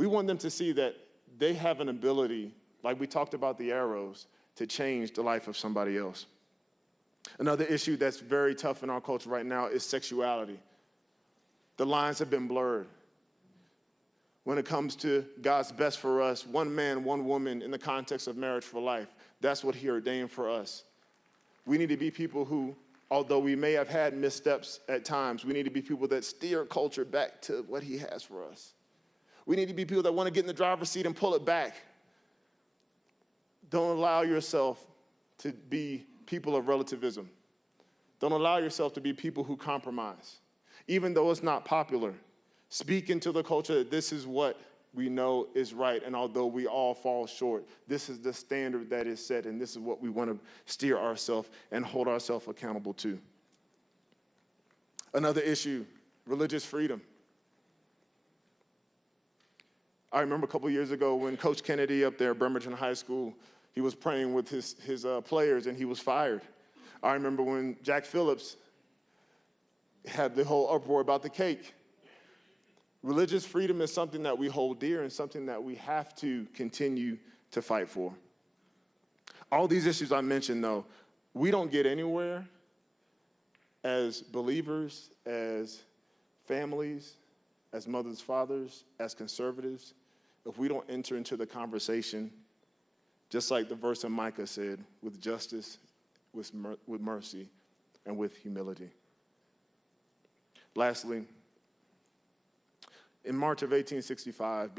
We want them to see that they have an ability, like we talked about the arrows, to change the life of somebody else. Another issue that's very tough in our culture right now is sexuality. The lines have been blurred. When it comes to God's best for us, one man, one woman in the context of marriage for life, that's what he ordained for us. We need to be people who, although we may have had missteps at times, we need to be people that steer culture back to what he has for us. We need to be people that want to get in the driver's seat and pull it back. Don't allow yourself to be people of relativism. Don't allow yourself to be people who compromise. Even though it's not popular, speak into the culture that this is what we know is right, and although we all fall short, this is the standard that is set, and this is what we want to steer ourselves and hold ourselves accountable to. Another issue, religious freedom. I remember a couple years ago when Coach Kennedy up there at Bremerton High School, he was praying with his players, and he was fired. I remember when Jack Phillips had the whole uproar about the cake. Religious freedom is something that we hold dear and something that we have to continue to fight for. All these issues I mentioned, though, we don't get anywhere as believers, as families, as mothers, fathers, as conservatives, if we don't enter into the conversation, just like the verse in Micah said, with justice, with mercy, and with humility. Lastly, in March of 1865,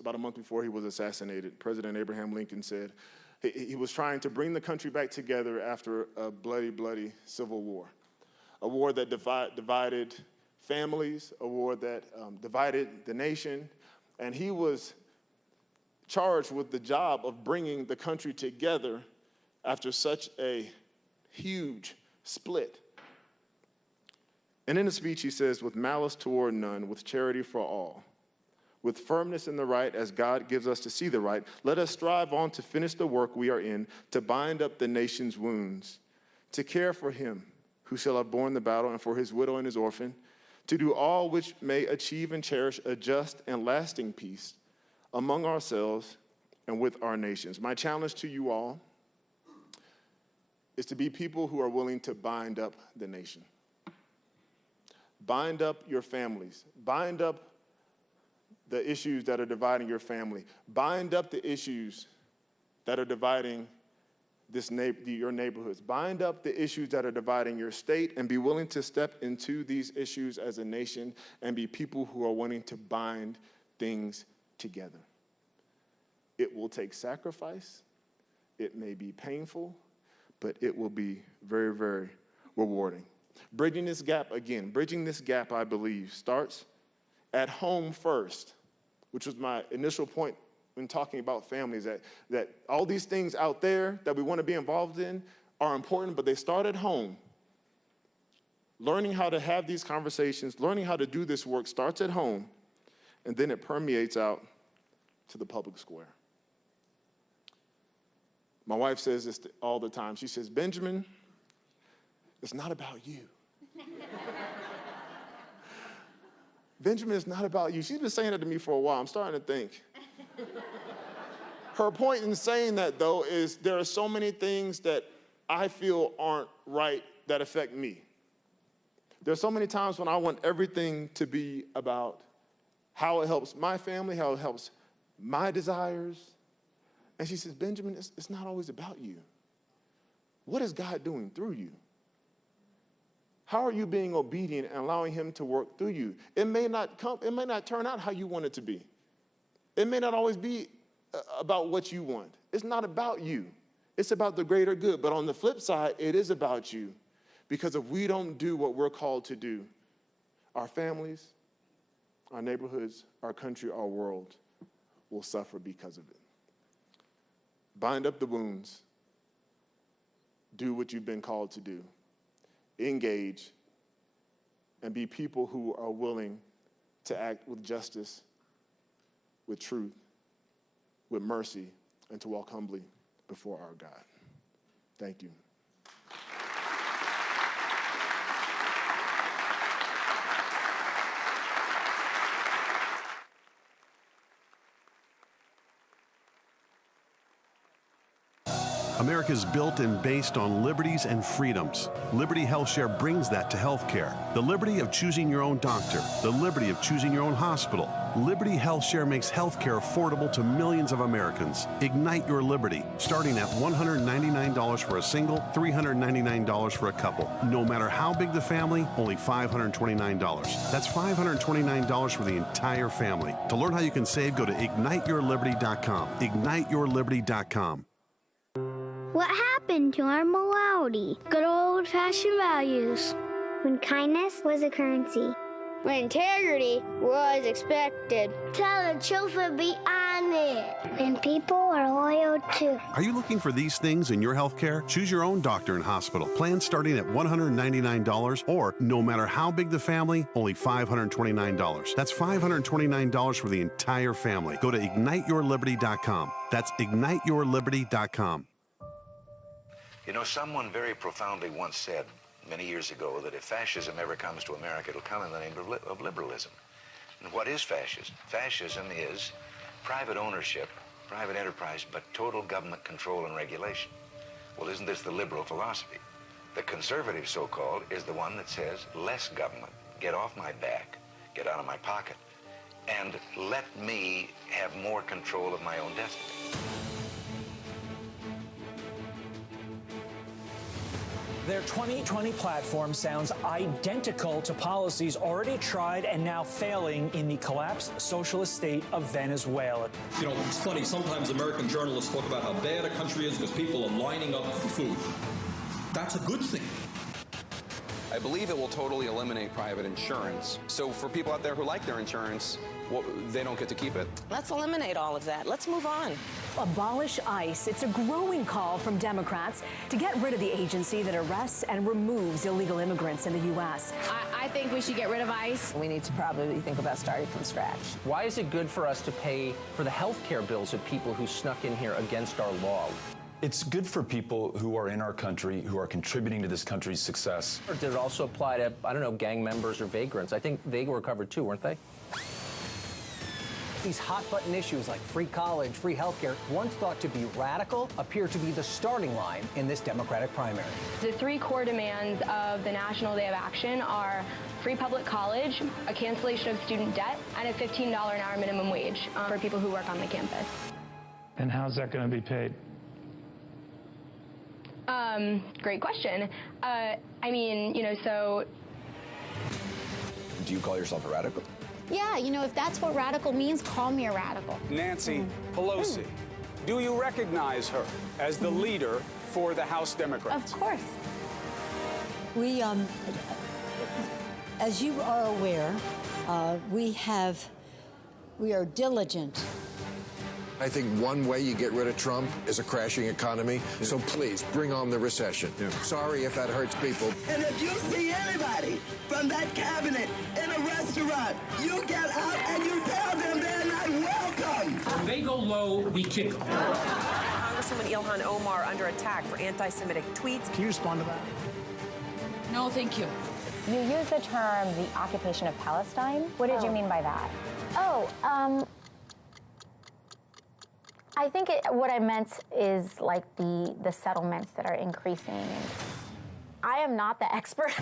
about a month before he was assassinated, President Abraham Lincoln said he was trying to bring the country back together after a bloody, bloody civil war, a war that divided families, a war that divided the nation, and he was charged with the job of bringing the country together after such a huge split. And in the speech, he says, with malice toward none, with charity for all, with firmness in the right as God gives us to see the right, let us strive on to finish the work we are in, to bind up the nation's wounds, to care for him who shall have borne the battle and for his widow and his orphan, to do all which may achieve and cherish a just and lasting peace among ourselves and with our nations. My challenge to you all is to be people who are willing to bind up the nation. Bind up your families. Bind up the issues that are dividing your family. Bind up the issues that are dividing your neighborhoods. Bind up the issues that are dividing your state, and be willing to step into these issues as a nation and be people who are wanting to bind things together. It will take sacrifice. It may be painful, but it will be very, very rewarding. Bridging this gap, I believe, starts at home first, which was my initial point when talking about families, that all these things out there that we want to be involved in are important, but they start at home. Learning how to have these conversations, learning how to do this work starts at home, and then it permeates out to the public square. My wife says this all the time. She says, Benjamin, it's not about you. Benjamin, it's not about you. She's been saying that to me for a while. I'm starting to think. Her point in saying that, though, is there are so many things that I feel aren't right that affect me. There's so many times when I want everything to be about how it helps my family, how it helps my desires. And she says, Benjamin, it's not always about you. What is God doing through you? How are you being obedient and allowing him to work through you? It may not turn out how you want it to be. It may not always be about what you want. It's not about you. It's about the greater good. But on the flip side, it is about you. Because if we don't do what we're called to do, our families, our neighborhoods, our country, our world will suffer because of it. Bind up the wounds. Do what you've been called to do. Engage, and be people who are willing to act with justice, with truth, with mercy, and to walk humbly before our God. Thank you. America's built and based on liberties and freedoms. Liberty HealthShare brings that to healthcare. The liberty of choosing your own doctor, the liberty of choosing your own hospital. Liberty HealthShare makes healthcare affordable to millions of Americans. Ignite your liberty, starting at $199 for a single, $399 for a couple. No matter how big the family, only $529. That's $529 for the entire family. To learn how you can save, go to igniteyourliberty.com. Igniteyourliberty.com. What happened to our morality? Good old-fashioned values. When kindness was a currency. When integrity was expected. Tell the truth and be honest. And people are loyal too. Are you looking for these things in your health care? Choose your own doctor and hospital. Plans starting at $199 or, no matter how big the family, only $529. That's $529 for the entire family. Go to igniteyourliberty.com. That's igniteyourliberty.com. You know, someone very profoundly once said many years ago that if fascism ever comes to America, it'll come in the name of liberalism. And what is fascism? Fascism is private ownership, private enterprise, but total government control and regulation. Well, isn't this the liberal philosophy? The conservative, so-called, is the one that says less government, get off my back, get out of my pocket, and let me have more control of my own destiny. Their 2020 platform sounds identical to policies already tried and now failing in the collapsed socialist state of Venezuela. You know, it's funny, sometimes American journalists talk about how bad a country is because people are lining up for food. That's a good thing. I believe it will totally eliminate private insurance. So for people out there who like their insurance, they don't get to keep it. Let's eliminate all of that. Let's move on. Abolish ICE. It's a growing call from Democrats to get rid of the agency that arrests and removes illegal immigrants in the U.S. I think we should get rid of ICE. We need to probably think about starting from scratch. Why is it good for us to pay for the health care bills of people who snuck in here against our law? It's good for people who are in our country, who are contributing to this country's success. Or did it also apply to, I don't know, gang members or vagrants? I think they were covered too, weren't they? These hot-button issues like free college, free healthcare, once thought to be radical, appear to be the starting line in this Democratic primary. The three core demands of the National Day of Action are free public college, a cancellation of student debt, and a $15 an hour minimum wage for people who work on the campus. And how's that going to be paid? Great question. I mean, so... Do you call yourself a radical? Yeah, if that's what radical means, call me a radical. Nancy Pelosi, do you recognize her as the leader for the House Democrats? Of course. We, as you are aware, we are diligent. I think one way you get rid of Trump is a crashing economy. Yeah. So please, bring on the recession. Yeah. Sorry if that hurts people. And if you see anybody from that cabinet in a restaurant, you get out and you tell them they're not welcome. When they go low, we kick them. Congresswoman Ilhan Omar under attack for anti-Semitic tweets. Can you respond to that? No, thank you. You used the term the occupation of Palestine. What did you mean by that? I think what I meant is like the settlements that are increasing. I am not the expert.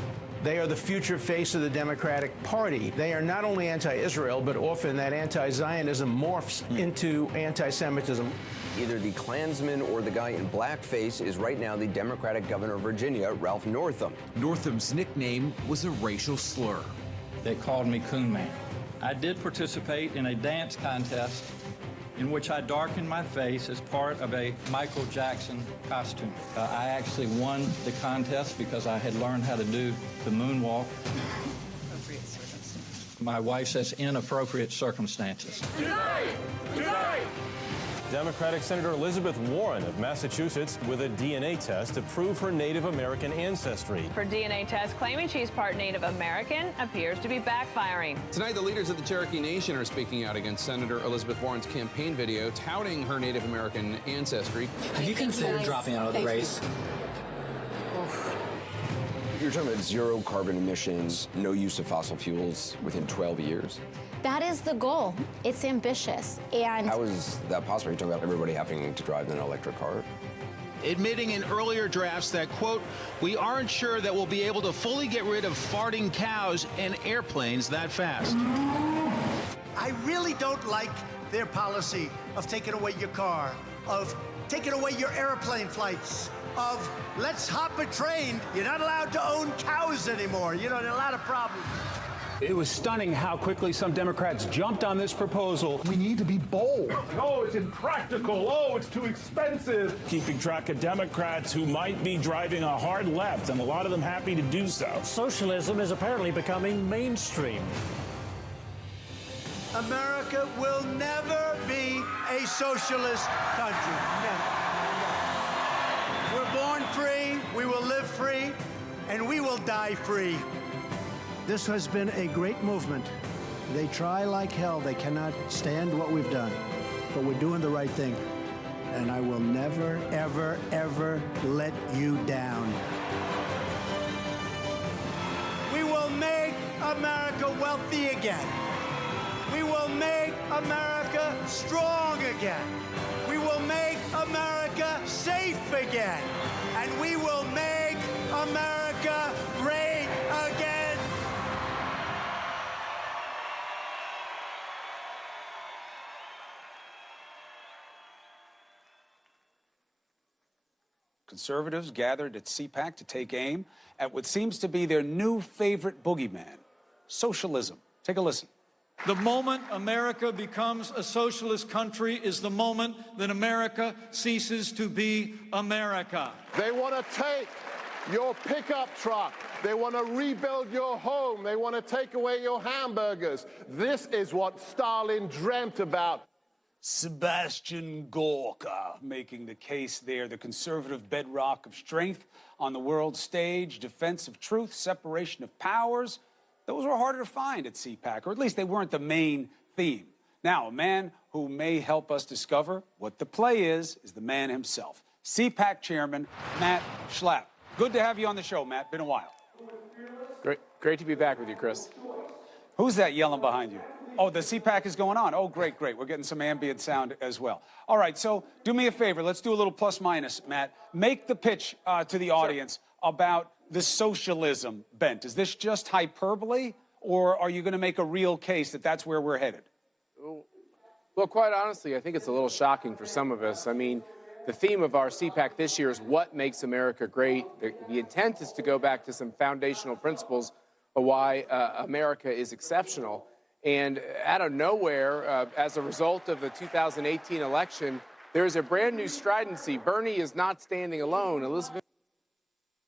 They are the future face of the Democratic Party. They are not only anti-Israel, but often that anti-Zionism morphs into anti-Semitism. Either the Klansman or the guy in blackface is right now the Democratic governor of Virginia, Ralph Northam. Northam's nickname was a racial slur. They called me Coon Man. I did participate in a dance contest in which I darkened my face as part of a Michael Jackson costume. I actually won the contest because I had learned how to do the moonwalk. My wife says inappropriate circumstances. Tonight! Democratic Senator Elizabeth Warren of Massachusetts with a DNA test to prove her Native American ancestry. Her DNA test claiming she's part Native American appears to be backfiring. Tonight, the leaders of the Cherokee Nation are speaking out against Senator Elizabeth Warren's campaign video touting her Native American ancestry. Have you considered dropping out of the race? You're talking about zero carbon emissions, no use of fossil fuels within 12 years. That is the goal. It's ambitious. And how is that possible? You're talking about everybody having to drive an electric car? admitting in earlier drafts that, quote, we aren't sure that we'll be able to fully get rid of farting cows and airplanes that fast. I really don't like their policy of taking away your car, of taking away your airplane flights, of let's hop a train. You're not allowed to own cows anymore. You know, there are a lot of problems. It was stunning how quickly some Democrats jumped on this proposal. We need to be bold. Oh, it's impractical. Oh, it's too expensive. Keeping track of Democrats who might be driving a hard left, and a lot of them happy to do so. Socialism is apparently becoming mainstream. America will never be a socialist country. Never. We're born free, we will live free, and we will die free. This has been a great movement. They try like hell. They cannot stand what we've done. But we're doing the right thing. And I will never, ever, ever let you down. We will make America wealthy again. We will make America strong again. We will make America safe again. And we will make America great again. Conservatives gathered at CPAC to take aim at what seems to be their new favorite boogeyman, socialism. Take a listen. The moment America becomes a socialist country is the moment that America ceases to be America. They want to take your pickup truck. They want to rebuild your home. They want to take away your hamburgers. This is what Stalin dreamt about. Sebastian Gorka making the case there, the conservative bedrock of strength on the world stage, defense of truth, separation of powers. Those were harder to find at CPAC, or at least they weren't the main theme. Now, a man who may help us discover what the play is the man himself, CPAC Chairman Matt Schlapp. Good to have you on the show, Matt. Been a while. Great to be back with you, Chris. Who's that yelling behind you? Oh, the CPAC is going on. Oh, great, great. We're getting some ambient sound as well. All right, so do me a favor. Let's do a little plus minus, Matt. Make the pitch to the audience about the socialism bent. Is this just hyperbole, or are you going to make a real case that that's where we're headed? Well, quite honestly, I think it's a little shocking for some of us. I mean, the theme of our CPAC this year is what makes America great. The intent is to go back to some foundational principles of why America is exceptional. And out of nowhere, as a result of the 2018 election, there is a brand new stridency. Bernie is not standing alone. Elizabeth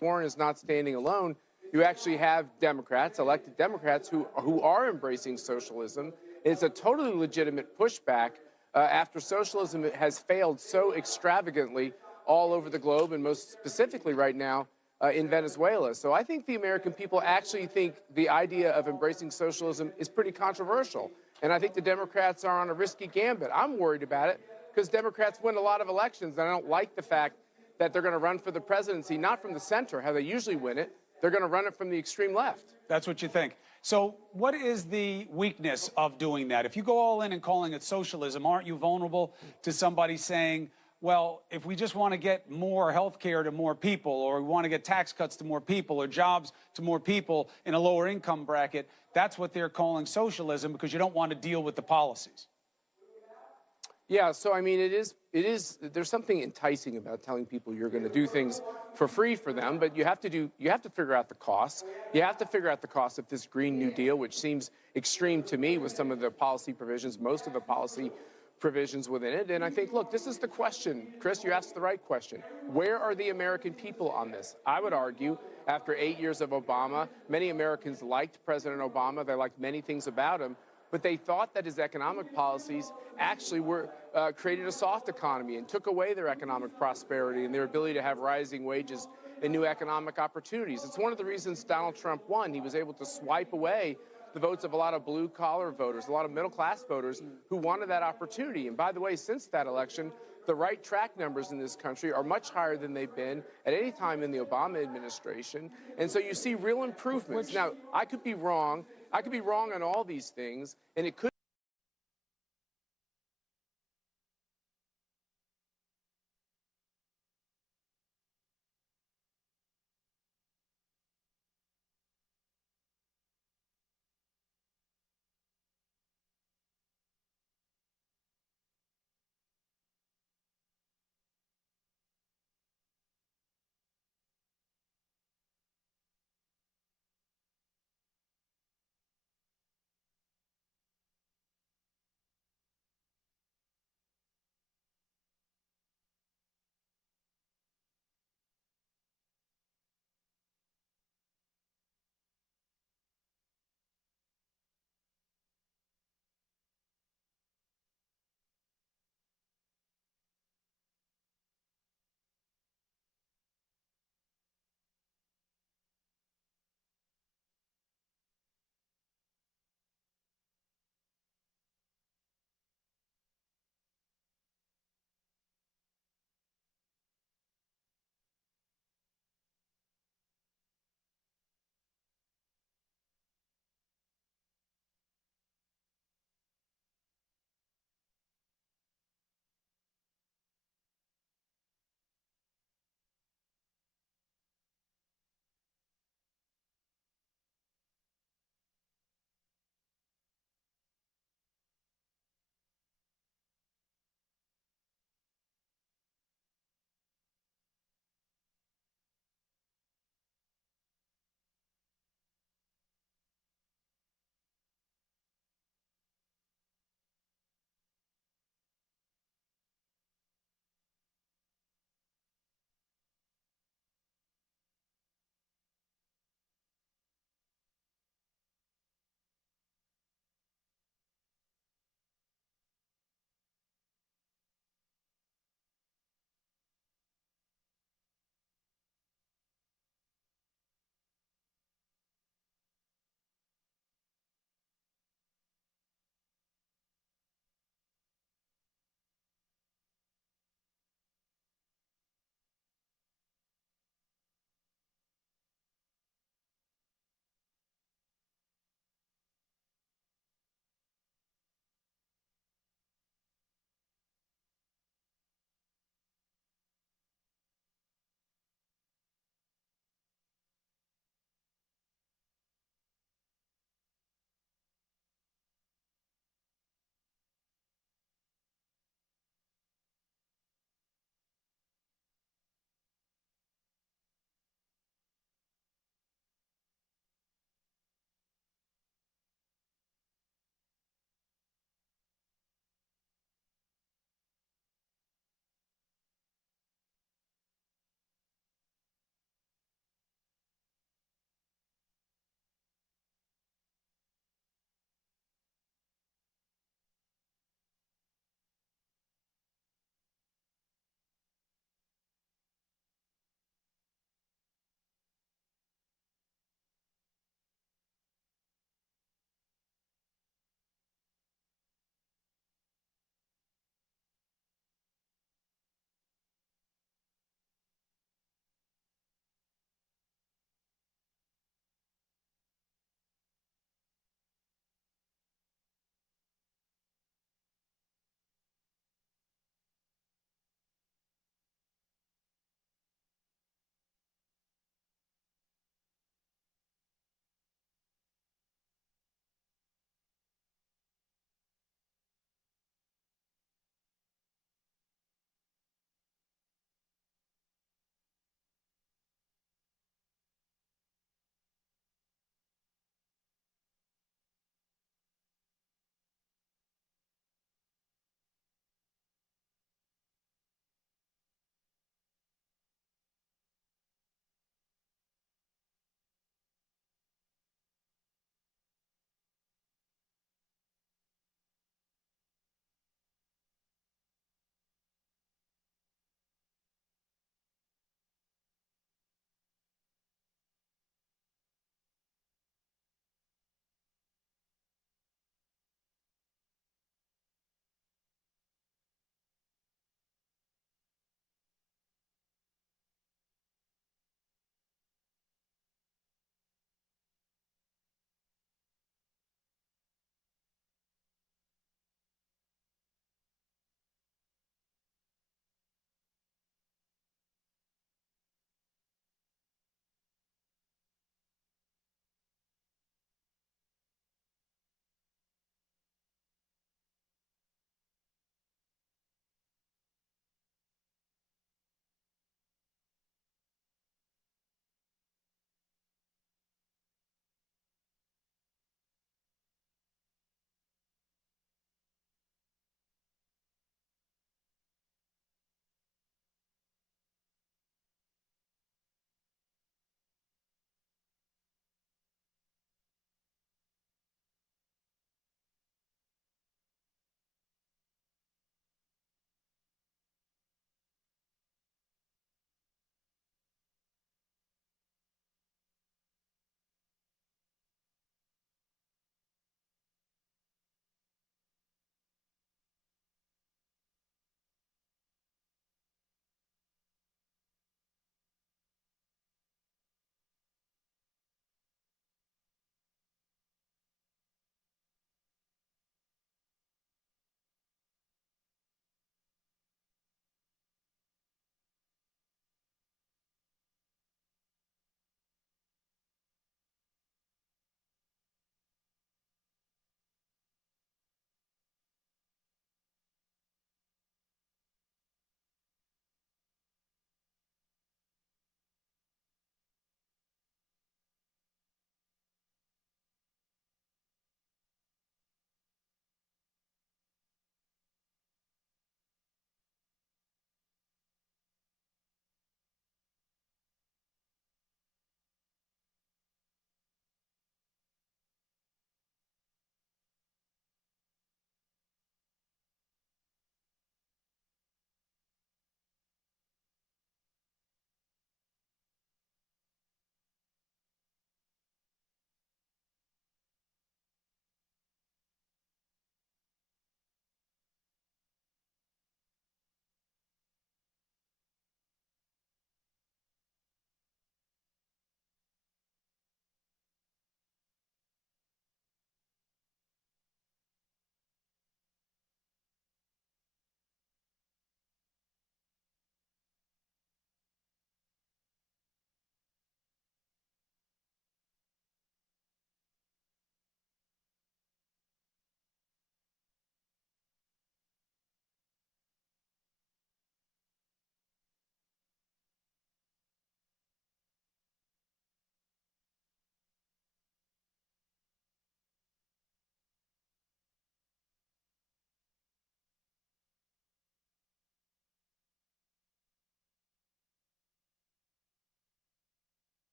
Warren is not standing alone. You actually have Democrats, elected Democrats, who are embracing socialism. It's a totally legitimate pushback after socialism has failed so extravagantly all over the globe, and most specifically right now in Venezuela. So I think the American people actually think the idea of embracing socialism is pretty controversial. And I think the Democrats are on a risky gambit. I'm worried about it because Democrats win a lot of elections, and I don't like the fact that they're going to run for the presidency, not from the center, how they usually win it. They're going to run it from the extreme left. That's what you think. So what is the weakness of doing that? If you go all in and calling it socialism, aren't you vulnerable to somebody saying, well, if we just want to get more health care to more people, or we want to get tax cuts to more people, or jobs to more people in a lower income bracket, that's what they're calling socialism because you don't want to deal with the policies? Yeah, so I mean, there's something enticing about telling people you're going to do things for free for them, but you have to figure out the costs. You have to figure out the cost of this Green New Deal, which seems extreme to me with some of the policy provisions, most of the policy provisions within it. And I think, look, this is the question. Chris, you asked the right question. Where are the American people on this? I would argue, after 8 years of Obama, many Americans liked President Obama. They liked many things about him. But they thought that his economic policies actually created a soft economy and took away their economic prosperity and their ability to have rising wages and new economic opportunities. It's one of the reasons Donald Trump won. He was able to swipe away the votes of a lot of blue-collar voters, a lot of middle-class voters who wanted that opportunity. And by the way, since that election, the right track numbers in this country are much higher than they've been at any time in the Obama administration. And so you see real improvements. Now, I could be wrong. I could be wrong on all these things, and it could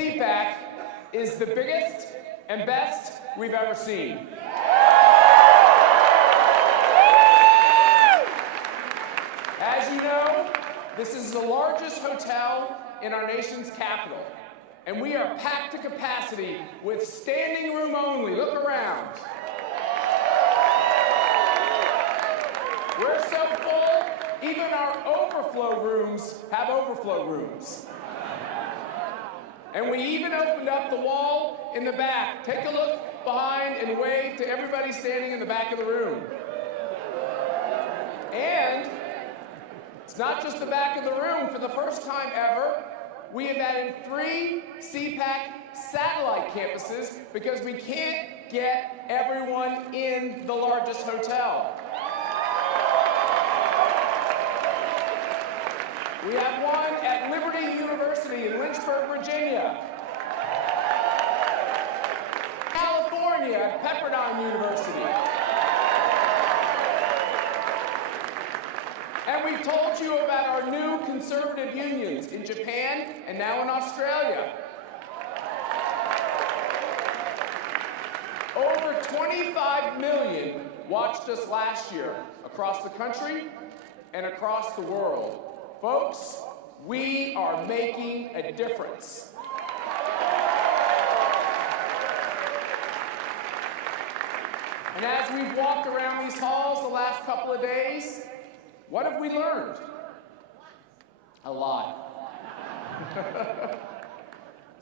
CPAC is the biggest and best we've ever seen. As you know, this is the largest hotel in our nation's capital, and we are packed to capacity with standing room only. Look around. We're so full, even our overflow rooms have overflow rooms. And we even opened up the wall in the back. Take a look behind and wave to everybody standing in the back of the room. And it's not just the back of the room. For the first time ever, we have added 3 CPAC satellite campuses because we can't get everyone in the largest hotel. We have one at Liberty University in Lynchburg, Virginia. California at Pepperdine University. And we've told you about our new conservative unions in Japan and now in Australia. Over 25 million watched us last year across the country and across the world. Folks, we are making a difference. And as we've walked around these halls the last couple of days, what have we learned? A lot.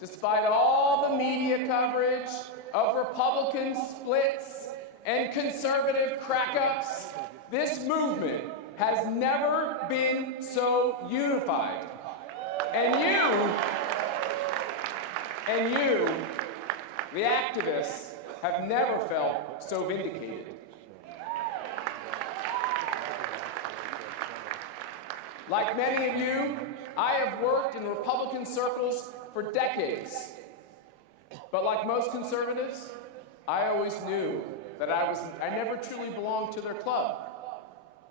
Despite all the media coverage of Republican splits and conservative crack-ups, this movement has never been so unified. And you, the activists, have never felt so vindicated. Like many of you, I have worked in Republican circles for decades. But like most conservatives, I always knew that I never truly belonged to their club.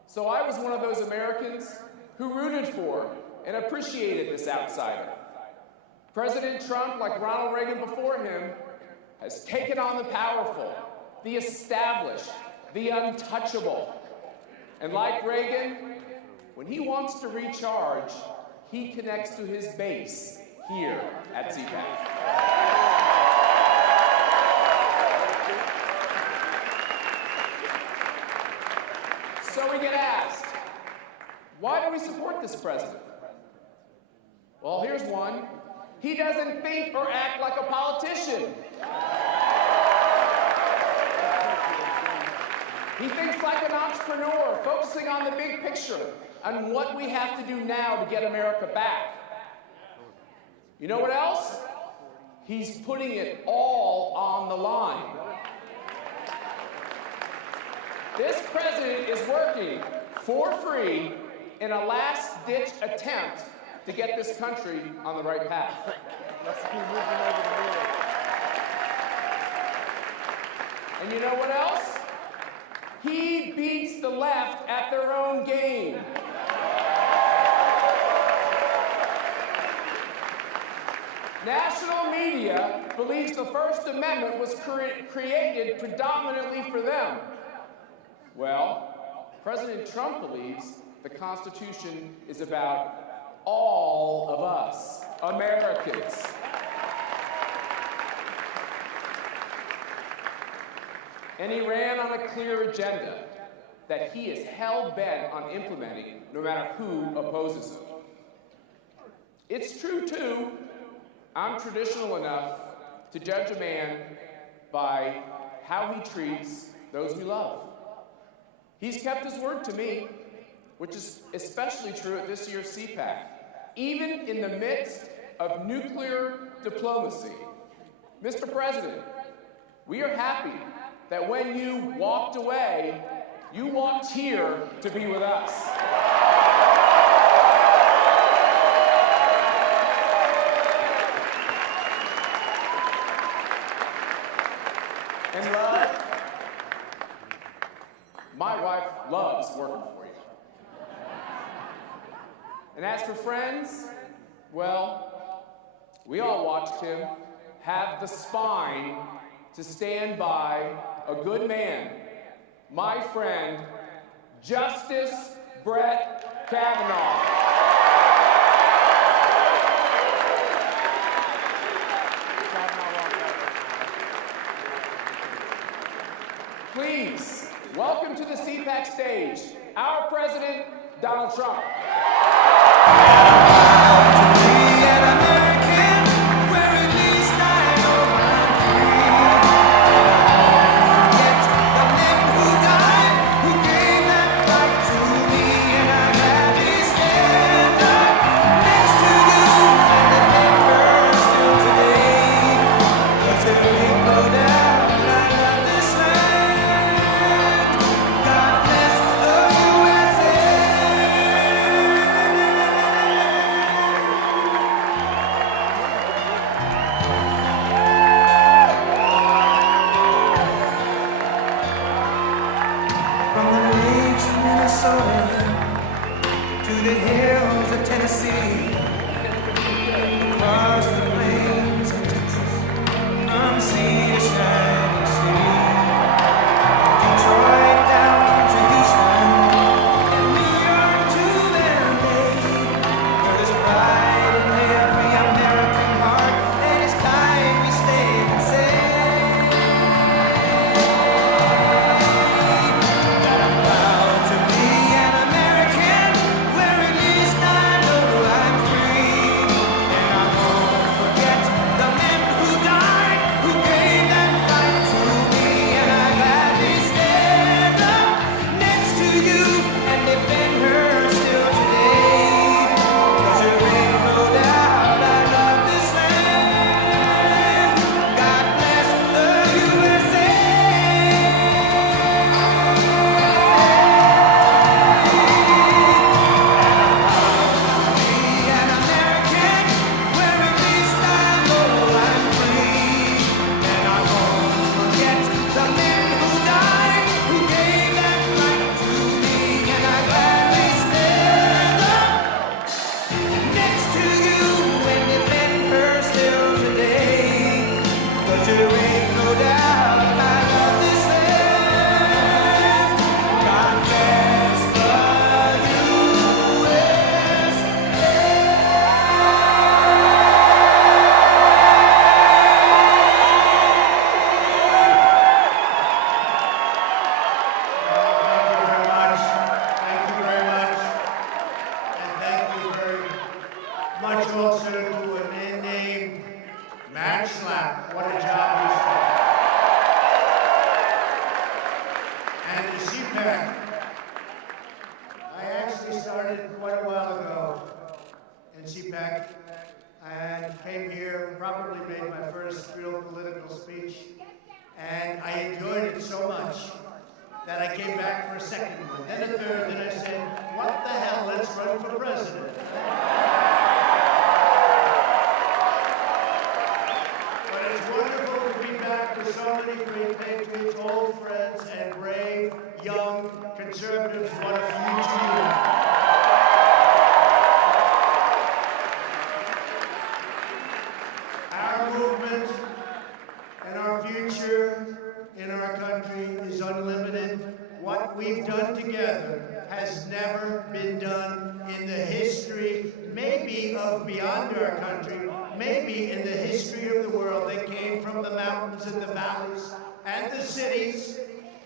So I was one of those Americans who rooted for and appreciated this outsider. President Trump, like Ronald Reagan before him, has taken on the powerful, the established, the untouchable. And like Reagan, when he wants to recharge, he connects to his base here at CPAC. So we get asked, why do we support this president? Well, here's one. He doesn't think or act like a politician. He thinks like an entrepreneur, focusing on the big picture, on what we have to do now to get America back. You know what else? He's putting it all on the line. This president is working for free in a last-ditch attempt to get this country on the right path. Let's keep moving over the middle. And you know what else? He beats the left at their own game. National media believes the First Amendment was created predominantly for them. Well, President Trump believes the Constitution is about all of us, Americans. And he ran on a clear agenda that he is hell-bent on implementing no matter who opposes him. It's true, too, I'm traditional enough to judge a man by how he treats those we love. He's kept his word to me, which is especially true at this year's CPAC. Even in the midst of nuclear diplomacy, Mr. President, we are happy that when you walked away, you walked here to be with us. And love, my wife loves working for you. And as for friends, well, We all watched him have the spine to stand by a good man, my friend, Justice Brett Kavanaugh. Please, welcome to the CPAC stage, our president, Donald Trump.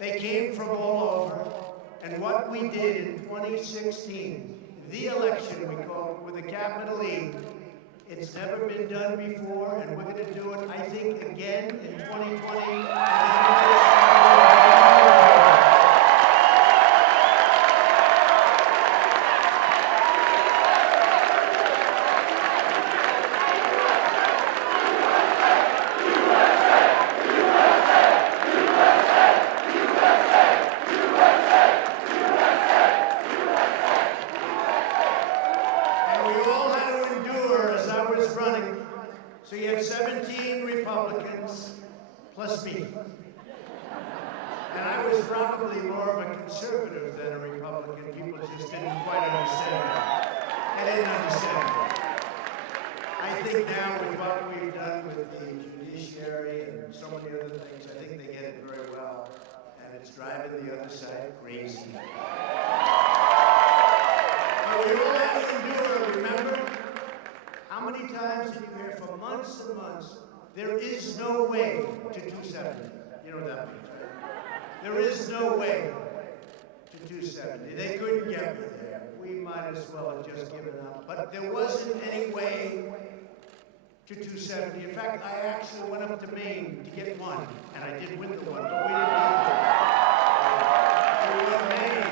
They came from all over. And what we did in 2016, the election we call it with a capital E, it's never been done before, and we're going to do it, I think, again in 2020. So you have 17 Republicans plus me. And I was probably more of a conservative than a Republican. People just didn't quite understand that. They didn't understand that. I think now with what we've done with the judiciary and so many other things, I think they get it very well, and it's driving the other side crazy. But we all have to endure, remember? How many times did you hear for months and months, there is no way to 270? You know what that means, right? There is no way to 270. They couldn't get me there. We might as well have just given up. But there wasn't any way to 270. In fact, I actually went up to Maine to get one, and I did win the one, but we didn't need it. We won Maine.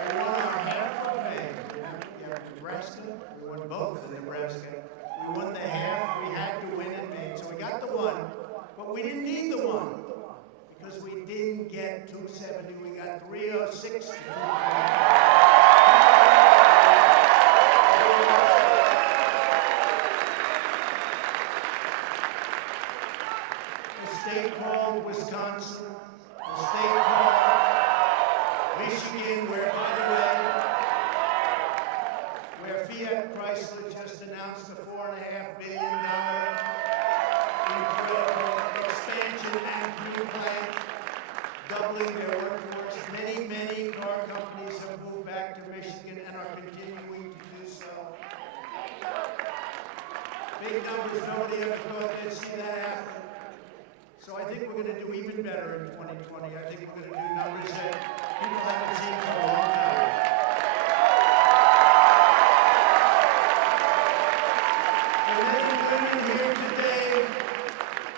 We won our half of Maine. You have Nebraska. We won both in Nebraska. We won the half. We had to win in Maine. So we got the one, but we didn't need the one because we didn't get 270. We got 306 to 270. State called Wisconsin, a state called Michigan, where, by the way, where Fiat Chrysler just announced a $4.5 billion incredible expansion and new plant, doubling their workforce. Many, many car companies have moved back to Michigan and are continuing to do so. Big numbers, nobody ever thought they'd see that happen. So I think we're going to do even better in 2020. I think we're going to do numbers that people haven't seen for a long time. The men and women here today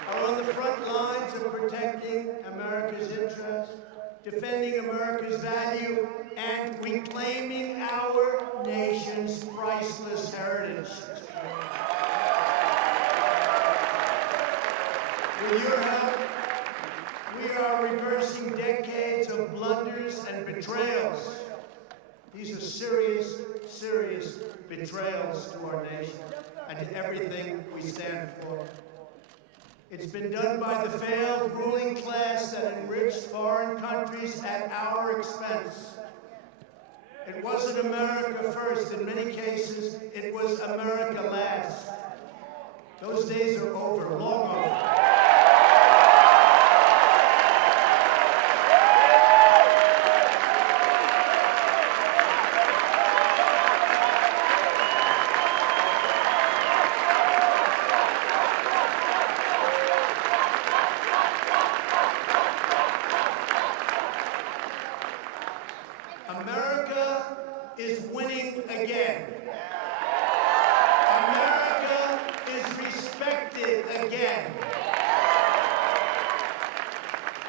are on the front lines of protecting America's interests, defending America's value, and reclaiming our nation's priceless heritage. With your help, we are reversing decades of blunders and betrayals. These are serious, serious betrayals to our nation and to everything we stand for. It's been done by the failed ruling class that enriched foreign countries at our expense. It wasn't America first. In many cases, it was America last. Those days are over, long over. America is winning again. America is respected again.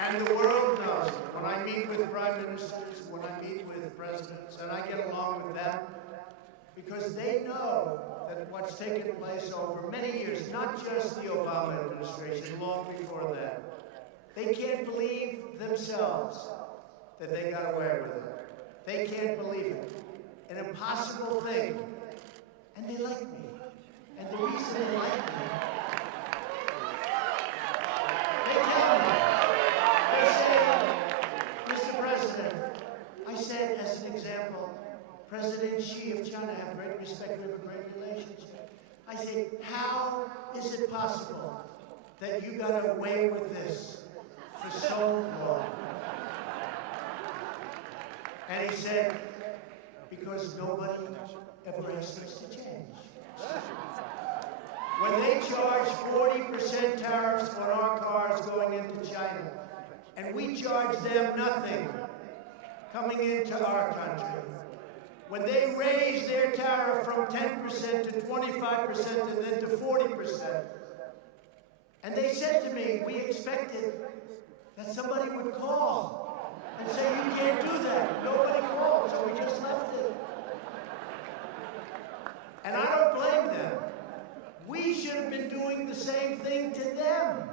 And the world knows it. When I meet with prime ministers, when I meet with presidents, and I get along with them, because they know that what's taken place over many years, not just the Obama administration, long before that, they can't believe themselves that they got away with it. They can't believe it. An impossible thing. And they like me. And the reason they like me, they tell me. They say, Mr. President, I said as an example, President Xi of China, have great respect, we have a great relationship. I say, how is it possible that you got away with this for so long? And he said, because nobody ever asked us to change. When they charge 40% tariffs on our cars going into China, and we charge them nothing coming into our country, when they raise their tariff from 10% to 25% and then to 40%, and they said to me, we expected that somebody would call and say, you can't do that. Nobody called, so we just left it. And I don't blame them. We should have been doing the same thing to them,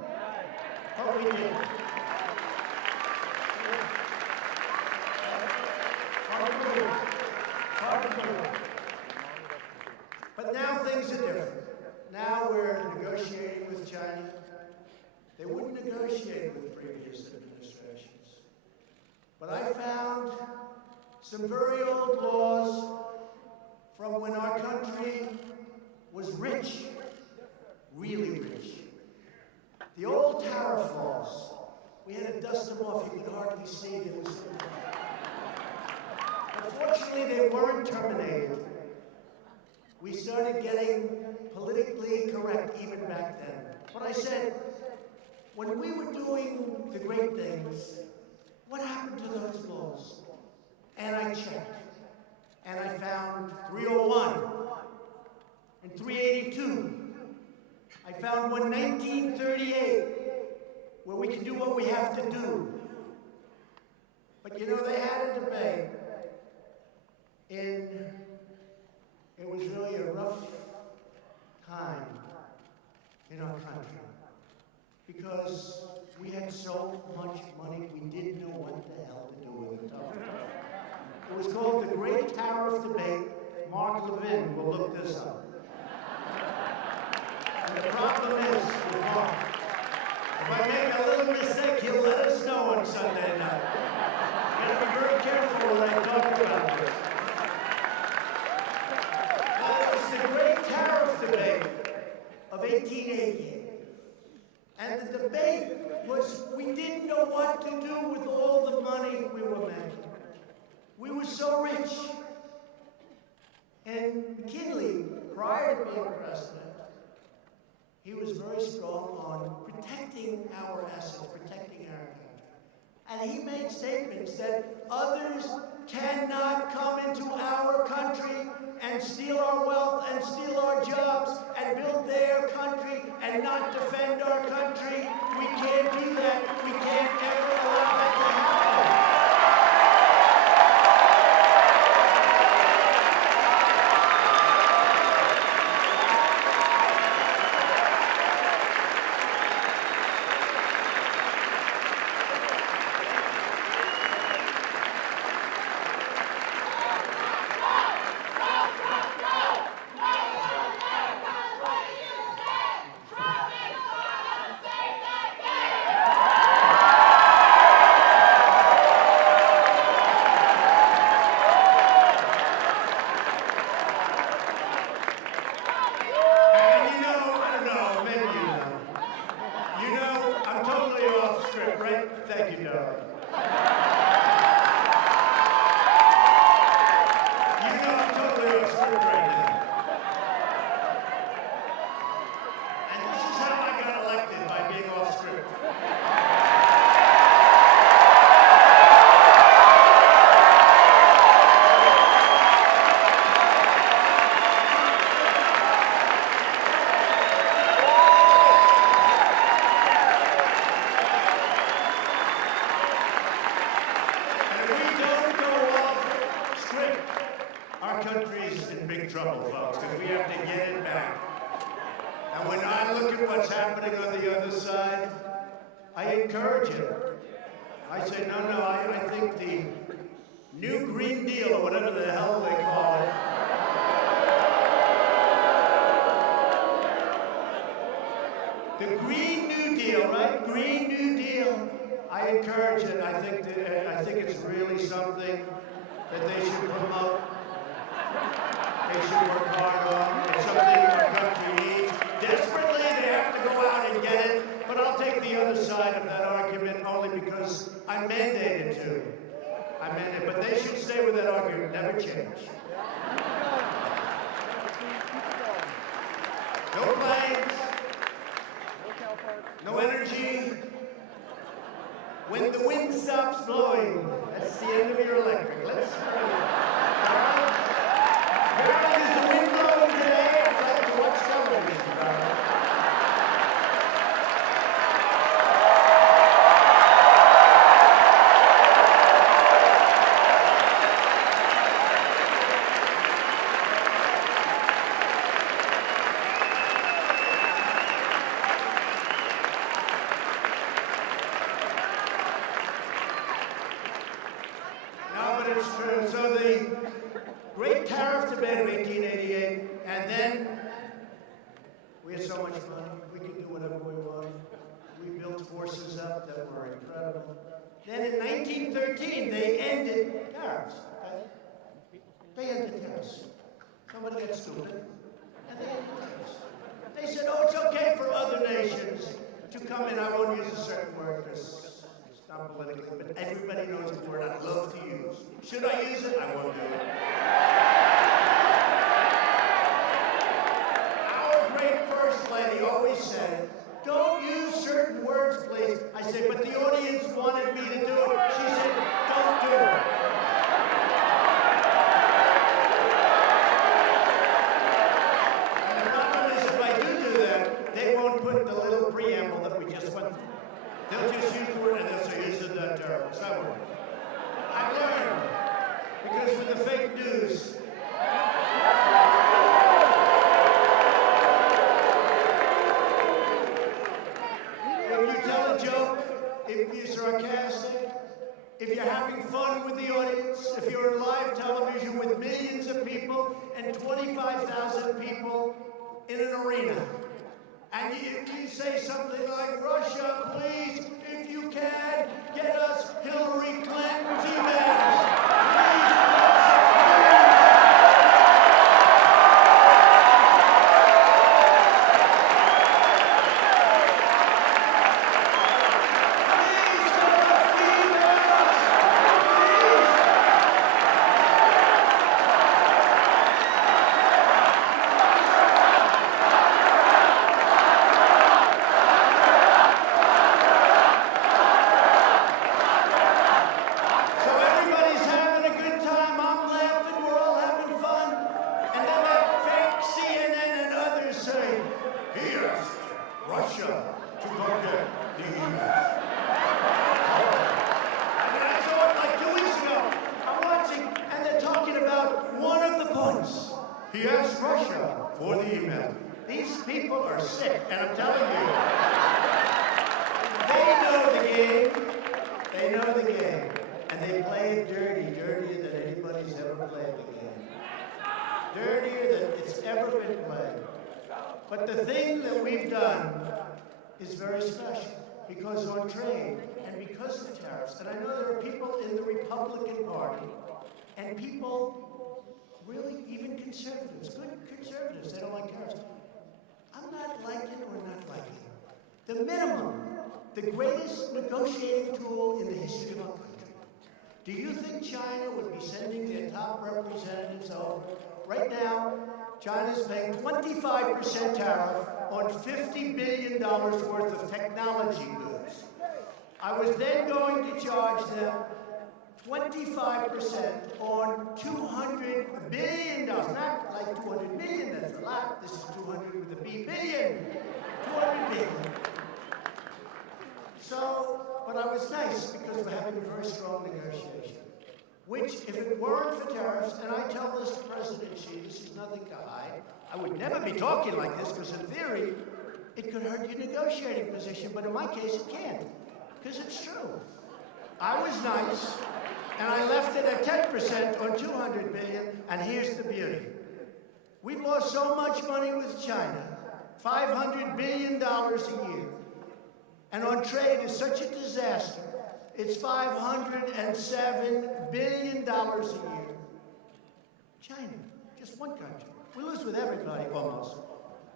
but we didn't. But now things are different. Now we're negotiating with China. They wouldn't negotiate with previous administrations. But I found some very old laws from when our country was rich, really rich. The old tariff laws, we had to dust them off. You could hardly see them. Unfortunately, they weren't terminated. We started getting politically correct even back then. But I said, when we were doing the great things, what happened to those laws? And I checked, and I found 301 and 382. I found one 1938, where we can do what we have to do. But you know, they had a debate it was really a rough time in our country because we had so much money we didn't know what the hell to do with it. It was called the Great Tariff Debate. Mark Levin will look this up. And the problem is with Mark, if I make a little mistake, he'll let us know on Sunday night. You gotta be very careful when I talk about this. The Great Tariff Debate of 1888. And the debate was, we didn't know what to do with all the money we were making. We were so rich. And McKinley, prior to being president, he was very strong on protecting our assets, protecting our country. And he made statements that others cannot come into our country and steal our wealth and steal our jobs and build their country and not defend our country. We can't do that. We can't ever allow that to happen. But they should stay with that argument, never change. No planes, no energy. When the wind stops blowing, that's the end of your electric. Let's Harold, is the wind blowing today? I'd like to watch television, Harold. Then in 1913, they ended tariffs. Okay? They ended tariffs. Somebody got stupid. And they said, oh, it's okay for other nations to come in. I won't use a certain word because it's not politically, but everybody knows the word I love to use. Should I use it? I won't do it. Our great First Lady always said, don't use certain words, please. I said, but the audience wanted me to do it. She said, don't do it. And the problem is, if I do that, they won't put the little preamble that we just went through. They'll just use the word and they'll say, isn't that terrible? So I've learned, because with the fake news, if you tell a joke, if you're sarcastic, if you're having fun with the audience, if you're on live television with millions of people and 25,000 people in an arena, and if you say something like, Russia, please, if you can, get us Hillary Clinton's emails. He asked Russia for the email. These people are sick, and I'm telling you, they know the game. They know the game, and they play it dirty, dirtier than anybody's ever played the game. Dirtier than it's ever been played. But the thing that we've done is very special, because on trade and because of tariffs, and I know there are people in the Republican Party and people really, even conservatives, good conservatives, they don't like tariffs. I'm not liking or not liking. The minimum, the greatest negotiating tool in the history of our country. Do you think China would be sending their top representatives over? Right now, China's paying 25% tariff on $50 billion worth of technology goods. I was then going to charge them 25% on $200 billion, not like 200 million, that's a lot. This is 200 with a B, billion, 200 billion. So, but I was nice because we're having a very strong negotiation, which if it weren't for tariffs, and I tell this to President Xi, this is nothing to hide, I would never be talking like this because in theory, it could hurt your negotiating position, but in my case, it can't, because it's true. I was nice. And I left it at 10% on $200 billion, and here's the beauty. We've lost so much money with China, $500 billion a year. And on trade is such a disaster, it's $507 billion a year. China, just one country. We lose with everybody, almost.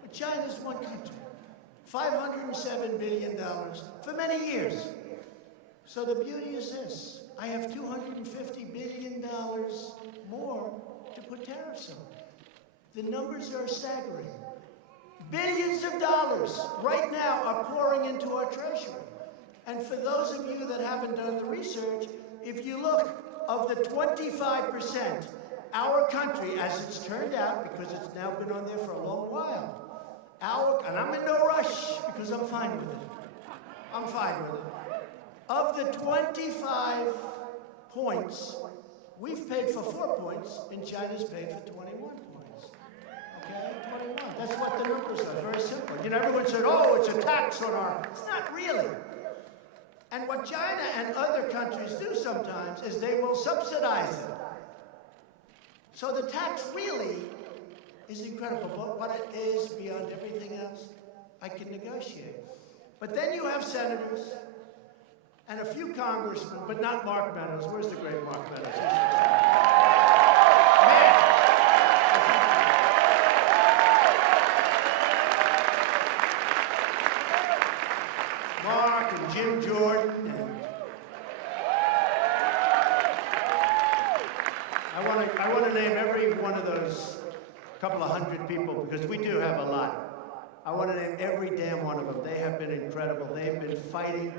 But China's one country. $507 billion for many years. So the beauty is this. I have $250 billion more to put tariffs on. The numbers are staggering. Billions of dollars right now are pouring into our treasury. And for those of you that haven't done the research, if you look, of the 25%, our country, as it's turned out, because it's now been on there for a long while, and I'm in no rush because I'm fine with it. I'm fine with it. Of the 25 points, we've paid for 4 points, and China's paid for 21 points. Okay, 21. That's what the numbers are. Very simple. You know, everyone said, oh, it's a tax on our... It's not really. And what China and other countries do sometimes is they will subsidize it. So the tax really is incredible. But what it is beyond everything else, I can negotiate. But then you have senators and a few congressmen, but not Mark Meadows. Where's the great Mark Meadows? to name every one of those couple of hundred people, because we do have a lot. I want to name every damn one of them. They have been incredible. They've been fighting,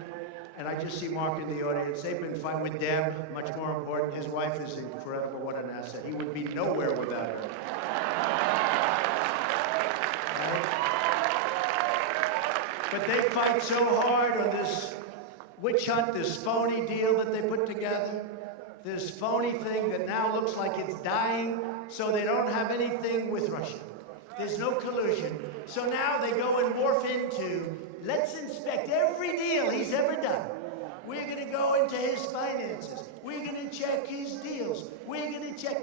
and I just see Mark in the audience. They've been fighting with Deb, much more important. His wife is incredible. What an asset. He would be nowhere without her. But they fight so hard on this witch hunt, this phony deal that they put together, this phony thing that now looks like it's dying, so they don't have anything with Russia. There's no collusion. So now they go and morph into, let's inspect every deal he's ever done. We're going to go into his finances. We're going to check his deals. We're going to check.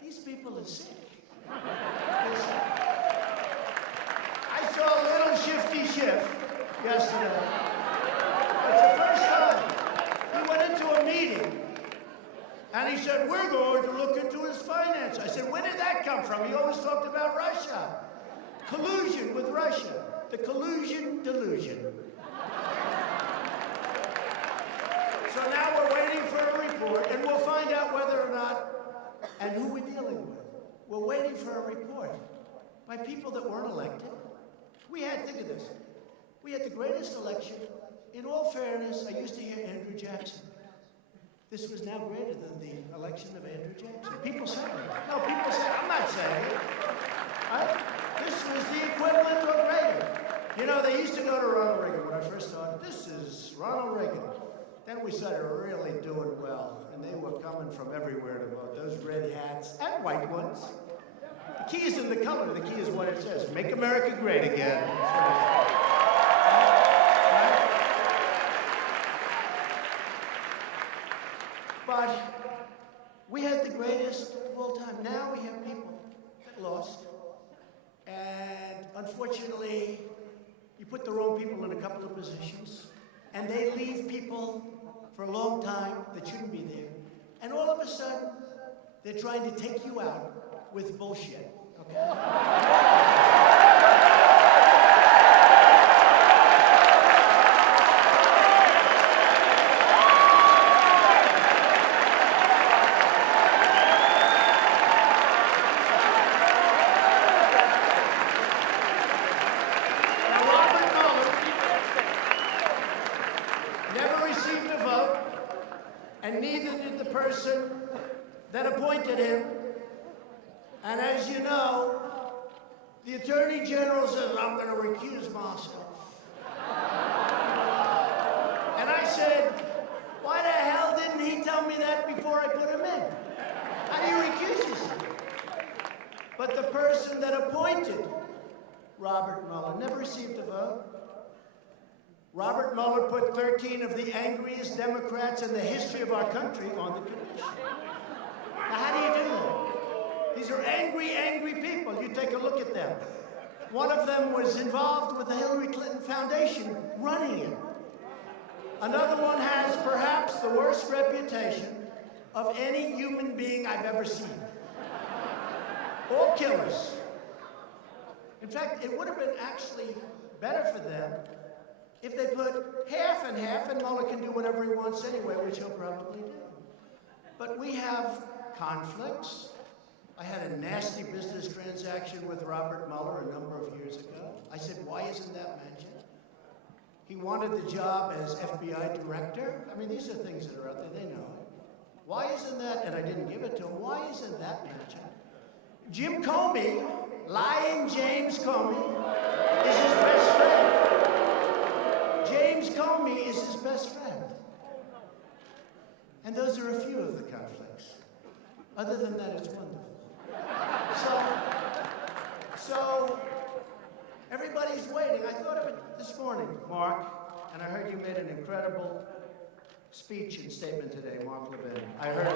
These people are sick. I saw a little shifty Schiff yesterday. It's the first time. He went into a meeting, and he said, we're going to look into his finance. I said, where did that come from? He always talked about Russia. Collusion with Russia. The collusion delusion. So now we're waiting for a report, and we'll find out whether or not, and who we're dealing with. We're waiting for a report by people that weren't elected. Think of this. We had the greatest election. In all fairness, I used to hear Andrew Jackson. This was now greater than the election of Andrew Jackson. People say it. No, people say it. I'm not saying it. This was the equivalent or greater. You know, they used to go to Ronald Reagan when I first started. This is Ronald Reagan. Then we started really doing well, and they were coming from everywhere to vote. Those red hats and white ones. The key isn't the color. The key is what it says. Make America great again. But we had the greatest of all time. Now we have people that lost. And unfortunately, you put the wrong people in a couple of positions, and they leave people for a long time that shouldn't be there. And all of a sudden, they're trying to take you out with bullshit, okay? That appointed him. And as you know, the Attorney General says, I'm going to recuse myself. And I said, why the hell didn't he tell me that before I put him in? How do you recuse yourself? But the person that appointed Robert Mueller never received a vote. Robert Mueller put 13 of the angriest Democrats in the history of our country on the commission. Now, how do you do that? These are angry, angry people. You take a look at them. One of them was involved with the Hillary Clinton Foundation running it. Another one has perhaps the worst reputation of any human being I've ever seen. All killers. In fact, it would have been actually better for them if they put half and half, and Mueller can do whatever he wants anyway, which he'll probably do. But we have conflicts. I had a nasty business transaction with Robert Mueller a number of years ago. I said, why isn't that mentioned? He wanted the job as FBI director. I mean, these are things that are out there, they know it. Why isn't that, and I didn't give it to him, why isn't that mentioned? Jim Comey, lying James Comey, is his best friend. James Comey is his best friend. And those are a few of the conflicts. Other than that, it's wonderful. So everybody's waiting. I thought of it this morning, Mark, and I heard you made an incredible speech and statement today, Mark Levin. I heard it.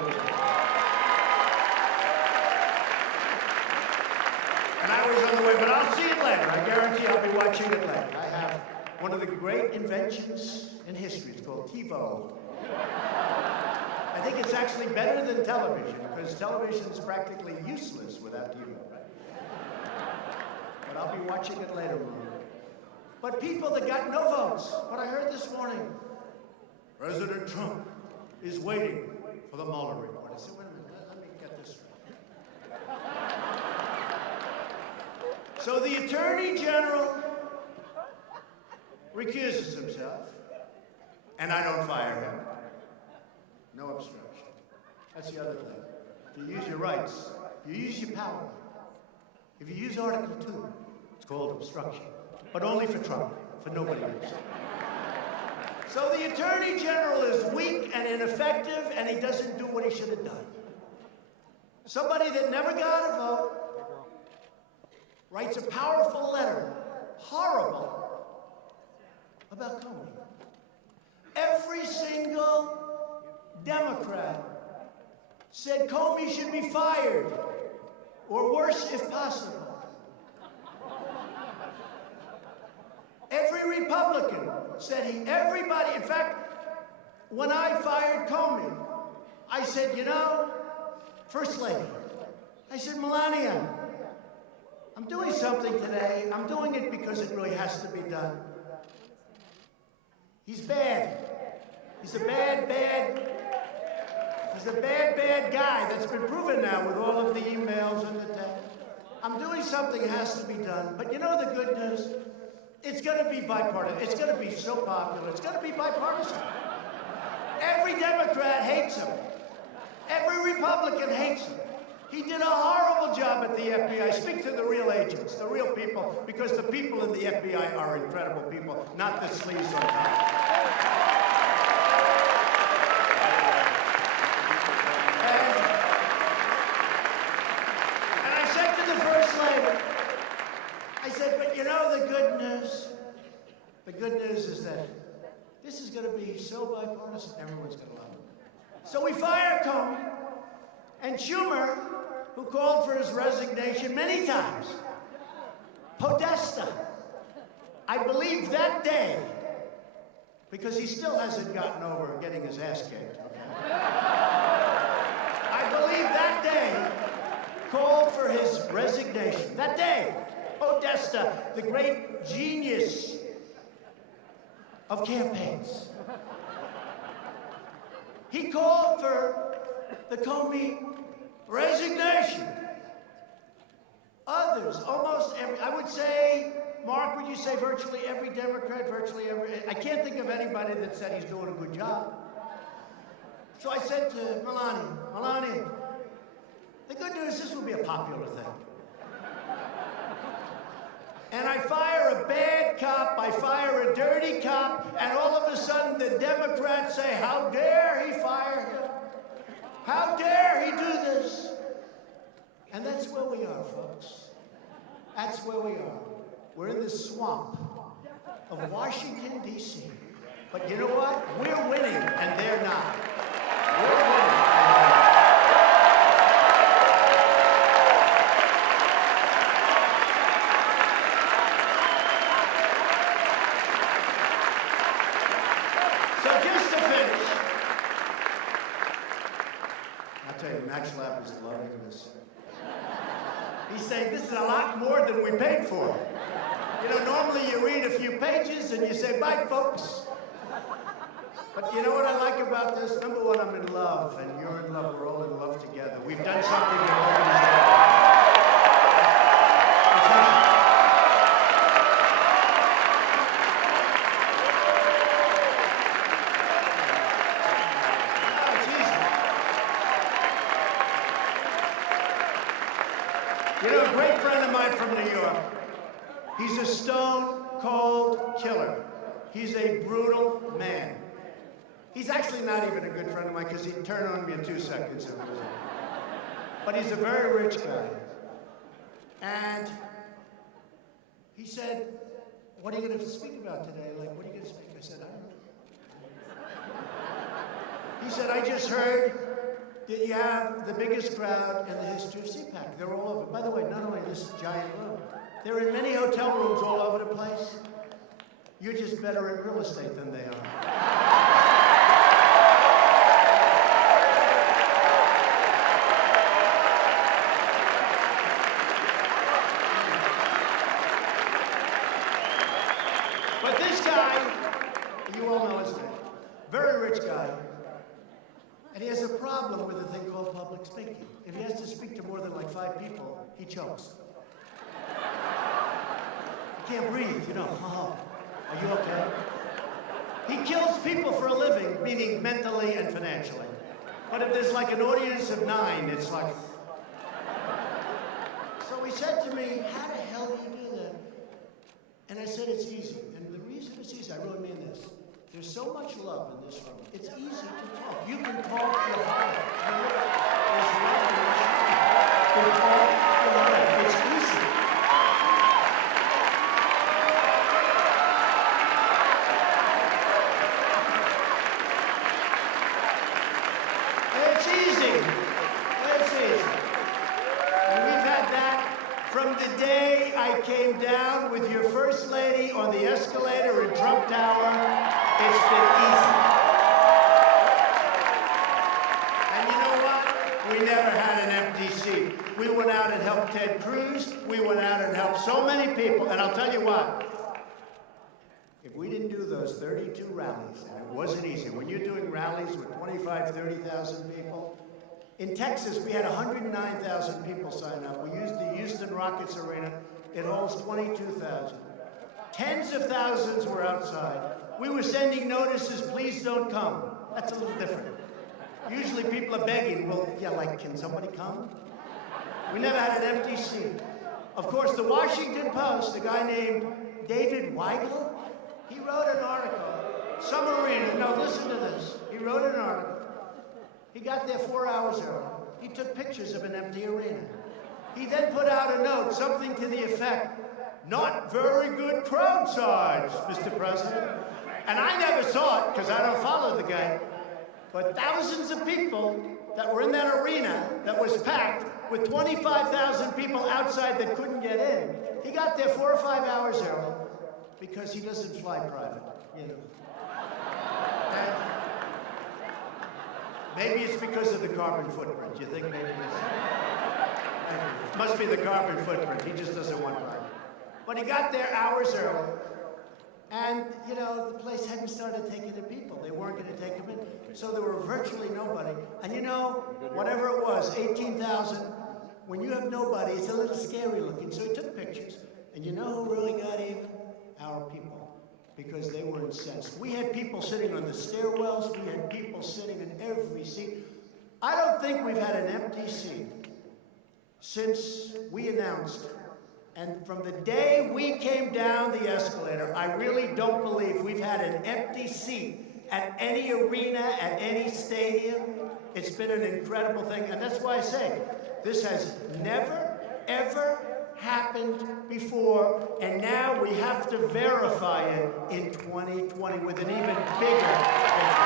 And I was on the way, but I'll see it later. I guarantee I'll be watching it later. I have one of the great inventions in history. It's called TiVo. I think it's actually better than television, because television is practically useless without TiVo. But I'll be watching it later, Mark. But people that got no votes, what I heard this morning, President Trump is waiting for the Mueller report. I said, wait a minute, let me get this straight. So the Attorney General recuses himself, and I don't fire him. No obstruction. That's the other thing. If you use your rights, you use your power. If you use Article 2, it's called obstruction. But only for Trump, for nobody else. So the Attorney General is weak and ineffective, and he doesn't do what he should have done. Somebody that never got a vote writes a powerful letter, horrible, about Comey. Every single Democrat said Comey should be fired, or worse if possible. Every Republican said everybody, in fact, when I fired Comey, I said, you know, First Lady, I said, Melania, I'm doing something today. I'm doing it because it really has to be done. He's bad. He's a bad guy. That's been proven now with all of the emails and the text. I'm doing something that has to be done. But you know the good news? It's going to be bipartisan. It's going to be so popular. It's going to be bipartisan. Every Democrat hates him. Every Republican hates him. He did a horrible job at the FBI. Speak to the real agents, the real people, because the people in the FBI are incredible people, not the sleaze on top. And I said to the First Lady, I said, but you know the good news? The good news is that this is going to be so bipartisan, everyone's going to love it. So we fire Comey, and Schumer, who called for his resignation many times, Podesta, I believe that day, because he still hasn't gotten over getting his ass kicked, okay? I believe that day called for his resignation. That day, Podesta, the great genius of campaigns, he called for the Comey resignation. Others, almost every, I would say, Mark, would you say virtually every Democrat, I can't think of anybody that said he's doing a good job. So I said to Melania, the good news, this will be a popular thing. And I fire a bad cop, I fire a dirty cop, and all of a sudden the Democrats say, how dare he fire him? How dare he do this? And that's where we are, folks. That's where we are. We're in this swamp of Washington, D.C. But you know what? We're winning, and they're not. We're winning. So just to finish, I'll tell you, Max Lab is loving this. He's saying, this is a lot more than we paid for. You know, normally you read a few pages and you say, bye, folks. But you know what I like about this? Number one, I'm in love, and you're in love. We're all in love together. We've done something that nobody's done. You know, a great friend of mine from New York, he's a stone-cold killer. He's a brutal man. He's actually not even a good friend of mine because he'd turn on me in 2 seconds. But he's a very rich guy. And he said, what are you going to speak about today? Like, what are you going to speak? I said, I don't know. He said, I just heard that you have the biggest crowd in the history of CPAC. They're all over. By the way, not only this giant room, they're in many hotel rooms all over the place. You're just better at real estate than they are. But this guy, you all know his name, very rich guy, and he has a problem with a thing called public public speaking. If he has to speak to more than like 5 people, he chokes. He can't breathe, you know. Oh, are you okay? He kills people for a living, meaning mentally and financially. But if there's like an audience of 9, it's like... So he said to me, how the hell do you do that? And I said, it's easy. And the reason it's easy, I really mean this. There's so much love in this room. It's easy to talk. You can talk your heart out. There's love in this room. You can talk your heart out. It's easy. It's easy. It's easy. And we've had that from the day I came down with your First Lady on the escalator in Trump Tower. It's been easy. And you know what? We never had an empty seat. We went out and helped Ted Cruz. We went out and helped so many people. And I'll tell you what, if we didn't do those 32 rallies, and it wasn't easy, when you're doing rallies with 25, 30,000 people, in Texas, we had 109,000 people sign up. We used the Houston Rockets Arena. It holds 22,000. Tens of thousands were outside. We were sending notices, please don't come. That's a little different. Usually people are begging, well, yeah, like, can somebody come? We never had an empty seat. Of course, the Washington Post, a guy named David Weigel, he wrote an article. Some arena, no, listen to this. He wrote an article. He got there 4 hours early. He took pictures of an empty arena. He then put out a note, something to the effect, not very good crowd size, Mr. President. And I never saw it, because I don't follow the guy. But thousands of people that were in that arena that was packed with 25,000 people outside that couldn't get in. He got there 4 or 5 hours early because he doesn't fly private, you know. And maybe it's because of the carbon footprint. You think maybe it must be the carbon footprint. He just doesn't want private. But he got there hours early. And, you know, the place hadn't started taking in people. They weren't going to take them in. So there were virtually nobody. And, you know, whatever it was, 18,000, when you have nobody, it's a little scary looking. So he took pictures. And you know who really got even? Our people. Because they were incensed. We had people sitting on the stairwells. We had people sitting in every seat. I don't think we've had an empty seat since we announced. And from the day we came down the escalator, I really don't believe we've had an empty seat at any arena, at any stadium. It's been an incredible thing. And that's why I say, this has never, ever happened before. And now we have to verify it in 2020 with an even bigger victory.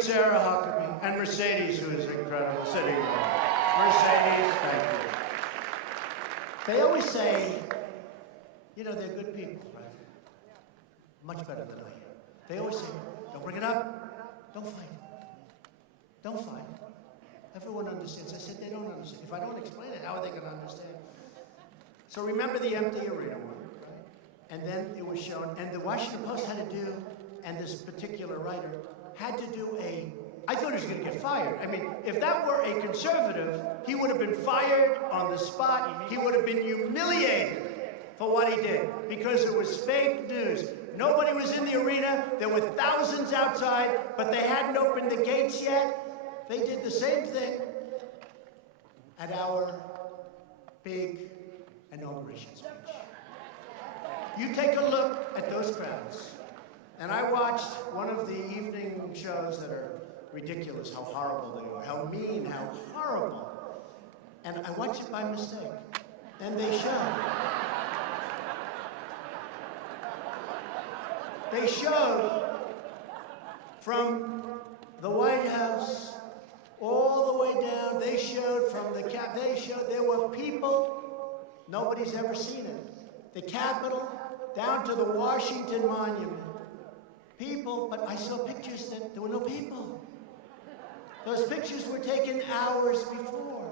Sarah Huckabee and Mercedes, who is incredible, sitting there. Mercedes, thank you. They always say, you know, they're good people, right? Much better than I am. They always say, don't bring it up, don't fight. Don't fight. Everyone understands. I said, they don't understand. If I don't explain it, how are they going to understand? So remember the empty arena one, right? And then it was shown, and the Washington Post had to do, and this particular writer had to do I thought he was going to get fired. I mean, if that were a conservative, he would have been fired on the spot. He would have been humiliated for what he did because it was fake news. Nobody was in the arena. There were thousands outside, but they hadn't opened the gates yet. They did the same thing at our big inauguration speech. You take a look at those crowds. And I watched one of the evening shows that are ridiculous, how horrible they are, how mean, how horrible. And I watched it by mistake. And they showed from the White House all the way down. They showed from the cap. They showed there were people, nobody's ever seen it. the Capitol, down to the Washington Monument. People, but I saw pictures that there were no people. Those pictures were taken hours before,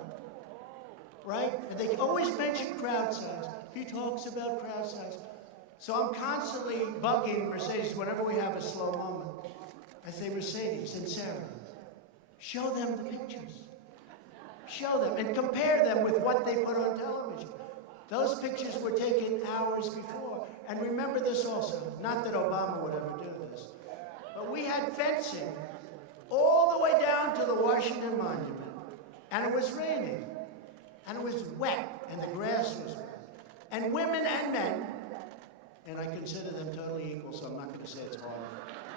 right? And they always mention crowd size. He talks about crowd size. So I'm constantly bugging Mercedes whenever we have a slow moment. I say, Mercedes and Sarah, show them the pictures. Show them and compare them with what they put on television. Those pictures were taken hours before. And remember this also, not that Obama would ever do this, but we had fencing all the way down to the Washington Monument, and it was raining, and it was wet, and the grass was wet. And women and men, and I consider them totally equal, so I'm not going to say it's harder.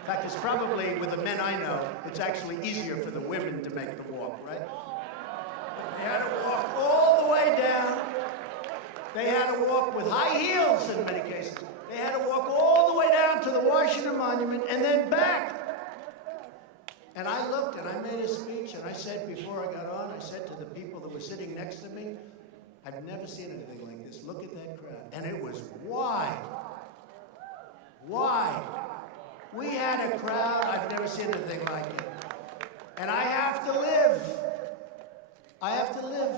In fact, it's probably, with the men I know, it's actually easier for the women to make the walk, right? But they had to walk all the way down. They had to walk with high heels in many cases. They had to walk all the way down to the Washington Monument and then back. And I looked and I made a speech and I said before I got on, I said to the people that were sitting next to me, I've never seen anything like this. Look at that crowd. And it was wide. Wide. We had a crowd, I've never seen anything like it. And I have to live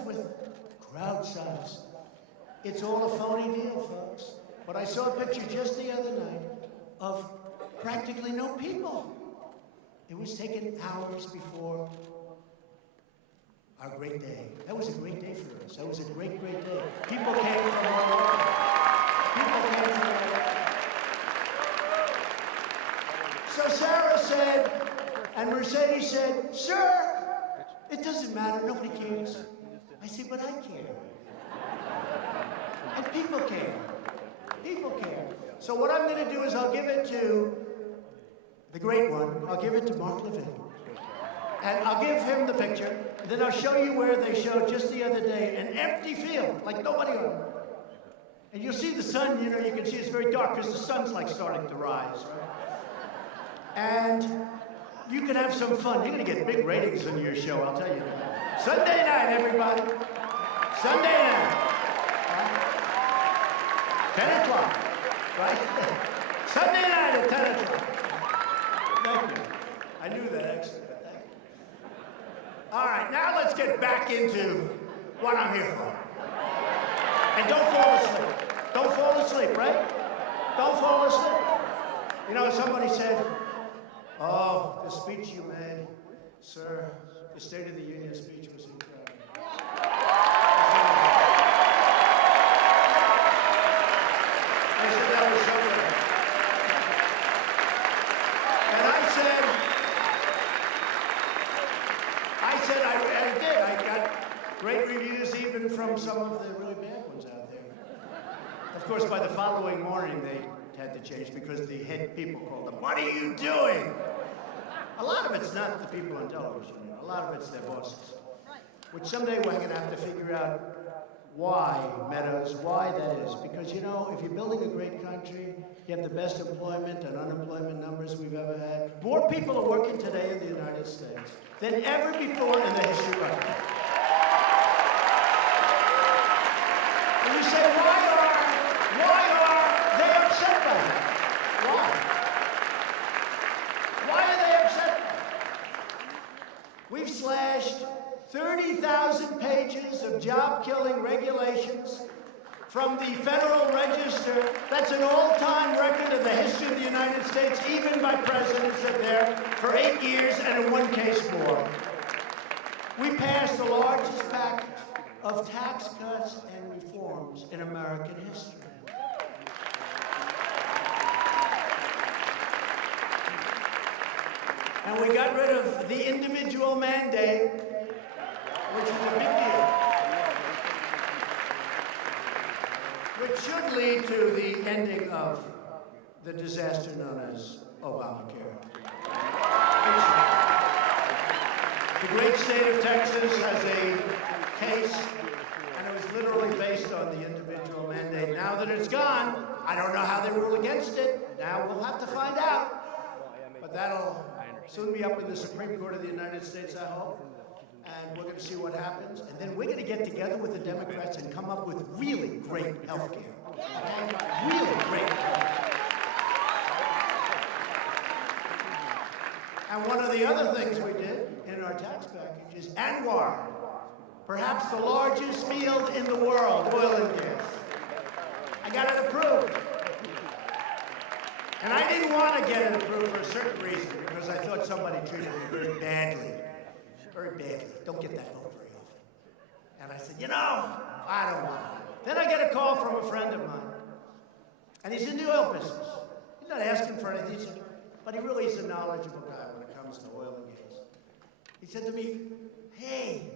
with crowd size. It's all a phony deal, folks. But I saw a picture just the other night of practically no people. It was taken hours before our great day. That was a great day for us. That was a great, great day. People came from all over. People came from all over. So Sarah said, and Mercedes said, sir, it doesn't matter, nobody cares. I said, but I care. And people care. People care. So what I'm going to do is I'll give it to the great one. I'll give it to Mark Levin. And I'll give him the picture. And then I'll show you where they showed just the other day an empty field, like nobody on it. And you'll see the sun, you can see it's very dark because the sun's like starting to rise. And you can have some fun. You're going to get big ratings on your show, I'll tell you that. Sunday night, everybody. Sunday night. 10 o'clock, right? Sunday night at 10 o'clock. Thank you. I knew that actually, but thank you. All right, now let's get back into what I'm here for. And don't fall asleep. Don't fall asleep, right? Don't fall asleep. Somebody said, oh, the speech you made, sir, the State of the Union speech was incredible. Great reviews even from some of the really bad ones out there. Of course, by the following morning, they had to change because the head people called them, what are you doing? A lot of it's not the people on television. A lot of it's their bosses. Which someday we're going to have to figure out why, Meadows, why that is. Because, if you're building a great country, you have the best employment and unemployment numbers we've ever had. More people are working today in the United States than ever before in the history of our country. You say, why are they upset by that? Why are they upset? We've slashed 30,000 pages of job-killing regulations from the Federal Register. That's an all-time record in the history of the United States, even by presidents that are there for 8 years and in one case more. We passed the largest package of tax cuts and reforms in American history. And we got rid of the individual mandate, which is a big deal, which should lead to the ending of the disaster known as Obamacare. The great state of Texas has a case, and it was literally based on the individual mandate. Now that it's gone, I don't know how they rule against it. Now we'll have to find out. But that'll soon be up in the Supreme Court of the United States, I hope. And we're going to see what happens. And then we're going to get together with the Democrats and come up with really great health care. Okay? the other things we did in our tax package is Anwar, perhaps the largest field in the world, oil and gas. I got it approved. And I didn't want to get it approved for a certain reason, because I thought somebody treated me very badly. Very badly. Don't get that vote very often. And I said, you know, I don't want it. Then I get a call from a friend of mine. And he's in the oil business. He's not asking for anything, but he really is a knowledgeable guy when it comes to oil and gas. He said to me, hey,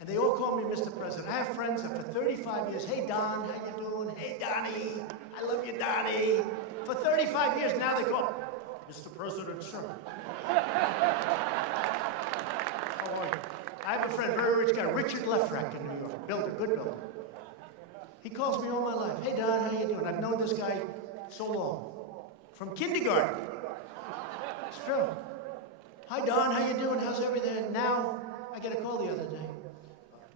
and they all call me Mr. President. I have friends that for 35 years, hey, Don, how you doing? Hey, Donnie, I love you, Donnie. For 35 years now, they call Mr. President, sir. How are you? I have a friend, very rich guy, Richard Lefrak in New York, builder, good builder. He calls me all my life. Hey, Don, how you doing? I've known this guy so long. From kindergarten. It's true. Hi, Don, how you doing? How's everything? And now, I get a call the other day.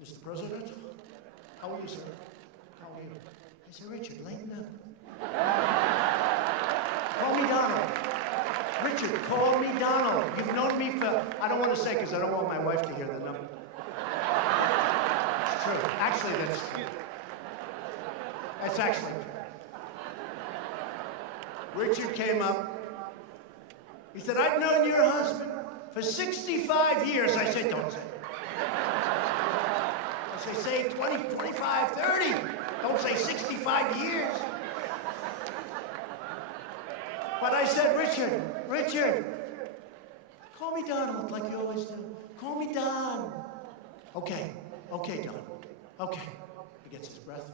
Mr. President, how are you, sir? How are you? I said, Richard, lighten up. Call me Donald. Richard, call me Donald. You've known me for, I don't want to say because I don't want my wife to hear the number. It's true. Actually, that's actually true. Richard came up. He said, I've known your husband for 65 years. I said, don't say it. I say 20, 25, 30. Don't say 65 years. But I said, Richard, call me Donald like you always do. Call me Don. Okay, Don. Okay. He gets his breath.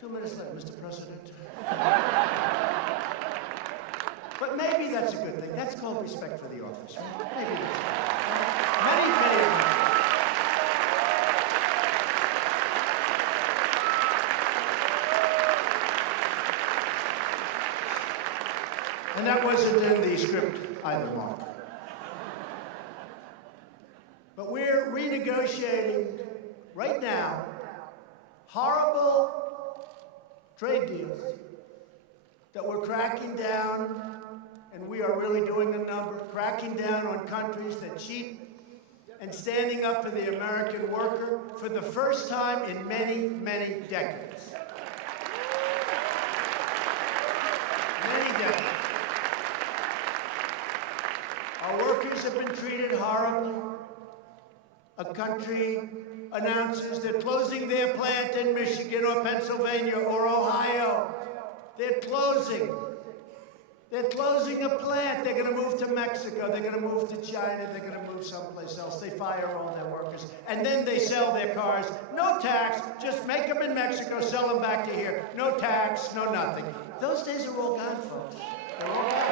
2 minutes later, Mr. President. But maybe that's a good thing. That's called respect for the office, right? Maybe that's many. And that wasn't in the script either, Mark. But we're renegotiating right now horrible trade deals that we're cracking down, and we are really doing a number, cracking down on countries that cheat and standing up for the American worker for the first time in many, many decades. Many decades. Our workers have been treated horribly. A country announces they're closing their plant in Michigan or Pennsylvania or Ohio. They're closing. They're closing a plant. They're going to move to Mexico. They're going to move to China. They're going to move someplace else. They fire all their workers. And then they sell their cars. No tax. Just make them in Mexico, sell them back to here. No tax, no nothing. Those days are all gone, folks. They're all gone.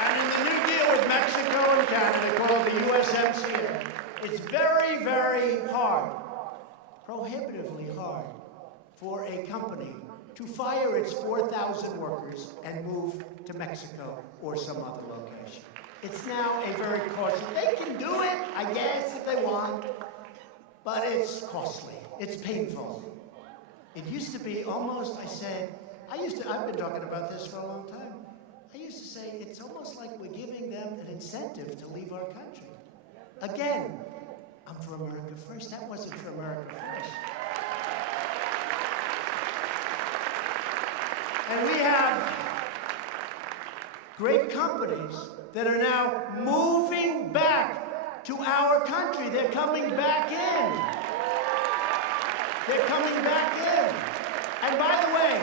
And in the new deal with Mexico and Canada called the USMCA, it's very, very hard, prohibitively hard, for a company to fire its 4,000 workers and move to Mexico or some other location. It's now a very costly. They can do it, I guess, if they want, but it's costly. It's painful. It used to be almost, I've been talking about this for a long time. I used to say it's almost like we're giving them an incentive to leave our country. Again, I'm for America first. That wasn't for America first. And we have great companies that are now moving back to our country. They're coming back in. They're coming back in. And by the way,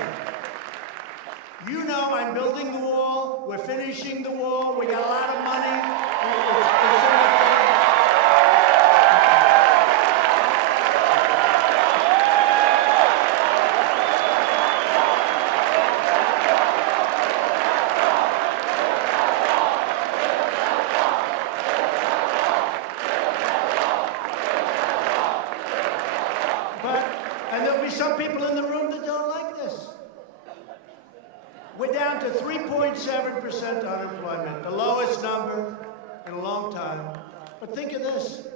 you know I'm building the wall. We're finishing the wall. We got a lot of money. And there'll be some people in the room that don't like this. We're down to 3.7% unemployment, the lowest number in a long time. But think of this.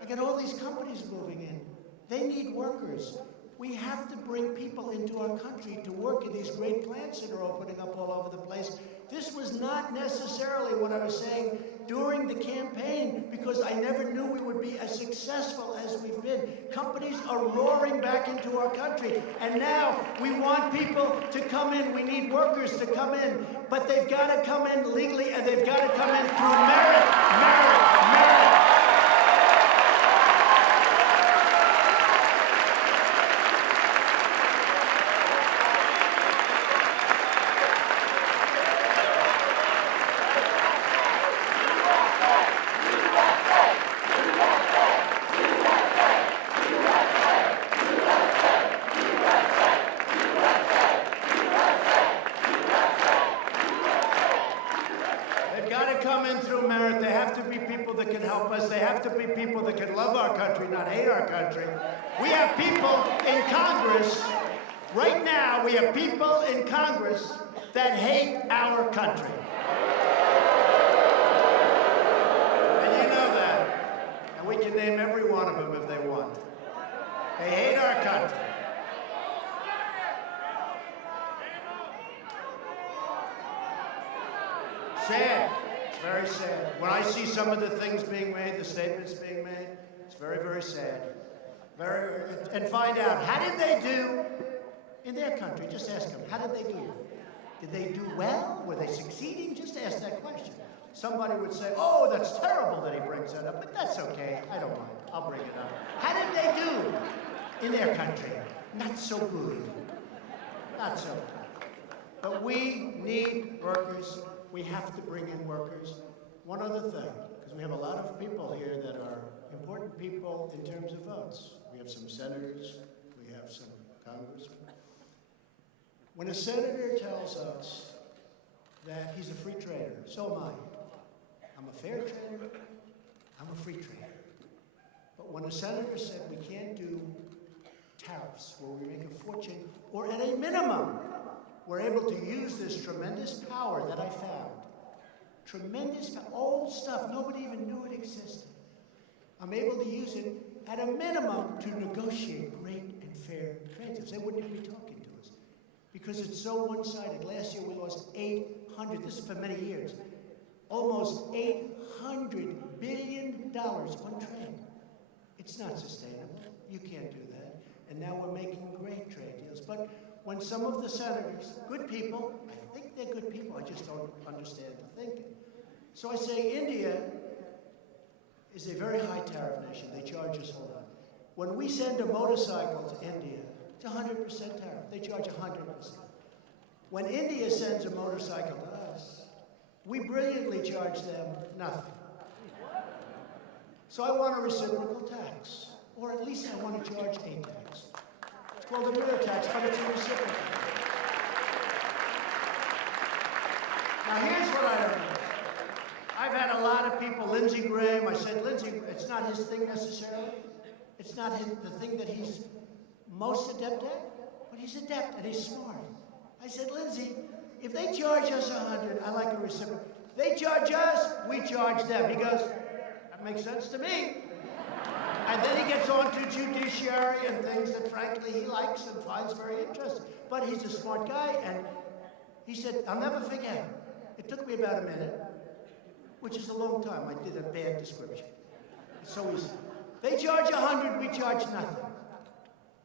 I got all these companies moving in. They need workers. We have to bring people into our country to work in these great plants that are opening up all over the place. This was not necessarily what I was saying during the campaign, because I never knew we would be as successful as we've been. Companies are roaring back into our country, and now we want people to come in. We need workers to come in, but they've got to come in legally, and they've got to come in through merit. Not hate our country. We have people in Congress, right now, we have people in Congress that hate our country. And you know that. And we can name every one of them if they want. They hate our country. Sad. It's very sad. When I see some of the things being made, the statements being made, very, very sad. And find out, how did they do in their country? Just ask them, how did they do? Did they do well? Were they succeeding? Just ask that question. Somebody would say, oh, that's terrible that he brings that up, but that's okay. I don't mind. I'll bring it up. How did they do in their country? Not so good. Not so good. But we need workers. We have to bring in workers. One other thing, because we have a lot of people here that are important people in terms of votes. We have some senators, we have some congressmen. When a senator tells us that he's a free trader, so am I. I'm a fair trader, I'm a free trader. But when a senator said we can't do tariffs where we make a fortune, or at a minimum, we're able to use this tremendous power that I found. Tremendous, old stuff, nobody even knew it existed. I'm able to use it at a minimum to negotiate great and fair trade. They wouldn't even be talking to us because it's so one-sided. Last year we lost 800, this is for many years, almost $800 billion on trade. It's not sustainable. You can't do that. And now we're making great trade deals. But when some of the senators, good people, I think they're good people, I just don't understand the thinking. So I say India is a very high tariff nation. They charge us a lot. When we send a motorcycle to India, it's 100% tariff. They charge 100%. When India sends a motorcycle to us, we brilliantly charge them nothing. So I want a reciprocal tax, or at least I want to charge a tax. It's called a mirror tax, but it's a reciprocal. Now here's what I don't know. I've had a lot of people, Lindsey Graham, I said, Lindsey, it's not his thing necessarily. It's not the thing that he's most adept at, but he's adept and he's smart. I said, Lindsey, if they charge us 100, I like a reciprocal. They charge us, we charge them. He goes, that makes sense to me. And then he gets on to judiciary and things that frankly he likes and finds very interesting. But he's a smart guy, and he said, I'll never forget. It took me about a minute, which is a long time. I did a bad description. It's so easy. They charge 100, we charge nothing.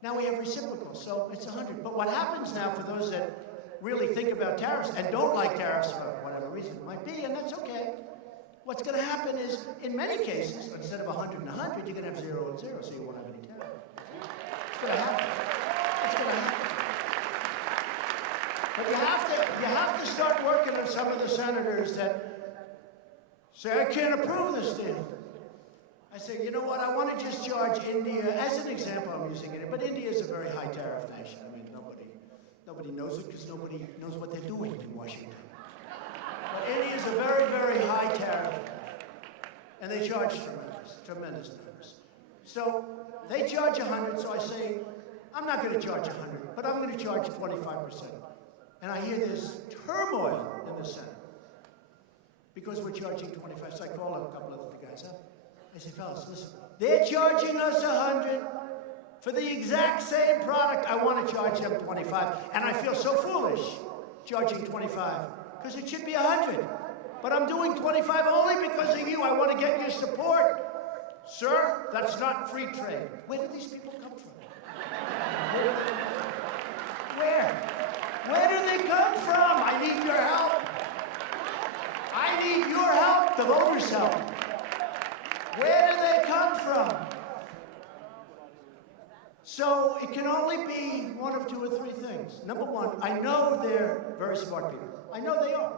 Now we have reciprocal, so it's 100. But what happens now for those that really think about tariffs and don't like tariffs for whatever reason it might be, and that's okay, what's going to happen is, in many cases, instead of 100 and 100, you're going to have 0 and 0, so you won't have any tariff. It's going to happen. It's going to happen. But you have to start working with some of the senators that say, I can't approve this deal. I say, you know what, I want to just charge India, as an example I'm using it, but India is a very high tariff nation. I mean, nobody knows it because nobody knows what they're doing in Washington. But India is a very, very high tariff, and they charge tremendous numbers. So they charge 100, so I say, I'm not going to charge 100, but I'm going to charge 25%. And I hear this turmoil in the Senate because we're charging 25. So I call a couple of the guys up. I say, fellas, listen, they're charging us 100 for the exact same product. I want to charge them 25, and I feel so foolish charging 25 because it should be 100. But I'm doing 25 only because of you. I want to get your support. Sir, that's not free trade. Where do these people come from? Where do they come from? I need your help. I need your help, the voters' help. Where do they come from? So it can only be one of two or three things. Number one, I know they're very smart people. I know they are.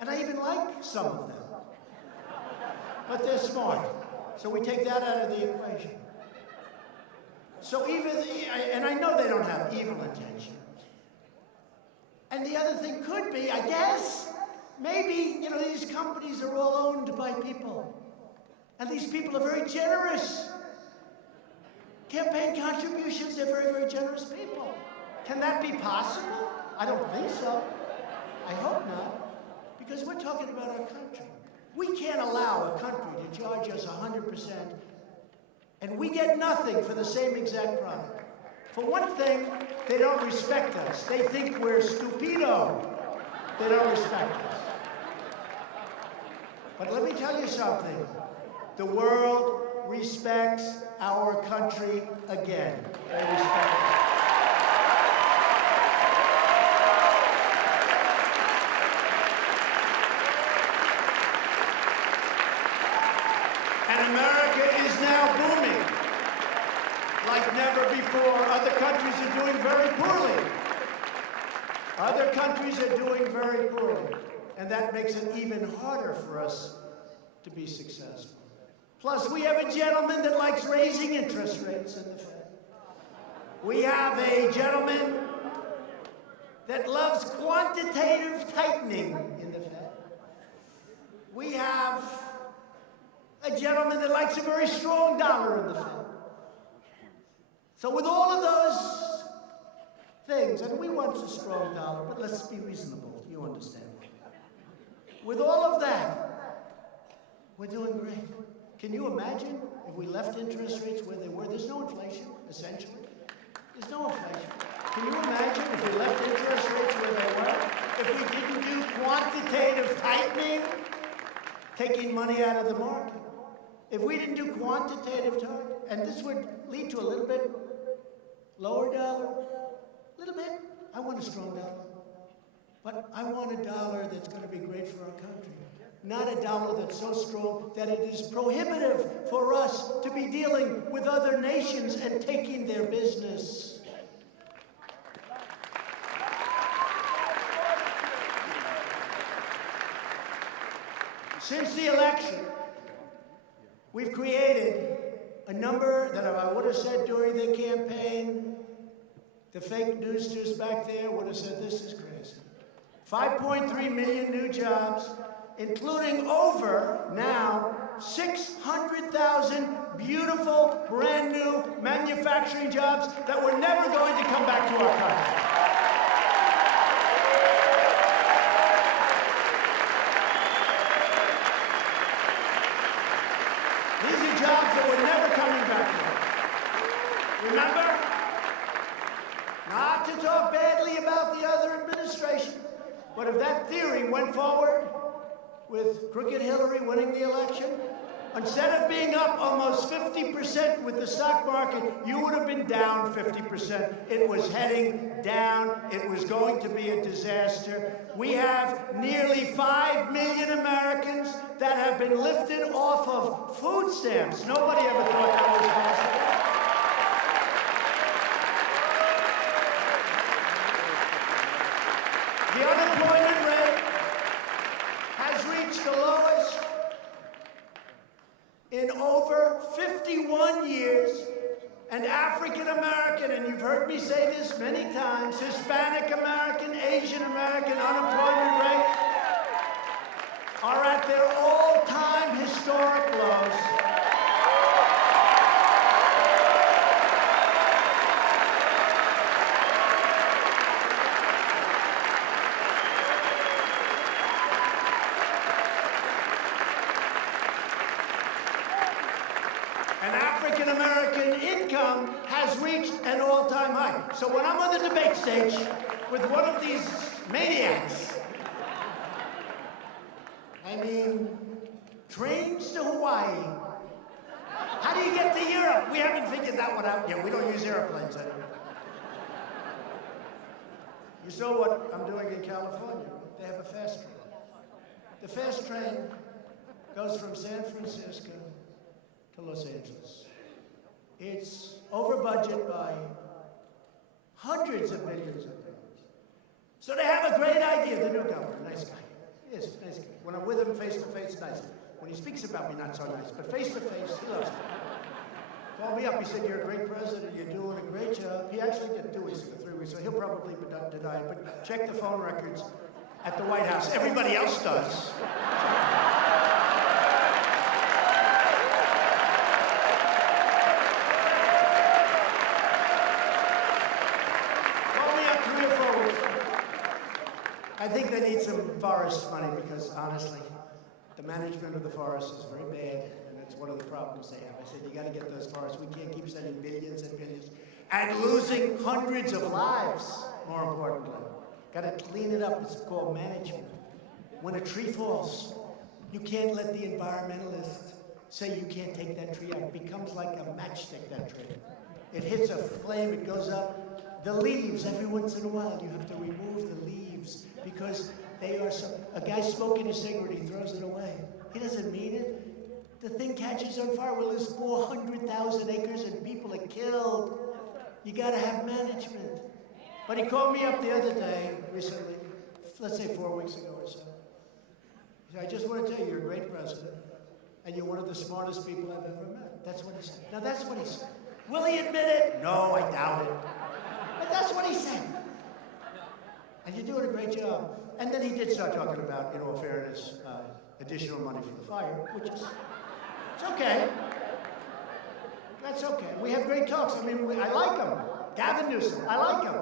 And I even like some of them. But they're smart. So we take that out of the equation. So and I know they don't have evil intentions. And the other thing could be, I guess, maybe, these companies are all owned by people. And these people are very generous. Campaign contributions, they're very, very generous people. Can that be possible? I don't think so. I hope not. Because we're talking about our country. We can't allow a country to charge us 100%, and we get nothing for the same exact product. For one thing, they don't respect us. They think we're stupido. They don't respect us. But let me tell you something. The world respects our country again. They respect us. And America is now booming like never before. Other countries are doing very poorly. Other countries are doing very poorly. And that makes it even harder for us to be successful. Plus, we have a gentleman that likes raising interest rates in the Fed. We have a gentleman that loves quantitative tightening in the Fed. We have a gentleman that likes a very strong dollar in the Fed. So with all of those things, and we want a strong dollar, but let's be reasonable, you understand. With all of that, we're doing great. Can you imagine if we left interest rates where they were? There's no inflation, essentially. There's no inflation. Can you imagine if we left interest rates where they were? If we didn't do quantitative tightening, taking money out of the market? If we didn't do quantitative tightening, and this would lead to a little bit lower dollar, a little bit. I want a strong dollar. But I want a dollar that's going to be great for our country. Not a dollar that's so strong that it is prohibitive for us to be dealing with other nations and taking their business. Since the election, we've created a number that I would have said during the campaign, the fake newssters back there would have said this is crazy. 5.3 million new jobs, including over now 600,000 beautiful, brand new manufacturing jobs that were never going to come back to our country. These are jobs that were never coming back to us. Remember? Not to talk badly about the other administration, but if that theory went forward, with crooked Hillary winning the election, instead of being up almost 50% with the stock market, you would have been down 50%. It was heading down. It was going to be a disaster. We have nearly 5 million Americans that have been lifted off of food stamps. Nobody ever thought that was possible. The unemployment rate has reached the lowest in over 51 years, and African American, and you've heard me say this many times, Hispanic American, Asian American unemployment rates are at their all-time historic lows. African-American income has reached an all-time high. So when I'm on the debate stage with one of these maniacs, I mean, trains to Hawaii. How do you get to Europe? We haven't figured that one out yet. We don't use airplanes anymore. You saw what I'm doing in California. They have a fast train. The fast train goes from San Francisco to Los Angeles. It's over budget by hundreds of millions of dollars. So they have a great idea, the new governor, nice guy. Yes, nice guy. When I'm with him face to face, nice. When he speaks about me, not so nice, but face to face, he loves me. Called me up, he said, you're a great president, you're doing a great job. He actually did 2 weeks ago, 3 weeks ago, he'll probably deny it, but check the phone records at the White House. Everybody else does. Called me up 3 or 4 weeks ago. I think they need some forest money because, honestly, the management of the forest is very bad, and that's one of the problems they have. I said, you got to get those forests. We can't keep sending billions and billions and losing hundreds of lives, more importantly. Got to clean it up. It's called management. When a tree falls, you can't let the environmentalists say you can't take that tree out. It becomes like a matchstick, that tree. It hits a flame, it goes up. The leaves, every once in a while, you have to remove the leaves because they are so. A guy smoking a cigarette, he throws it away. He doesn't mean it. The thing catches on fire. We'll lose 400,000 acres and people are killed. You got to have management. But he called me up the other day, recently, let's say 4 weeks ago or so. He said, I just want to tell you, you're a great president, and you're one of the smartest people I've ever met. That's what he said. Now, that's what he said. Will he admit it? No, I doubt it. But that's what he said. And you're doing a great job. And then he did start talking about, in all fairness, additional money for the fire, which is, it's okay. That's okay. We have great talks. I mean, I like him. Gavin Newsom, I like him.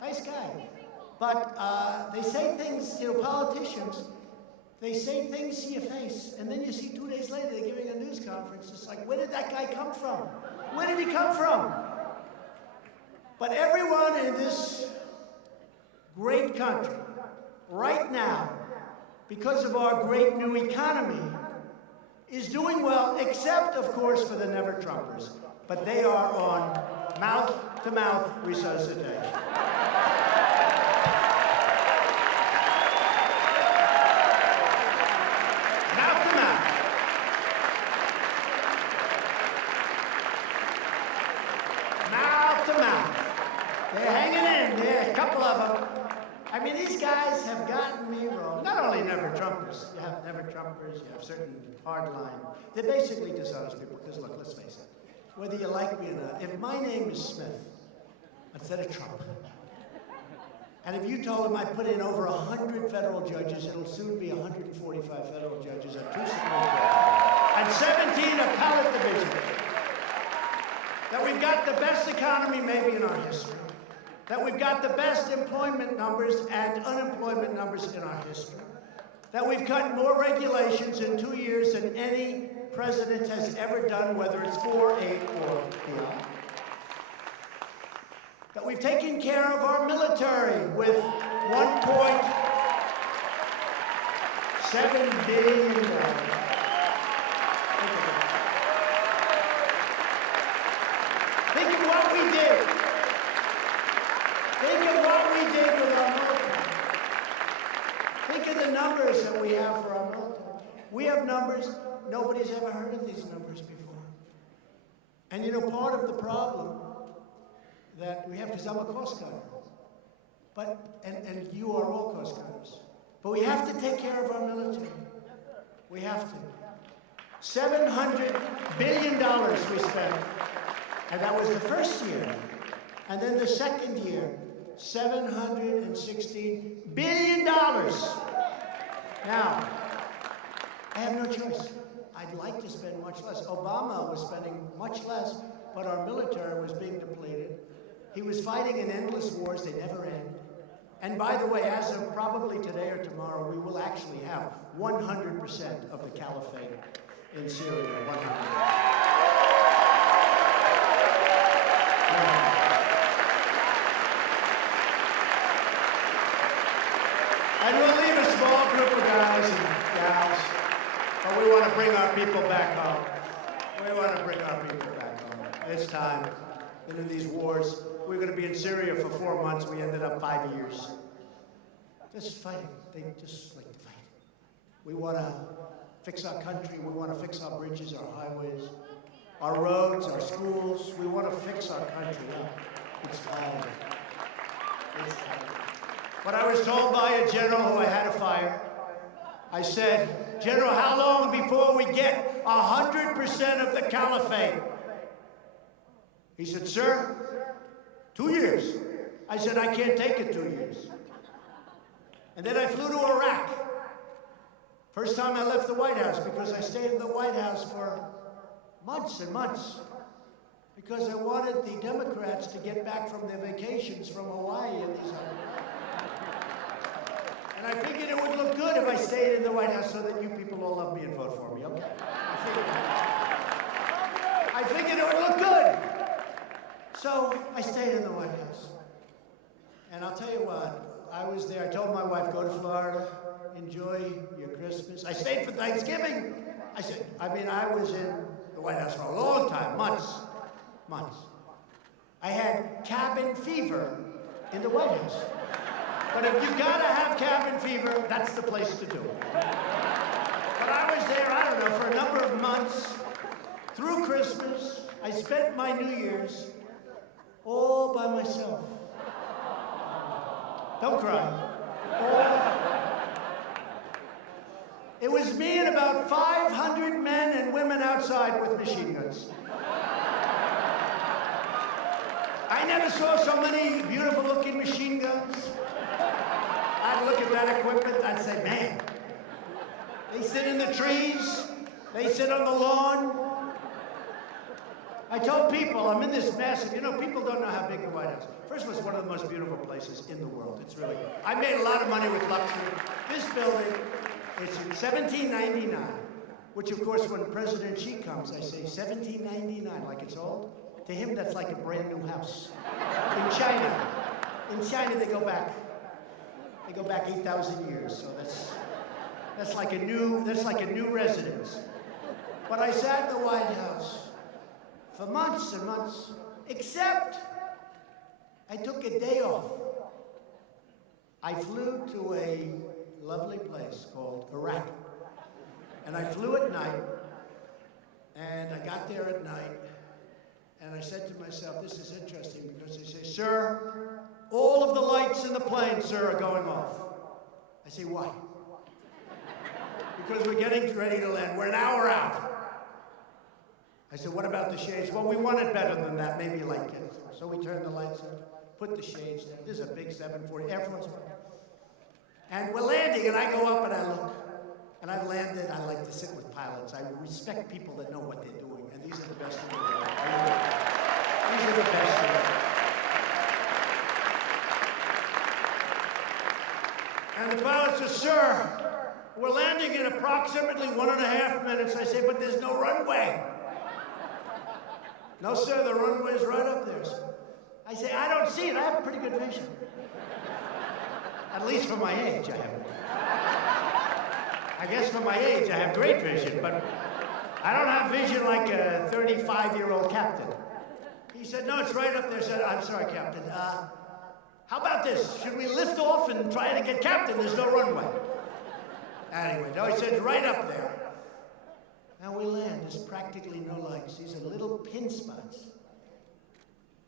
Nice guy. But they say things, politicians, they say things to your face, and then you see 2 days later they're giving a news conference. It's like, where did that guy come from? Where did he come from? But everyone in this great country, right now, because of our great new economy, is doing well, except, of course, for the never-Trumpers. But they are on mouth-to-mouth resuscitation. Mouth-to-mouth. Mouth-to-mouth. They're hanging in there, a couple of them. I mean, these guys have gotten me wrong. Not only never-Trumpers. You have never-Trumpers, you have certain hardline. They're basically dishonest people, because look, let's face it. Whether you like me or not, if my name is Smith instead of Trump, and if you told them I put in over 100 federal judges, it'll soon be 145 federal judges and 2 Supreme Court, and 17 appellate divisions, that we've got the best economy maybe in our history, that we've got the best employment numbers and unemployment numbers in our history, that we've cut more regulations in 2 years than any president has ever done, whether it's 4, 8, or beyond, that we've taken care of our military with $1.7 billion. Think of what we did. Think of what we did with our military. Think of the numbers that we have for our military. We have numbers, nobody's ever heard of these numbers before. And you know, part of the problem that we have, because I'm a cost cutter, and you are all cost cutters, but we have to take care of our military. We have to. $700 billion we spent, and that was the first year. And then the second year, $716 billion. Now, I have no choice. I'd like to spend much less. Obama was spending much less, but our military was being depleted. He was fighting in endless wars, they never end. And by the way, as of probably today or tomorrow, we will actually have 100% of the caliphate in Syria. 100%. And we'll leave a small group of guys in our people back home. We want to bring our people back home. It's time. Been in these wars. We were going to be in Syria for 4 months. We ended up 5 years. Just fighting. They just like to fight. We want to fix our country. We want to fix our bridges, our highways, our roads, our schools. We want to fix our country. It's time. It's time. But I was told by a general who I had to fire, I said, General, how long before we get 100% of the caliphate? He said, sir, 2 years. I said, I can't take it 2 years. And then I flew to Iraq. First time I left the White House, because I stayed in the White House for months and months, because I wanted the Democrats to get back from their vacations from Hawaii and these other. And I figured it would look good if I stayed in the White House so that you people all love me and vote for me, okay? I figured it would look good. So I stayed in the White House. And I'll tell you what, I was there. I told my wife, go to Florida, enjoy your Christmas. I stayed for Thanksgiving. I was in the White House for a long time, months. I had cabin fever in the White House. But if you've got to have cabin fever, that's the place to do it. But I was there, I don't know, for a number of months. Through Christmas, I spent my New Year's all by myself. Don't cry. It was me and about 500 men and women outside with machine guns. I never saw so many beautiful-looking machine guns. I'd look at that equipment, I'd say, man, they sit in the trees, they sit on the lawn. I told people, I'm in this massive, people don't know how big the White House is. First of all, it's one of the most beautiful places in the world. It's really, I made a lot of money with luxury. This building, it's in 1799, which of course, when President Xi comes, I say 1799, like it's old. To him, that's like a brand new house. In China, they go back 8,000 years, so that's like a new residence. But I sat in the White House for months and months, except I took a day off. I flew to a lovely place called Iraq. And I flew at night, and I got there at night, and I said to myself, this is interesting, because they say, sir, all of the lights in the plane, sir, are going off. I say, why? Because we're getting ready to land. We're an hour out. I said, what about the shades? Well, we want it better than that, maybe like it. So we turned the lights on, put the shades there. This is a big 740 Air Force One. And we're landing, and I go up and I look. And I've landed, I like to sit with pilots. I respect people that know what they're doing, and these are the best in the world. These are the best in the world. And the pilot says, sir, we're landing in approximately 1.5 minutes. I say, but there's no runway. No, sir, the runway is right up there. I say, I don't see it. I have pretty good vision. At least for my age, I have. I guess for my age, I have great vision, but I don't have vision like a 35-year-old captain. He said, no, it's right up there. I said, I'm sorry, Captain. How about this? Should we lift off and try to get Captain? There's no runway. Anyway, no, he said, right up there. Now we land. There's practically no lights. These are little pin spots.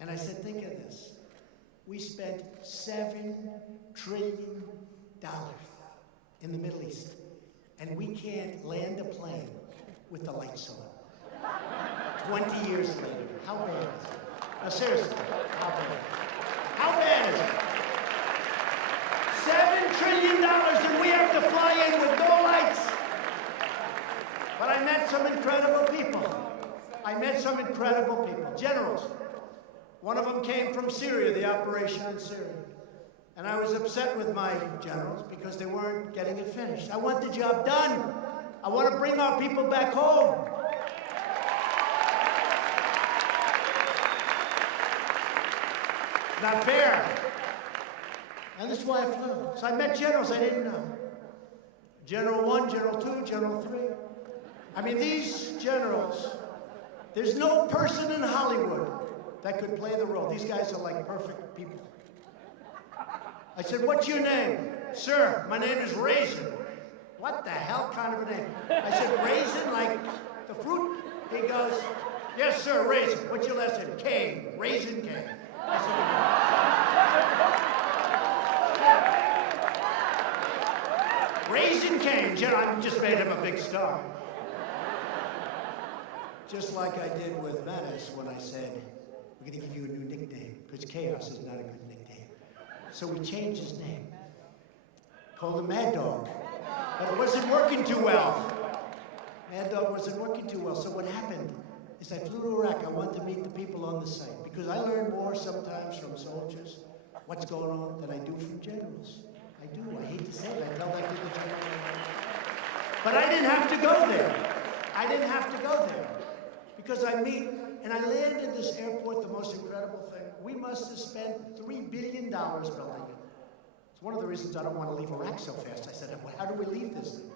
And I said, think of this. We spent $7 trillion in the Middle East. And we can't land a plane with the lights on. 20 years later. How bad is it? No, seriously, how bad? How bad is it? $7 trillion and we have to fly in with no lights. But I met some incredible people. Generals. One of them came from Syria, the operation in Syria. And I was upset with my generals because they weren't getting it finished. I want the job done. I want to bring our people back home. Not fair. And this is why I flew. So I met generals I didn't know. General 1, General 2, General 3. I mean, these generals, there's no person in Hollywood that could play the role. These guys are like perfect people. I said, what's your name? Sir, my name is Raisin. What the hell kind of a name? I said, Raisin, like the fruit? He goes, yes, sir, Raisin. What's your last name? Kane, Raisin Kane. I said, Raisin Kane, I just made him a big star. Just like I did with Menace when I said, we're going to give you a new nickname, because Chaos is not a good nickname. So we changed his name. Called him Mad Dog. But it wasn't working too well. Mad Dog wasn't working too well. So what happened is I flew to Iraq. I wanted to meet the people on the site, because I learn more sometimes from soldiers, what's going on, than I do from generals. I do. I hate to say it. I tell that to the general. But I didn't have to go there. I didn't have to go there. Because I meet, and I land in this airport, the most incredible thing. We must have spent $3 billion building it. It's one of the reasons I don't want to leave Iraq so fast. I said, how do we leave this thing?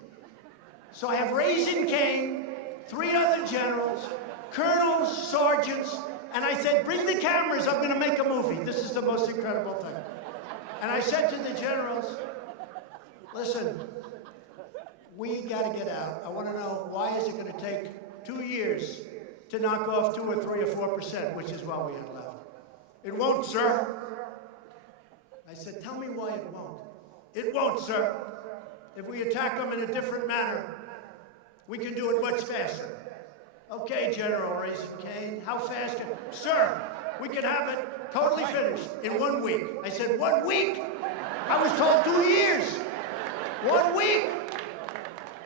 So I have Raisin Kane, 3 other generals, colonels, sergeants, and I said, bring the cameras, I'm going to make a movie. This is the most incredible thing. And I said to the generals, listen, we got to get out. I want to know, why is it going to take 2 years to knock off 2 or 3 or 4%, which is what we had left? It won't, sir. I said, tell me why it won't. It won't, sir. If we attack them in a different manner, we can do it much faster. Okay, General Raisin Kane, how fast can... Sir, we can have it totally finished in 1 week. I said, 1 week? I was told 2 years. 1 week?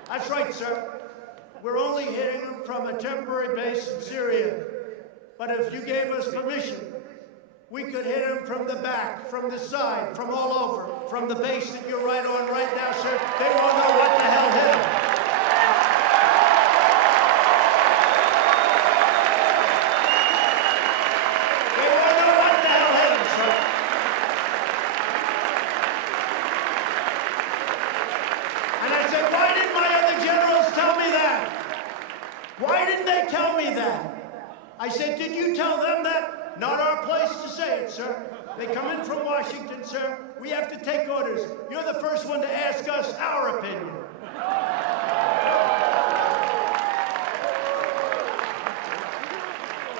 That's right, sir. We're only hitting them from a temporary base in Syria. But if you gave us permission, we could hit them from the back, from the side, from all over, from the base that you're right on right now, sir. They won't know what the hell hit them. They won't know what the hell hit them, sir. And I said, why didn't my other generals tell me that? Why didn't they tell me that? I said, did you tell them that? Not our place to say it, sir. They come in from Washington, sir. We have to take orders. You're the first one to ask us our opinion.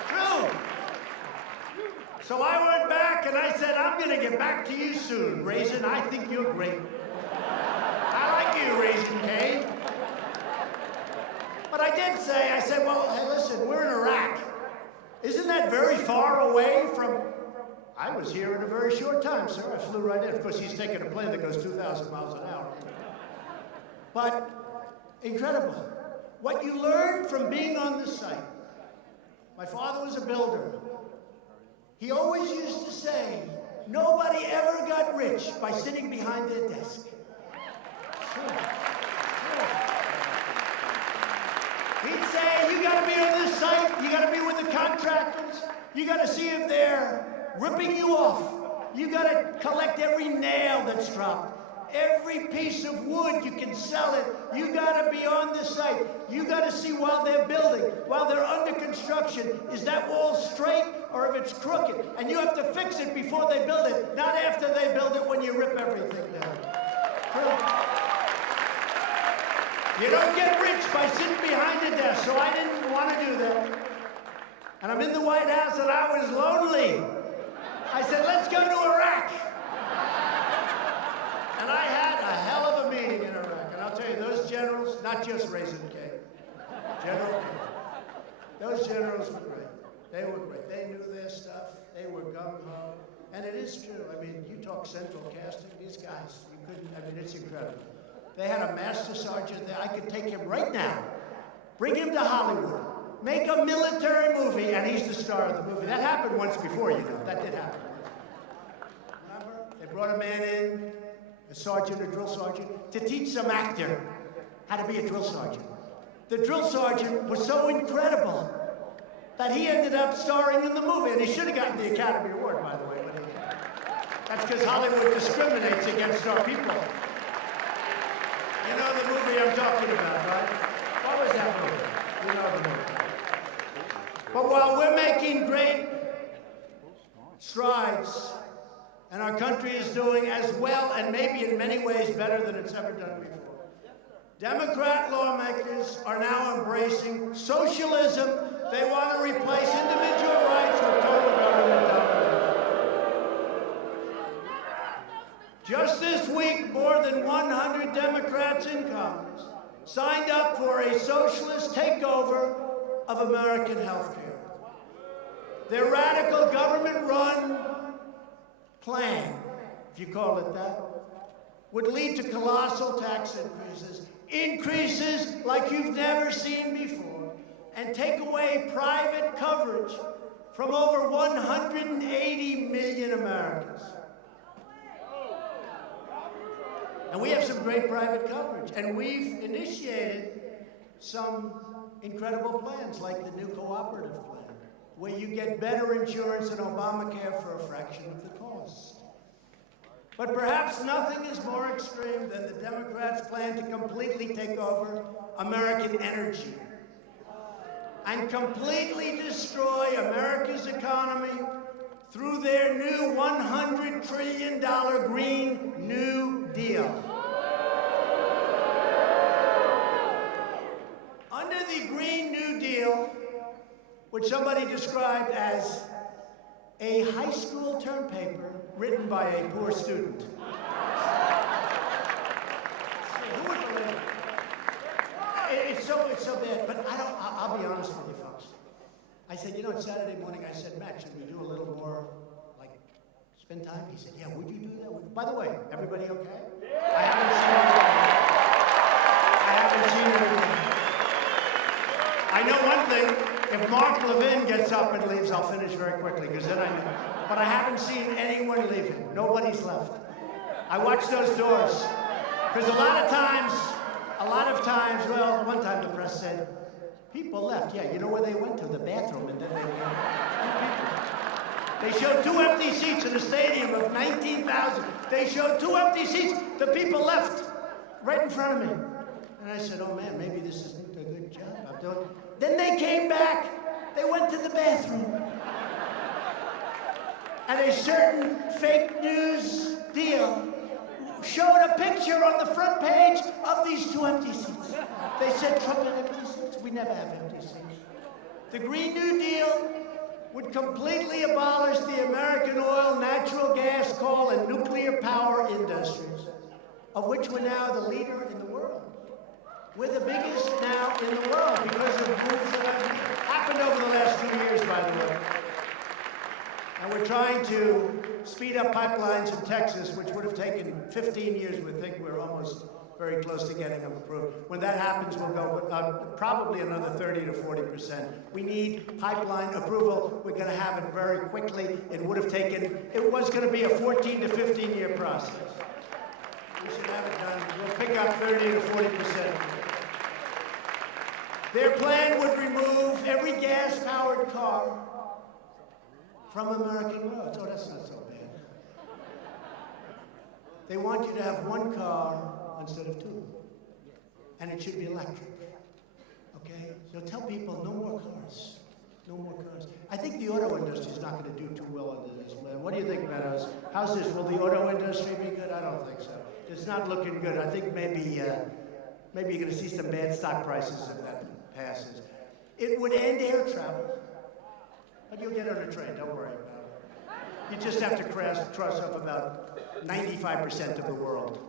True. So I went back and I said, I'm going to get back to you soon, Raisin. I think you're great. I like you, Raisin Kane. But I did say, I said, well, hey, listen, we're in Iraq. Isn't that very far away from... I was here in a very short time, sir. I flew right in. Of course, he's taking a plane that goes 2,000 miles an hour. But incredible. What you learn from being on the site. My father was a builder. He always used to say, nobody ever got rich by sitting behind their desk. Sure. He'd say, you gotta be on this site, you gotta be with the contractors, you gotta see if they're ripping you off. You gotta collect every nail that's dropped. Every piece of wood, you can sell it. You gotta be on the site. You gotta see while they're building, while they're under construction, is that wall straight or if it's crooked? And you have to fix it before they build it, not after they build it when you rip everything down. You don't get rich by sitting behind a desk, so I didn't want to do that. And I'm in the White House and I was lonely. I said, let's go to Iraq. And I had a hell of a meeting in Iraq. And I'll tell you, those generals, not just Raisin Kane, General Kane, those generals were great. They were great. They knew their stuff. They were gung-ho. And it is true. I mean, you talk central casting, these guys, you couldn't, I mean, it's incredible. They had a master sergeant there. I could take him right now, bring him to Hollywood, make a military movie, and he's the star of the movie. That happened once before, you know. That did happen. Remember? They brought a man in, a sergeant, a drill sergeant, to teach some actor how to be a drill sergeant. The drill sergeant was so incredible that he ended up starring in the movie, and he should have gotten the Academy Award, by the way. But that's because Hollywood discriminates against our people. You know the movie I'm talking about, right? What was that movie? You know the movie. But while we're making great strides, and our country is doing as well and maybe in many ways better than it's ever done before, Democrat lawmakers are now embracing socialism. They want to replace individual rights with total government domination. Just this week, more than 100 Democrats in Congress signed up for a socialist takeover of American health care. Their radical government-run plan, if you call it that, would lead to colossal tax increases like you've never seen before, and take away private coverage from over 180 million Americans. And we have some great private coverage, and we've initiated some incredible plans like the new cooperative plan, where you get better insurance than Obamacare for a fraction of the cost. But perhaps nothing is more extreme than the Democrats' plan to completely take over American energy and completely destroy America's economy through their new $100 trillion Green New Deal. Under the Green New Deal, which somebody described as a high school term paper written by a poor student. Who would believe it? It's so bad, but I'll be honest with you folks. I said, you know, it's Saturday morning. I said, Matt, should we do a little more, like, spend time? He said, yeah, would you do that? By the way, everybody okay? I haven't seen anyone. I know one thing. If Mark Levin gets up and leaves, I'll finish very quickly, because then but I haven't seen anyone leaving. Nobody's left. I watch those doors, because a lot of times, well, one time the press said, people left. Yeah, you know where they went to? The bathroom, and then they came. They showed 2 empty seats in a stadium of 19,000. They showed 2 empty seats. The people left right in front of me. And I said, oh man, maybe this isn't a good job I'm doing. Then they came back. They went to the bathroom. And a certain fake news deal showed a picture on the front page of these 2 empty seats. They said, Trump had empty seats. We never have empty seats. The Green New Deal would completely abolish the American oil, natural gas, coal, and nuclear power industries, of which we're now the leader in the world. We're the biggest now in the world because of moves that have happened over the last 2 years, by the way. And we're trying to speed up pipelines in Texas, which would have taken 15 years. We think we're almost very close to getting them approved. When that happens, we'll go probably another 30 to 40%. We need pipeline approval. We're going to have it very quickly. It was going to be a 14 to 15 year process. We should have it done. We'll pick up 30 to 40%. Their plan would remove every gas-powered car from American roads. Oh, that's not so bad. They want you to have 1 car instead of 2. And it should be electric. Okay? So tell people no more cars. No more cars. I think the auto industry is not going to do too well under this plan. What do you think, Meadows? How's this? Will the auto industry be good? I don't think so. It's not looking good. I think maybe you're going to see some bad stock prices if that passes. It would end air travel. But you'll get on a train, don't worry about it. You just have to cross up about 95% of the world.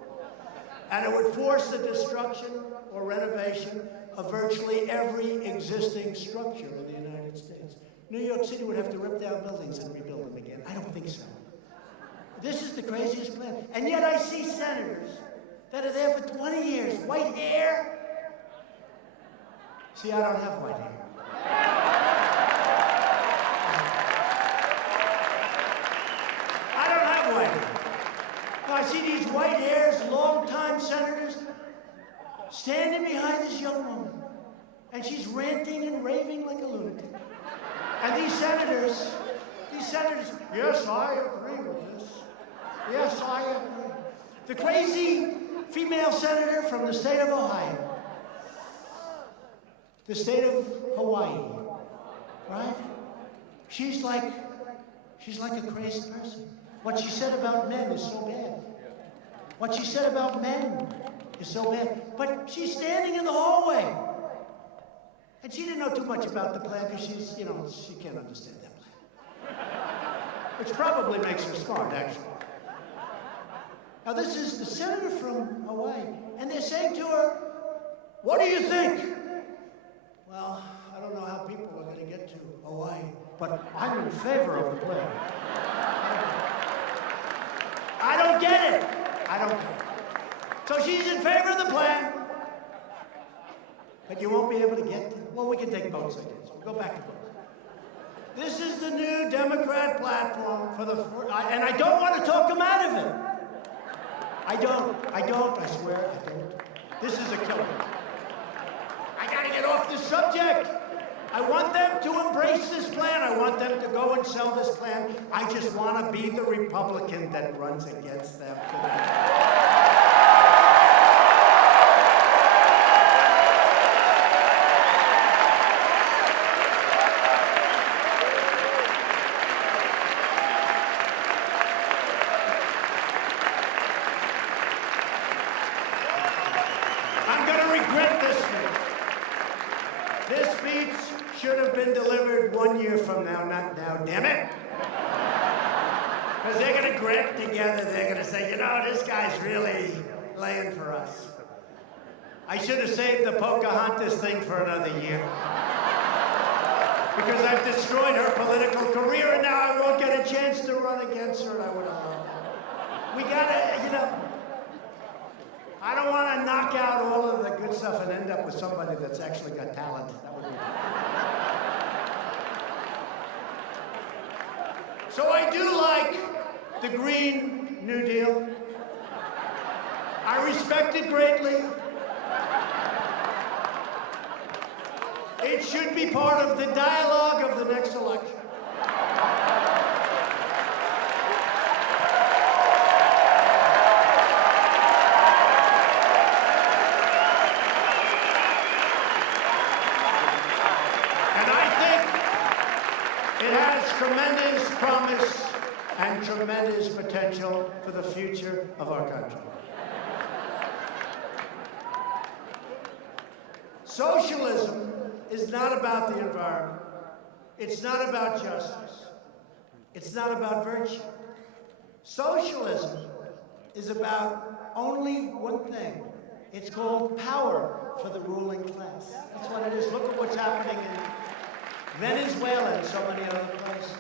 And it would force the destruction or renovation of virtually every existing structure in the United States. New York City would have to rip down buildings and rebuild them again. I don't think so. This is the craziest plan. And yet I see senators that are there for 20 years. White hair. See, I don't have white hair. I see these white hairs, long-time senators, standing behind this young woman. And she's ranting and raving like a lunatic. And these senators, yes, I agree with this. Yes, I agree. The crazy female senator from the state of Ohio. the state of Hawaii, right? She's like a crazy person. What she said about men is so bad. What she said about men is so bad. But she's standing in the hallway. And she didn't know too much about the plan because she's, you know, she can't understand that plan. Which probably makes her smart, actually. Now, this is the senator from Hawaii, and they're saying to her, what do you think? Well, I don't know how people are going to get to Hawaii, but I'm in favor of the plan. I don't get it. I don't get it. So she's in favor of the plan, but you won't be able to get to, well, we can take votes, I guess. We'll go back to votes. This is the new Democrat platform for the, and I don't want to talk them out of it. I swear, I don't. This is a killer. I gotta get off this subject. I want them to embrace this plan. I want them to go and sell this plan. I just want to be the Republican that runs against them tonight. I'm going to regret this speech. This speech should have been delivered 1 year from now, not now, damn it. Because they're going to grit together. They're going to say, you know, this guy's really laying for us. I should have saved the Pocahontas thing for another year. Because I've destroyed her political career, and now I won't get a chance to run against her, and I would have loved that. We got to, you know, I don't want to knock out all of the good stuff and end up with somebody that's actually got talent. That would be So I do like the Green New Deal. I respect it greatly. It should be part of the dialogue of the next election. Tremendous promise and tremendous potential for the future of our country. Socialism is not about the environment. It's not about justice. It's not about virtue. Socialism is about only one thing. It's called power for the ruling class. That's what it is. Look at what's happening in Venezuela and so many other places.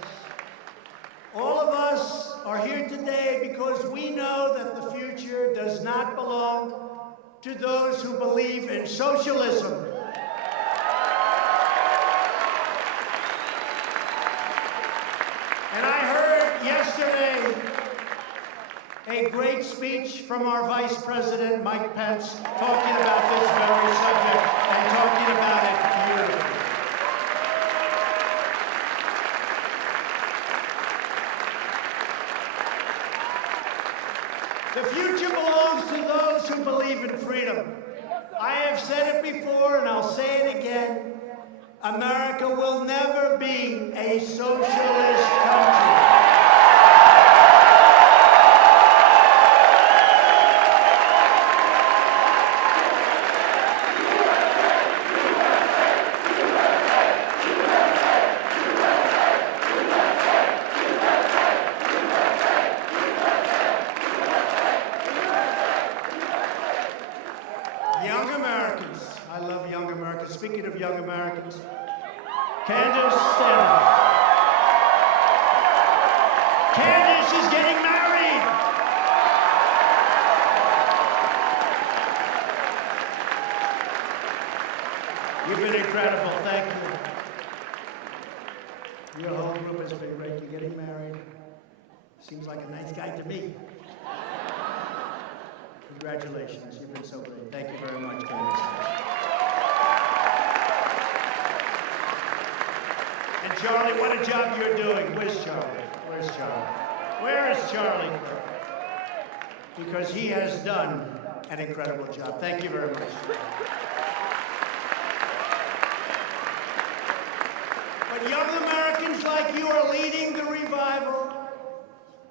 All of us are here today because we know that the future does not belong to those who believe in socialism. And I heard yesterday a great speech from our Vice President, Mike Pence, talking about this very subject and talking about it beautifully. The future belongs to those who believe in freedom. I have said it before and I'll say it again. America will never be a socialist country. Speaking of young Americans, Candace, stand up. Candace is getting married. You've been incredible. Thank you. Your whole group has been great. You're getting married. Seems like a nice guy to me. Congratulations. You've been so great. Thank you very much, Candace. And Charlie, what a job you're doing. Where's Charlie? Where's Charlie? Where is Charlie? Because he has done an incredible job. Thank you very much. But young Americans like you are leading the revival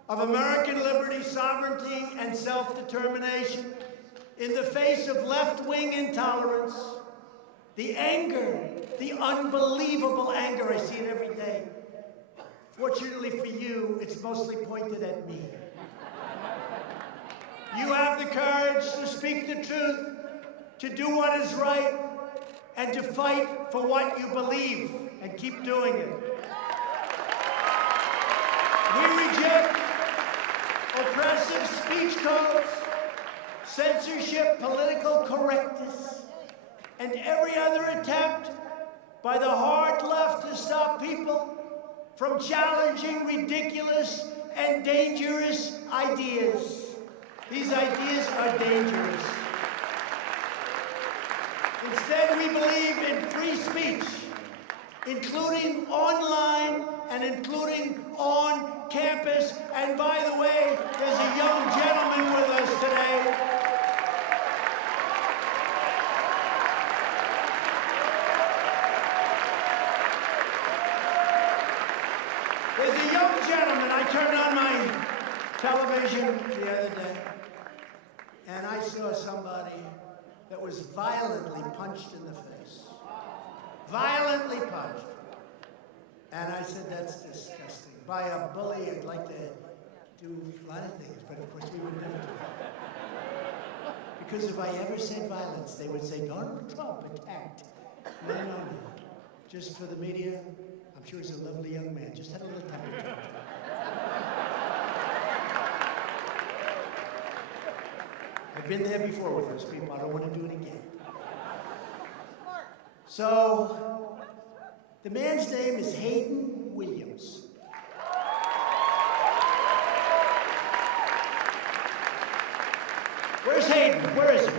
of American liberty, sovereignty, and self-determination in the face of left-wing intolerance. The anger, the unbelievable anger, I see it every day. Fortunately for you, it's mostly pointed at me. You have the courage to speak the truth, to do what is right, and to fight for what you believe, and keep doing it. We reject oppressive speech codes, censorship, political correctness, and every other attempt by the hard left to stop people from challenging ridiculous and dangerous ideas. These ideas are dangerous. Instead, we believe in free speech, including online and including on campus. And by the way, there's a young gentleman with us today. There's a young gentleman. I turned on my television the other day, and I saw somebody that was violently punched in the face. Violently punched. And I said, that's disgusting. By a bully, I'd like to do a lot of things, but of course we would never do that. Because if I ever said violence, they would say, Donald Trump attacked. No, no, no. Just for the media, I'm sure he's a lovely young man. Just had a little temper. I've been there before with those people. I don't want to do it again. So, the man's name is Hayden Williams. Where's Hayden? Where is he?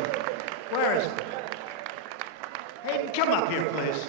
Where is he? Hayden, come up here, please.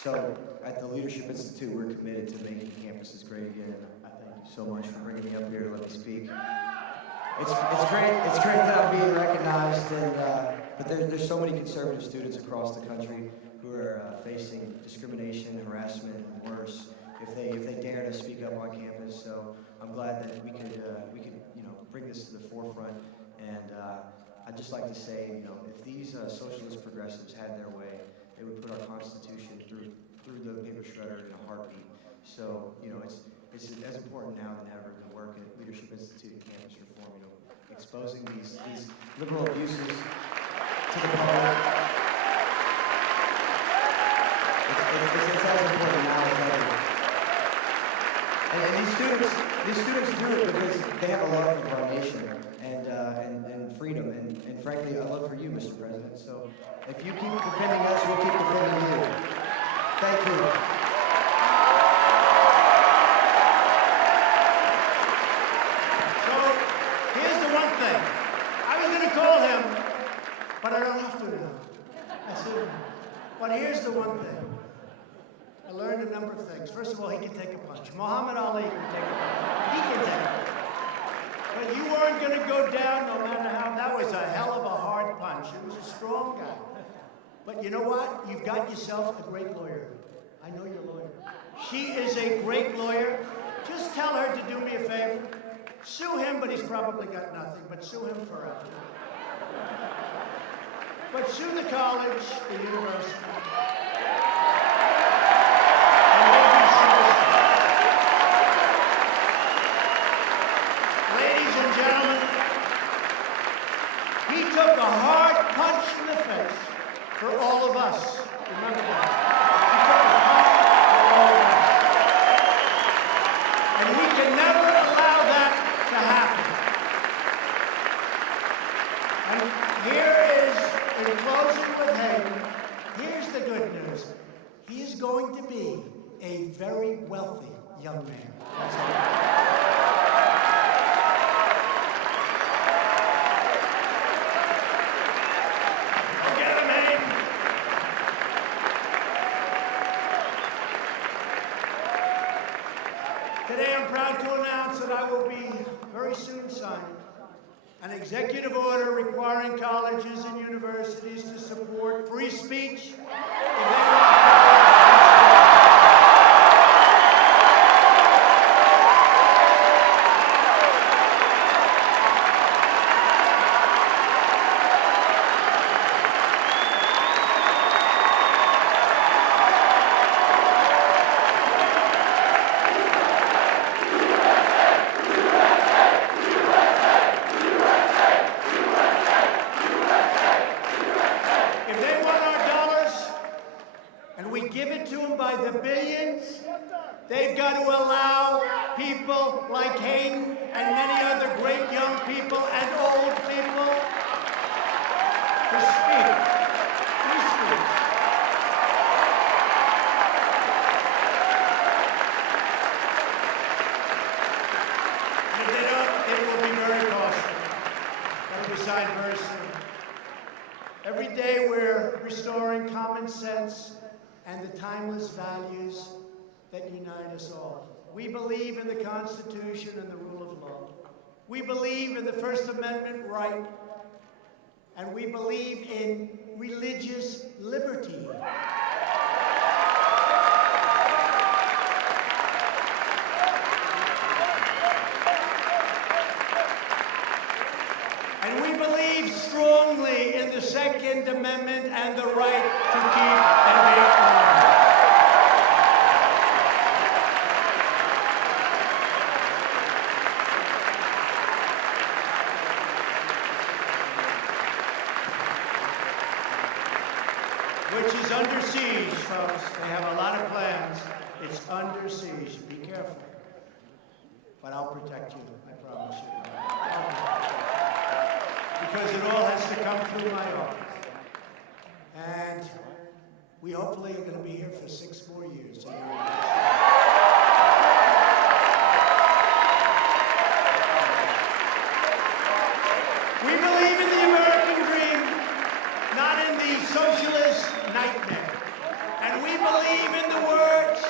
So, at the Leadership Institute, we're committed to making campuses great again. I thank you so much for bringing me up here to let me speak. It's great that I'm being recognized, and but there's so many conservative students across the country who are facing discrimination, harassment, and worse if they dare to speak up on campus. So I'm glad that we could bring this to the forefront. And I'd just like to say, if these socialist progressives had their way, they would put our Constitution through the paper shredder in a heartbeat. So, it's as important now than ever to work at Leadership Institute and campus reform, exposing these liberal abuses to the public. It's as important now as ever. And these students do it because they have a love for our nation and freedom and frankly a love for you, Mr. President. So if you keep defending us, we'll keep defending you. Thank you. So here's the one thing. I was going to call him, but I don't have to now. I said, but here's the one thing. I learned a number of things. First of all, he can take a punch. Muhammad Ali can take a punch. He can take a punch. But you weren't going to go down no matter how. That was a hell of a hard punch. He was a strong guy. But you know what? You've got yourself a great lawyer. I know your lawyer. She is a great lawyer. Just tell her to do me a favor. Sue him, but he's probably got nothing. But sue him forever. But sue the college, the university. Ladies and gentlemen, he took a hard punch in the face for all of us. Remember that. He took a punch for all of us. And we can never allow that to happen. And here is, in closing with Hayden, here's the good news. He is going to be a very wealthy young man. That's all. like to announce that I will be very soon signing an executive order requiring colleges and universities to support free speech. They've got to allow people like Hayden and many other great young people and old people to speak. Free speech. And if they don't, it will be very costly. That will be signed very soon. Every day we're restoring common sense and the timeless values that unite us all. We believe in the Constitution and the rule of law. We believe in the First Amendment right, and we believe in religious liberty. And we believe strongly in the Second Amendment and the right to keep and bear arms. Which is under siege, folks. They have a lot of plans. It's under siege. Be careful. But I'll protect you, I promise you. Because it all has to come through my office. And we hopefully are going to be here for 6 more years. So we believe in the American dream, not in the socialist nightmare. And we believe in the words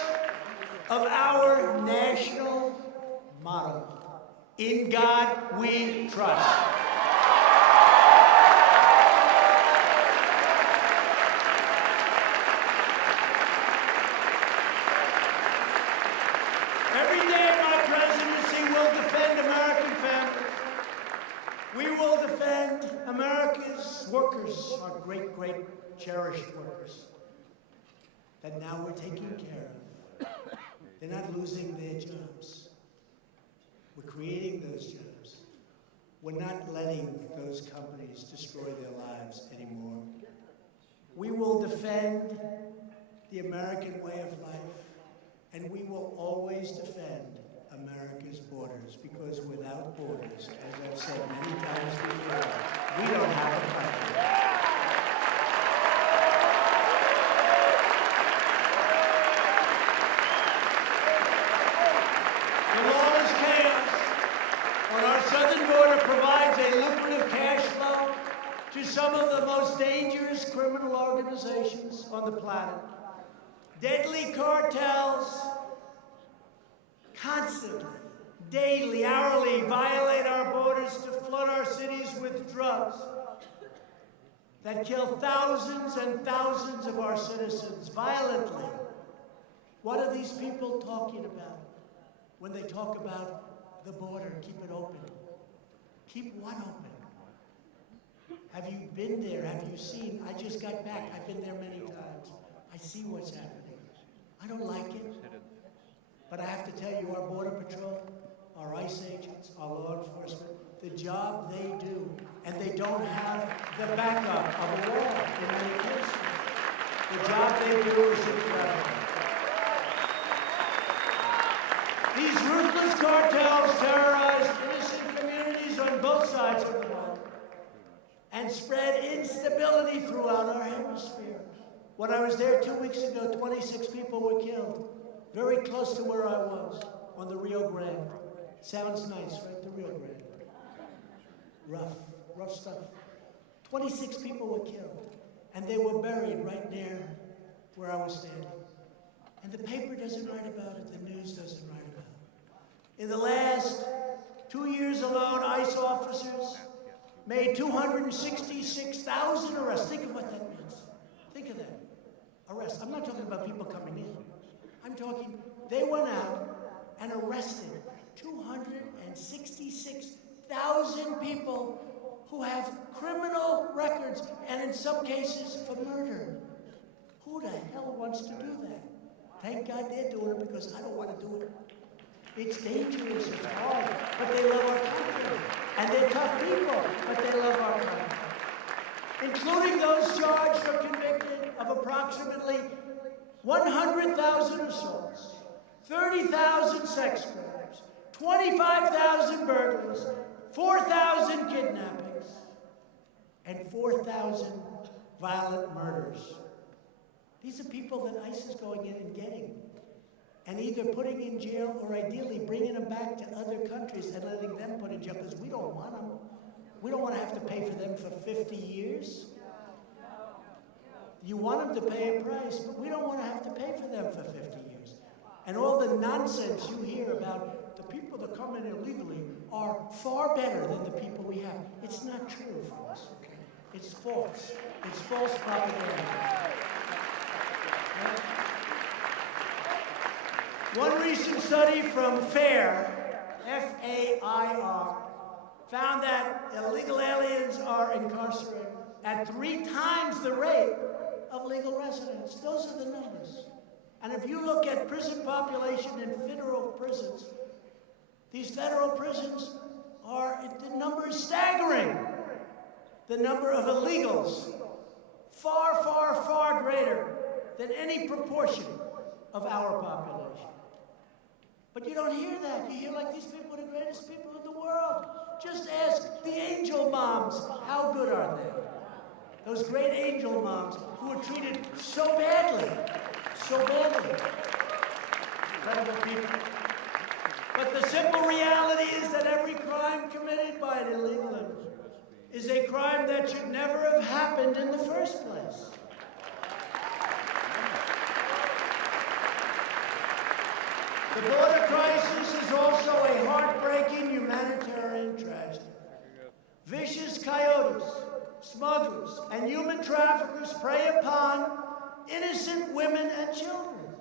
of our national motto, "In God we trust." Every day of my presidency will defend American families. We will defend America's workers, our great, great, cherished workers, that now we're taking care of. They're not losing their jobs. We're creating those jobs. We're not letting those companies destroy their lives anymore. We will defend the American way of life, and we will always defend America's borders, because without borders, as I've said many times before, we don't have a country. The lawless chaos on our southern border provides a lucrative cash flow to some of the most dangerous criminal organizations on the planet. Deadly cartels constantly, daily, hourly violate our borders to flood our cities with drugs that kill thousands and thousands of our citizens violently. What are these people talking about when they talk about the border? Keep it open. Keep what open? Have you been there? Have you seen? I just got back. I've been there many times. I see what's happening. I don't like it. But I have to tell you, our Border Patrol, our ICE agents, our law enforcement, the job they do, and they don't have the backup of a law in many cases. The job they do is incredible. These ruthless cartels terrorize innocent communities on both sides of the border and spread instability throughout our hemisphere. When I was there 2 weeks ago, 26 people were killed. Very close to where I was, on the Rio Grande. Sounds nice, right? The Rio Grande. Rough stuff. 26 people were killed, and they were buried right near where I was standing. And the paper doesn't write about it, the news doesn't write about it. In the last 2 years alone, ICE officers made 266,000 arrests. Think of what that means. Think of that. Arrests. I'm not talking about people coming in. I'm talking, they went out and arrested 266,000 people who have criminal records, and in some cases for murder. Who the hell wants to do that? Thank God they're doing it, because I don't want to do it. It's dangerous, it's hard, but they love our country. And they're tough people, but they love our country. Including those charged or convicted of approximately 100,000 assaults, 30,000 sex crimes, 25,000 burglaries, 4,000 kidnappings, and 4,000 violent murders. These are people that ICE is going in and getting, and either putting in jail or ideally bringing them back to other countries and letting them put in jail, because we don't want them. We don't want to have to pay for them for 50 years. You want them to pay a price, but we don't want to have to pay for them for 50 years. And all the nonsense you hear about the people that come in illegally are far better than the people we have. It's not true, folks. It's false. It's false propaganda. One recent study from FAIR, F-A-I-R, found that illegal aliens are incarcerated at 3 times the rate of legal residents. Those are the numbers. And if you look at prison population in federal prisons, these federal prisons the number is staggering. The number of illegals, far, far, far greater than any proportion of our population. But you don't hear that. You hear like these people are the greatest people in the world. Just ask the angel moms, how good are they? Those great angel moms who are treated so badly, so badly. Incredible people. But the simple reality is that every crime committed by an illegal immigrant is a crime that should never have happened in the first place. The border crisis is also a heartbreaking humanitarian tragedy. Vicious coyotes, smugglers, and human traffickers prey upon innocent women and children.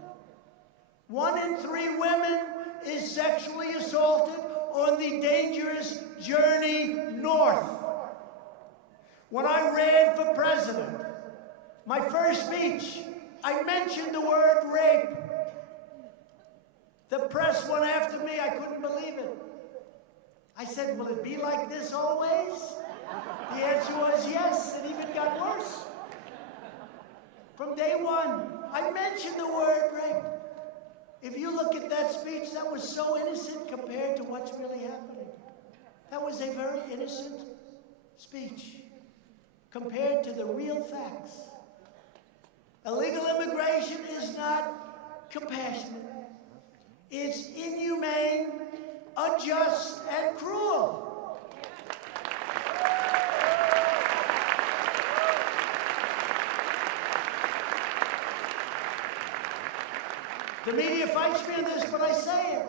1 in 3 women is sexually assaulted on the dangerous journey north. When I ran for president, my first speech, I mentioned the word rape. The press went after me. I couldn't believe it. I said, will it be like this always? The answer was yes. It even got worse. From day one, I mentioned the word rape. If you look at that speech, that was so innocent compared to what's really happening. That was a very innocent speech compared to the real facts. Illegal immigration is not compassionate. It's inhumane, unjust, and cruel. The media fights me on this, but I say it.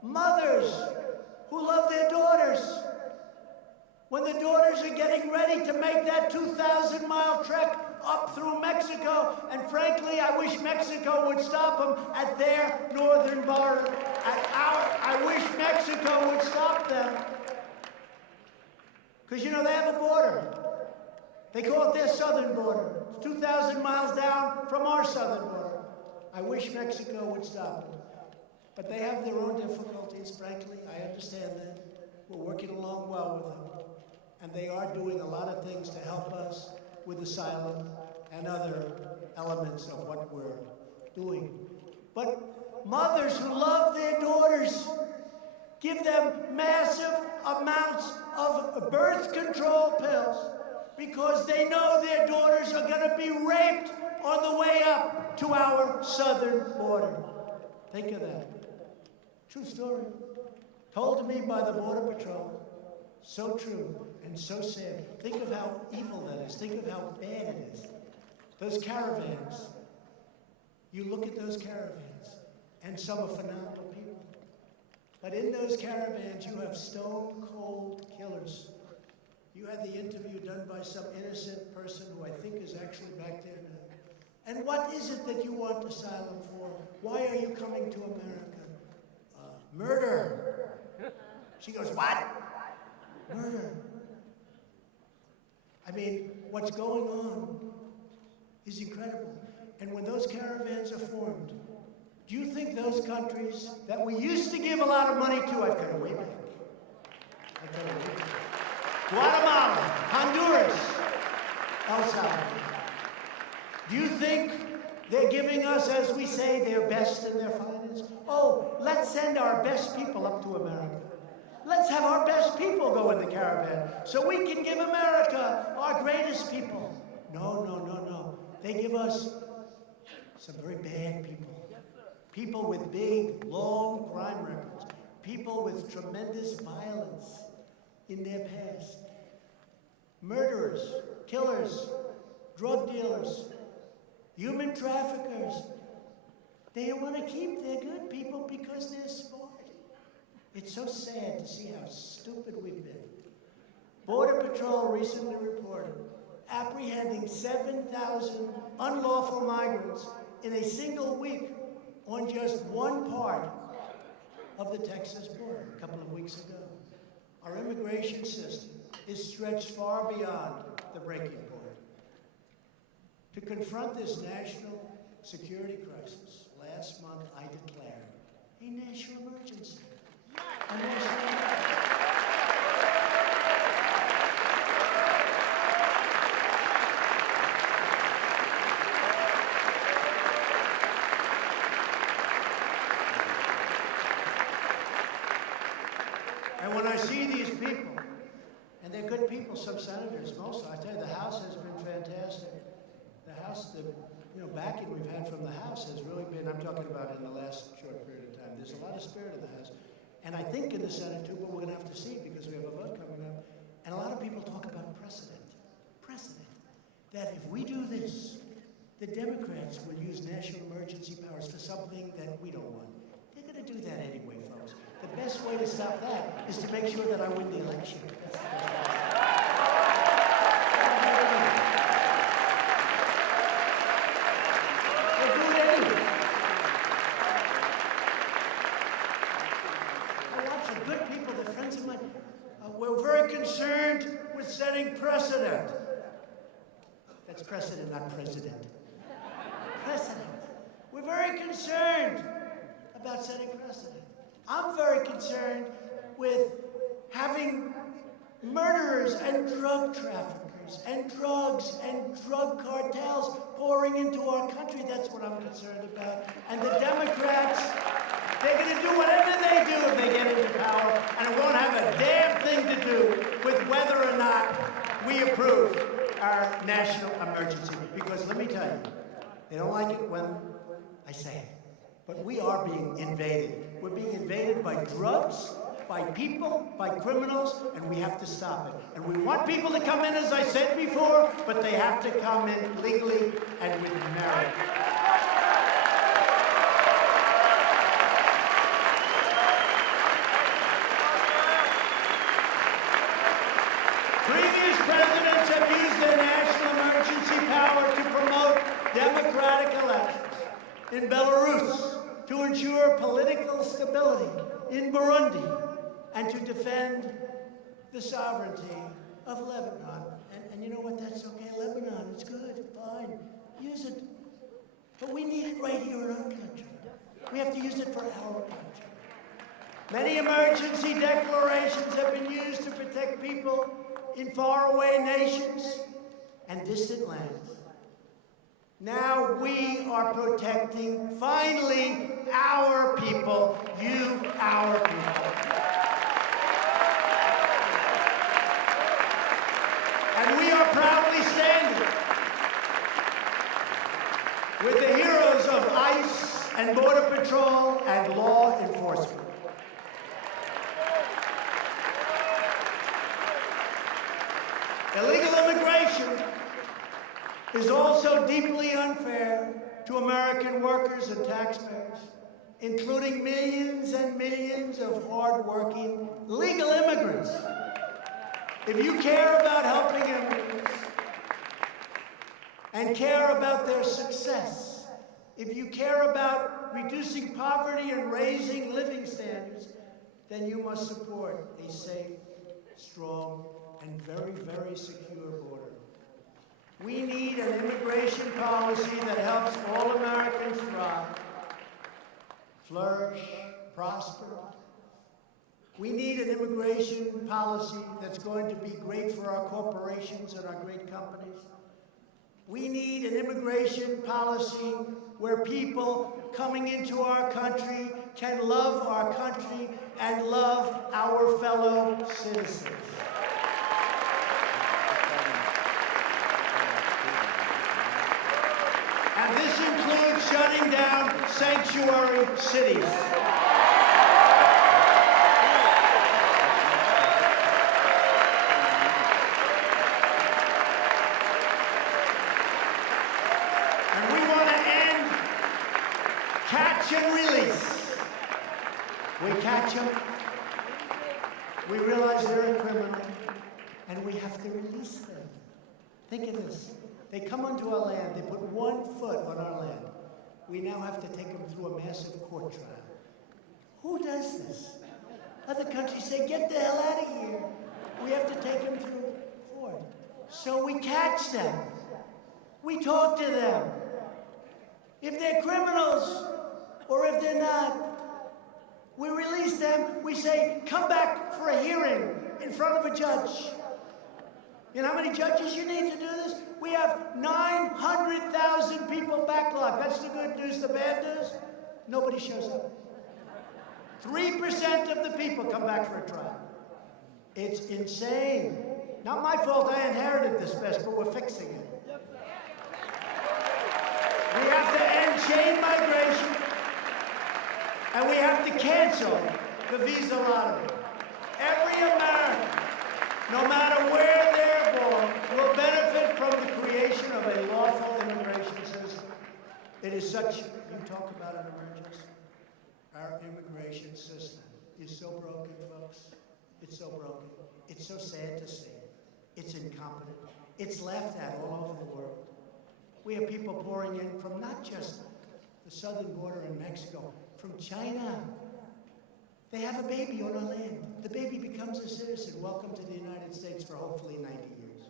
Mothers who love their daughters, when the daughters are getting ready to make that 2,000-mile trek up through Mexico, and frankly, I wish Mexico would stop them at their northern border. I wish Mexico would stop them. Because, you know, they have a border. They call it their southern border. It's 2,000 miles down from our southern border. I wish Mexico would stop them. But they have their own difficulties, frankly. I understand that. We're working along well with them. And they are doing a lot of things to help us with asylum and other elements of what we're doing. But mothers who love their daughters give them massive amounts of birth control pills because they know their daughters are going to be raped on the way up to our southern border. Think of that. True story. Told to me by the Border Patrol. So true and so sad. Think of how evil that is. Think of how bad it is. Those caravans. You look at those caravans, and some are phenomenal people. But in those caravans, you have stone-cold killers. You had the interview done by some innocent person who I think is actually back there now. And what is it that you want asylum for? Why are you coming to America? Murder. She goes, what? Murder. I mean, what's going on is incredible. And when those caravans are formed, do you think those countries that we used to give a lot of money to, I've got to way back. Guatemala, Honduras, El Salvador. Do you think they're giving us, as we say, their best and their finest? Oh, let's send our best people up to America. Let's have our best people go in the caravan so we can give America our greatest people. No, no, no, no. They give us some very bad people. People with big, long crime records. People with tremendous violence in their past. Murderers, killers, drug dealers, human traffickers. They want to keep their good people because they're smart. It's so sad to see how stupid we've been. Border Patrol recently reported apprehending 7,000 unlawful migrants in a single week on just one part of the Texas border a couple of weeks ago. Our immigration system is stretched far beyond the breaking point. To confront this national security crisis, last month I declared a national emergency. A national emergency. And when I see these people, and they're good people, some senators, most, I tell you, the House has been fantastic. The House, the backing we've had from the House has really been, I'm talking about in the last short period of time, there's a lot of spirit in the House. And I think in the Senate too, but we're gonna have to see because we have a vote coming up. And a lot of people talk about precedent. Precedent. That if we do this, the Democrats will use national emergency powers for something that we don't want. They're gonna do that anyway, folks. The best way to stop that is to make sure that I win the election. That's the best way. They'll do it anyway. Lots of good people, they're friends of mine. We're very concerned with setting precedent. That's precedent, not president. Precedent. We're very concerned about setting precedent. I'm very concerned with having murderers and drug traffickers and drugs and drug cartels pouring into our country. That's what I'm concerned about. And the Democrats, they're going to do whatever they do if they get into power, and it won't have a damn thing to do with whether or not we approve our national emergency. Because let me tell you, they don't like it when I say it, but we are being invaded. We're being invaded by drugs, by people, by criminals, and we have to stop it. And we want people to come in, as I said before, but they have to come in legally and with merit. Previous presidents have used their national emergency power to promote democratic elections in Belarus, to ensure political stability in Burundi, and to defend the sovereignty of Lebanon. And you know what? That's okay. Lebanon, it's good, fine. Use it. But we need it right here in our country. We have to use it for our country. Many emergency declarations have been used to protect people in faraway nations and distant lands. Now we are protecting, finally, our people, you, our people. And we are proudly standing with the heroes of ICE and Border Patrol and law enforcement. Illegal immigration is also deeply unfair to American workers and taxpayers. including millions and millions of hardworking legal immigrants. If you care about helping immigrants and care about their success, if you care about reducing poverty and raising living standards, then you must support a safe, strong, and very, very secure border. We need an immigration policy that helps all Americans thrive, flourish, prosper. We need an immigration policy that's going to be great for our corporations and our great companies. We need an immigration policy where people coming into our country can love our country and love our fellow citizens. And this includes shutting down sanctuary cities. And we want to end catch and release. We catch them, we realize they're a criminal, and we have to release them. Think of this. They come onto our land, they put 1 foot on our land. We now have to take them through a massive court trial. Who does this? Other countries say, get the hell out of here. We have to take them through court. So we catch them. We talk to them. If they're criminals, or if they're not, we release them. We say, come back for a hearing in front of a judge. You know how many judges you need to do this? We have 900,000 people backlogged. That's the good news. The bad news? Nobody shows up. 3% of the people come back for a trial. It's insane. Not my fault. I inherited this mess, but we're fixing it. We have to end chain migration, and we have to cancel the visa lottery. Every American, no matter where they're born, will benefit from the creation of a lawful immigration system. It is such, you talk about an emergency. Our immigration system is so broken, folks. It's so broken. It's so sad to see. It's incompetent. It's laughed at all over the world. We have people pouring in from not just the southern border in Mexico, from China. They have a baby on our land. The baby becomes a citizen. Welcome to the United States for hopefully 90 years.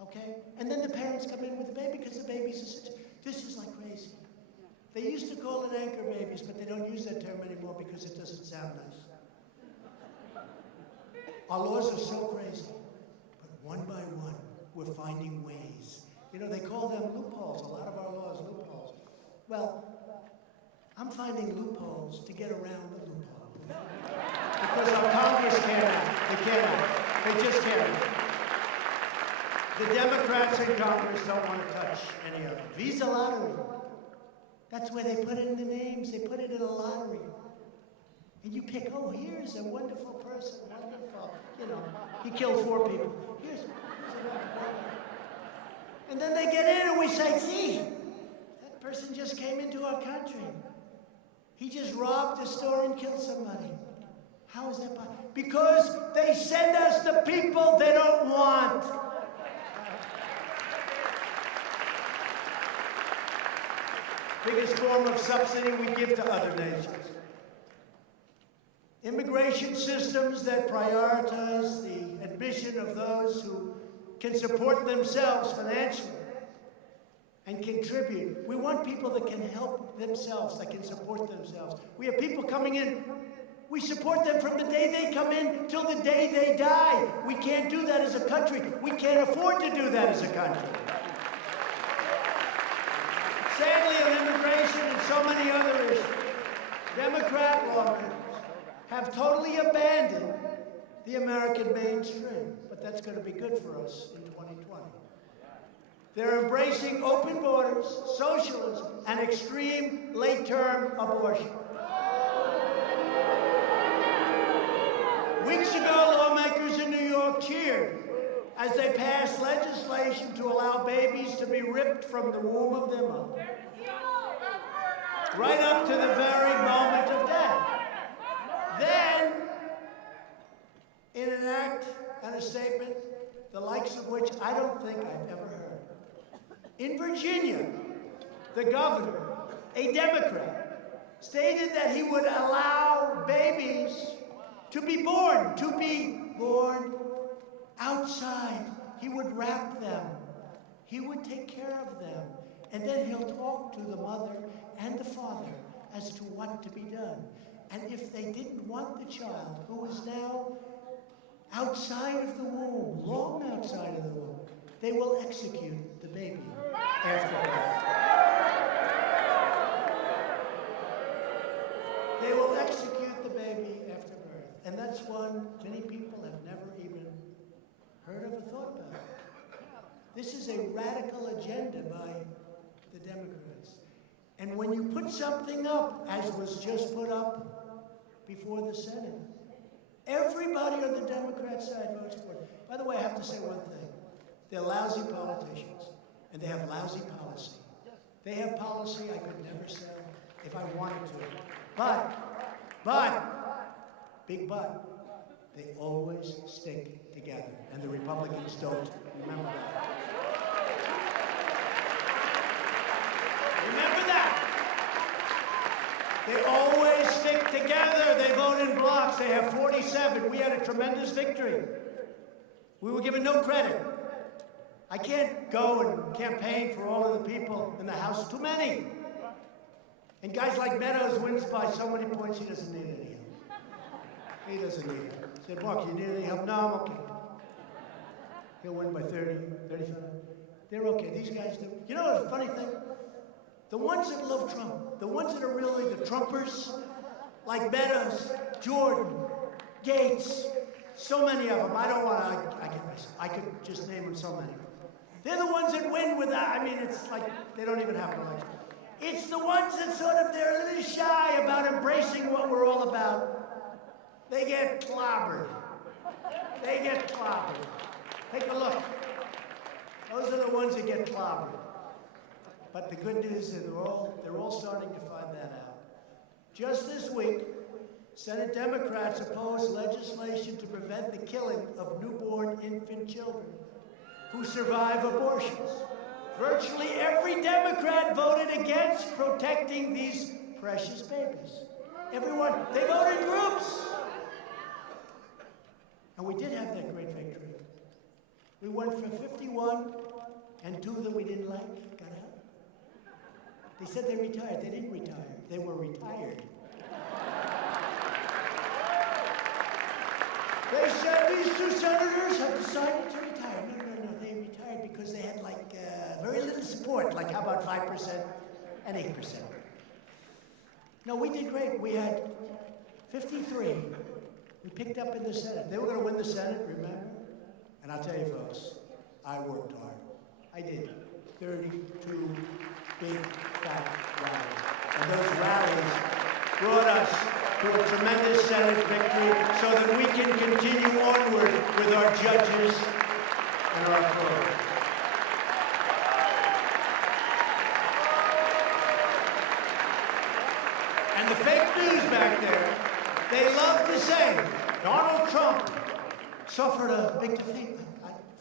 Okay? And then the parents come in with the baby because the baby's a citizen. This is like crazy. They used to call it anchor babies, but they don't use that term anymore because it doesn't sound nice. Our laws are so crazy, but one by one, we're finding ways. You know, they call them loopholes, a lot of our laws loopholes. Well, I'm finding loopholes to get around the loophole. Because our Congress can't. They can't. They just can't. The Democrats in Congress don't want to touch any of it. Visa lottery. That's where they put in the names. They put it in a lottery. And you pick, oh, here's a wonderful person. Wonderful. You know, he killed 4 people. Here's a and then they get in and we say, see, that person just came into our country. He just robbed a store and killed somebody. How is that possible? Because they send us the people they don't want. Biggest form of subsidy we give to other nations. Immigration systems that prioritize the admission of those who can support themselves financially and contribute. We want people that can help themselves, that can support themselves. We have people coming in. We support them from the day they come in till the day they die. We can't do that as a country. We can't afford to do that as a country. Sadly, on immigration and so many other issues, Democrat lawmakers have totally abandoned the American mainstream. But that's going to be good for us in 2020. They're embracing open borders, socialism, and extreme late-term abortion. Weeks ago, lawmakers in New York cheered as they passed legislation to allow babies to be ripped from the womb of their mother. right up to the very moment of death. Then, in an act and a statement, the likes of which I don't think I've ever heard. In Virginia, the governor, a Democrat, stated that he would allow babies to be born outside. He would wrap them. He would take care of them. And then he'll talk to the mother and the father as to what to be done. And if they didn't want the child, who is now outside of the womb, long outside of the womb, they will execute the baby after birth. They will execute the baby after birth. And that's one many people have never even heard of or thought about. This is a radical agenda by the Democrats. And when you put something up, as was just put up before the Senate, everybody on the Democrat side votes for it. By the way, I have to say one thing. They're lousy politicians, and they have lousy policy. They have policy I could never sell if I wanted to. But, big but, they always stick together, and the Republicans don't. Remember that. Remember that. They always stick together. They vote in blocks. They have 47. We had a tremendous victory. We were given no credit. I can't go and campaign for all of the people in the House. Too many. And guys like Meadows wins by so many points, he doesn't need any help. He doesn't need it. I said, Mark, you need any help? No, I'm okay. He'll win by 30, 35. They're okay. These guys do. You know the funny thing? The ones that love Trump, the ones that are really the Trumpers, like Meadows, Jordan, Gates, so many of them. I don't want to, I get myself. I could just name them so many. They're the ones that win without, I mean, it's like they don't even have an election. It's the ones that sort of, they're a little shy about embracing what we're all about. They get clobbered. They get clobbered. Take a look. Those are the ones that get clobbered. But the good news is they're all starting to find that out. Just this week, Senate Democrats opposed legislation to prevent the killing of newborn infant children who survive abortions. Virtually every Democrat voted against protecting these precious babies. Everyone, they voted in groups. And we did have that great victory. We went from 51 and 2 that we didn't like got out. They said they retired. They didn't retire. They were retired. They said these 2 senators have decided to retire. No, they retired because they had like very little support, like how about 5% and 8%. No, we did great. We had 53. We picked up in the Senate. They were going to win the Senate, remember? And I'll tell you folks, I worked hard. I did 32 big, fat rallies. And those rallies brought us to a tremendous Senate victory so that we can continue onward with our judges and our court. And the fake news back there, they love to say, Donald Trump suffered a big defeat.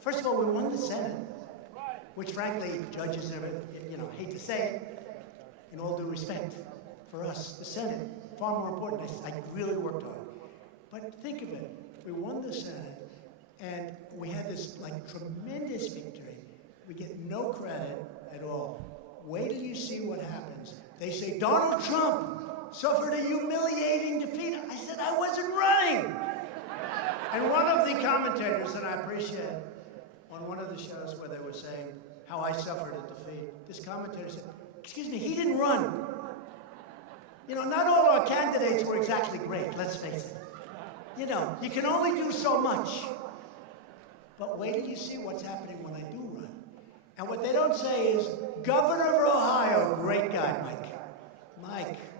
First of all, we won the Senate, which frankly, judges never, hate to say it, in all due respect, for us, the Senate, far more important. I really worked hard. But think of it, we won the Senate, and we had this tremendous victory. We get no credit at all. Wait till you see what happens. They say, Donald Trump suffered a humiliating defeat. I said, I wasn't running. And one of the commentators that I appreciate on one of the shows where they were saying how I suffered a defeat, this commentator said, excuse me, he didn't run. Not all our candidates were exactly great, let's face it. You can only do so much. But wait till you see what's happening when I do run. And what they don't say is, Governor of Ohio, great guy,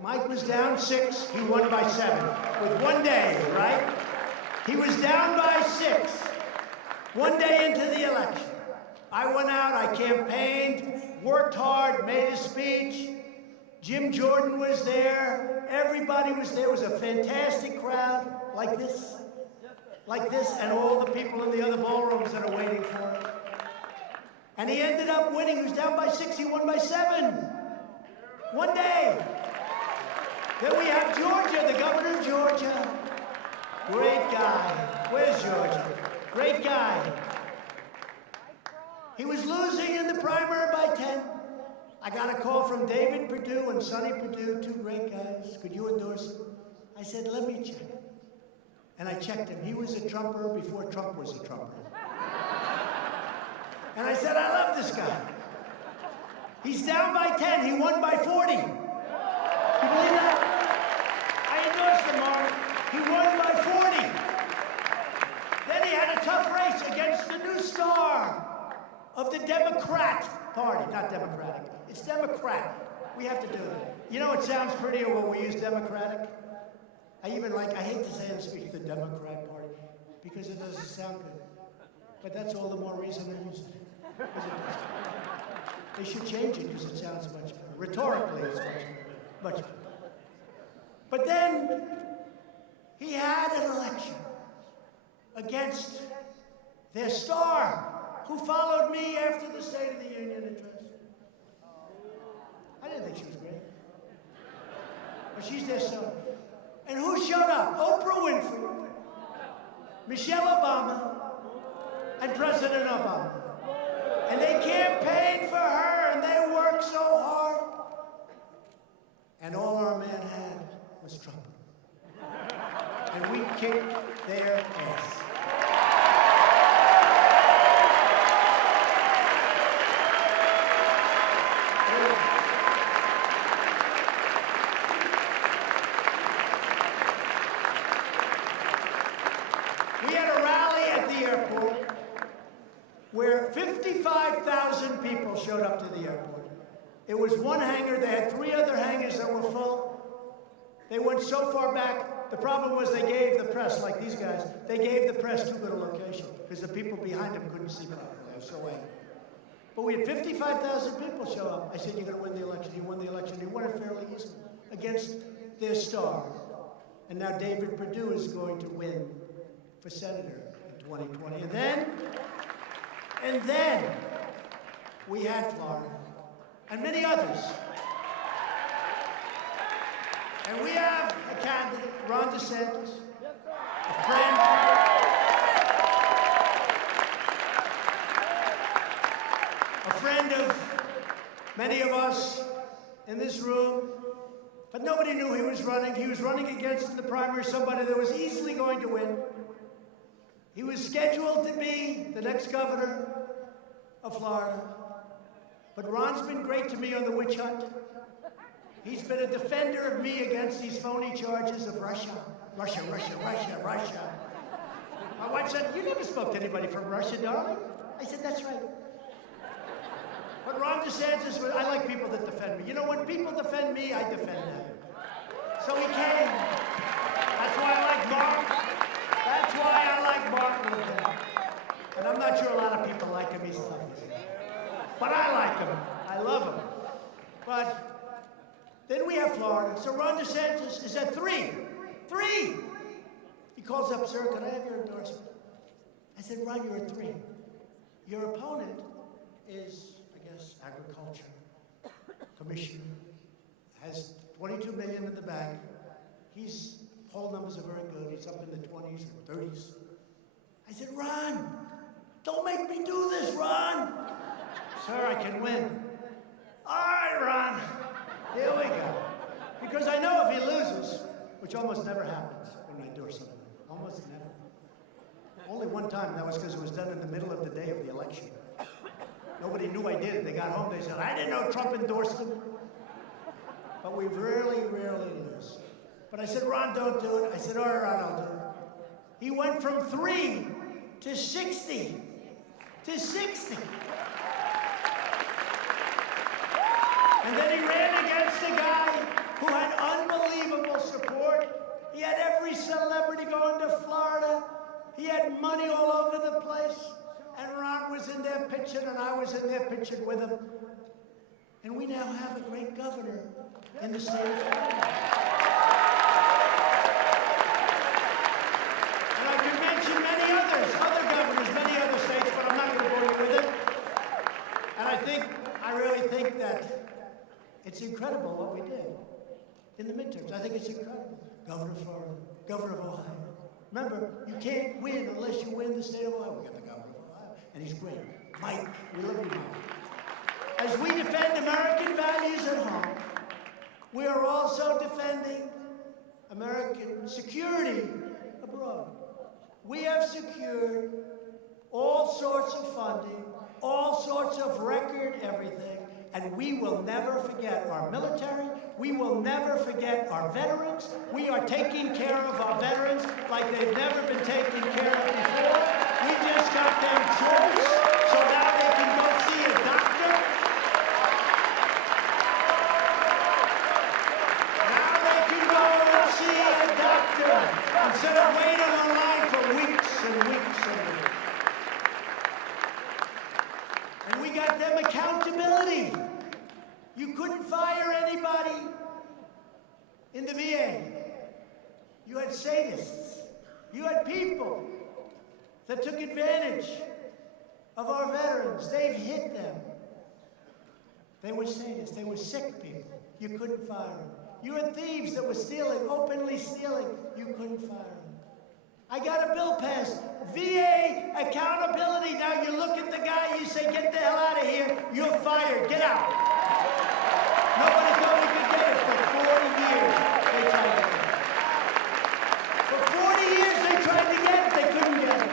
Mike was down 6, he won by 7. With 1 day, right? He was down by 6. 1 day into the election. I went out, I campaigned, worked hard, made a speech. Jim Jordan was there. Everybody was there. It was a fantastic crowd, like this, and all the people in the other ballrooms that are waiting for it. And he ended up winning. He was down by 6. He won by 7. One day. Then we have Georgia, the governor of Georgia. Great guy. Where's Georgia? Great guy. He was losing in the primary by 10. I got a call from David Perdue and Sonny Perdue, 2 great guys. Could you endorse him? I said, let me check. And I checked him. He was a Trumper before Trump was a Trumper. And I said, I love this guy. He's down by 10. He won by 40. You believe that? I endorsed him, Mark. He won by 40. Then he had a tough race against the new star of the Democrat Party. Not Democratic. It's Democrat. We have to do that. You know, it sounds prettier when we use Democratic. I hate to say it, speak the Democrat Party, because it doesn't sound good. But that's all the more reason I use it. They should change it because it sounds much better. Rhetorically, it's much better. But then he had an election against their star, who followed me after the State of the Union address. I didn't think she was great. But she's their star. And who showed up? Oprah Winfrey, Michelle Obama, and President Obama. And they campaigned for her, and they worked so hard. And all our man had was Trump. And we kicked their ass. We had a rally at the airport where 55,000 people showed up to the airport. It was one hangar. They had 3 other hangars that were full. They went so far back. The problem was they gave the press, like these guys, they gave the press too good a location because the people behind them couldn't see properly. They were so angry. But we had 55,000 people show up. I said, you're going to win the election. You won the election. You won it fairly easily against their star. And now David Perdue is going to win for senator in 2020. And then we had Florida and many others. And we have a candidate, Ron DeSantis, a friend of many of us in this room, but nobody knew he was running. He was running against the primary somebody that was easily going to win. He was scheduled to be the next governor of Florida. But Ron's been great to me on the witch hunt. He's been a defender of me against these phony charges of Russia. Russia. My wife said, you never spoke to anybody from Russia, darling. I said, that's right. But Ron DeSantis, I like people that defend me. You know, when people defend me, I defend them. So he came. That's why I like Mark. That's why I like Mark a little bit. And I'm not sure a lot of people like him. He's tough. But I like him. I love him. But then we have Florida. So Ron DeSantis is at 3. 3! He calls up, sir, can I have your endorsement? I said, Ron, you're at 3. Your opponent is, I guess, agriculture, commissioner, has 22 million in the bank. His poll numbers are very good. He's up in the 20s and 30s. I said, Ron, don't make me do this, Ron. Sir, I can win. All right, Ron. Here we go. Because I know if he loses, which almost never happens when I endorse something. Almost never. Only one time, that was because it was done in the middle of the day of the election. Nobody knew I did it. They got home, they said, I didn't know Trump endorsed him. But we rarely lose. But I said, Ron, don't do it. I said, all right, Ron, I'll do it. He went from 3 to 60. To 60. And then he ran against a guy who had unbelievable support. He had every celebrity going to Florida. He had money all over the place. And Ron was in there pitching, and I was in there pitching with him. And we now have a great governor in the state of Florida. And I could mention many others, other governors, many other states, but I'm not going to bore you with it. And I really think that it's incredible what we did in the midterms. I think it's incredible. Governor of Florida, governor of Ohio. Remember, you can't win unless you win the state of Ohio. We got the governor of Ohio, and he's great. Mike, we love you, Mike. As we defend American values at home, we are also defending American security abroad. We have secured all sorts of funding, all sorts of record everything, and we will never forget our military. We will never forget our veterans. We are taking care of our veterans like they've never been taken care of before. We just got them troops, so now they can go see a doctor. Now they can go and see a doctor instead of waiting online for weeks and weeks and weeks. And we got them accountability. You couldn't fire anybody in the VA. You had sadists. You had people that took advantage of our veterans. They've hit them. They were sadists. They were sick people. You couldn't fire them. You had thieves that were stealing, openly stealing. You couldn't fire them. I got a bill passed. VA accountability. Now you look at the guy, you say, get the hell out of here. You're fired. Get out. Nobody thought we could get it for 40 years. They tried to get it. For 40 years they tried to get it. They couldn't get it.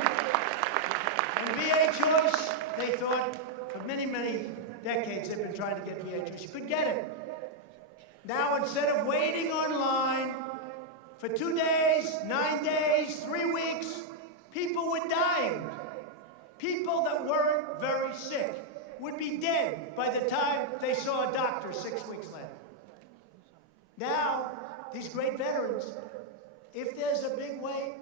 And VA choice, they thought for many, many decades they've been trying to get VA choice. You couldn't get it. Now instead of waiting online for 2 days, 9 days, 3 weeks, people were dying. People that weren't very sick would be dead by the time they saw a doctor 6 weeks later. Now, these great veterans, if there's a big wait,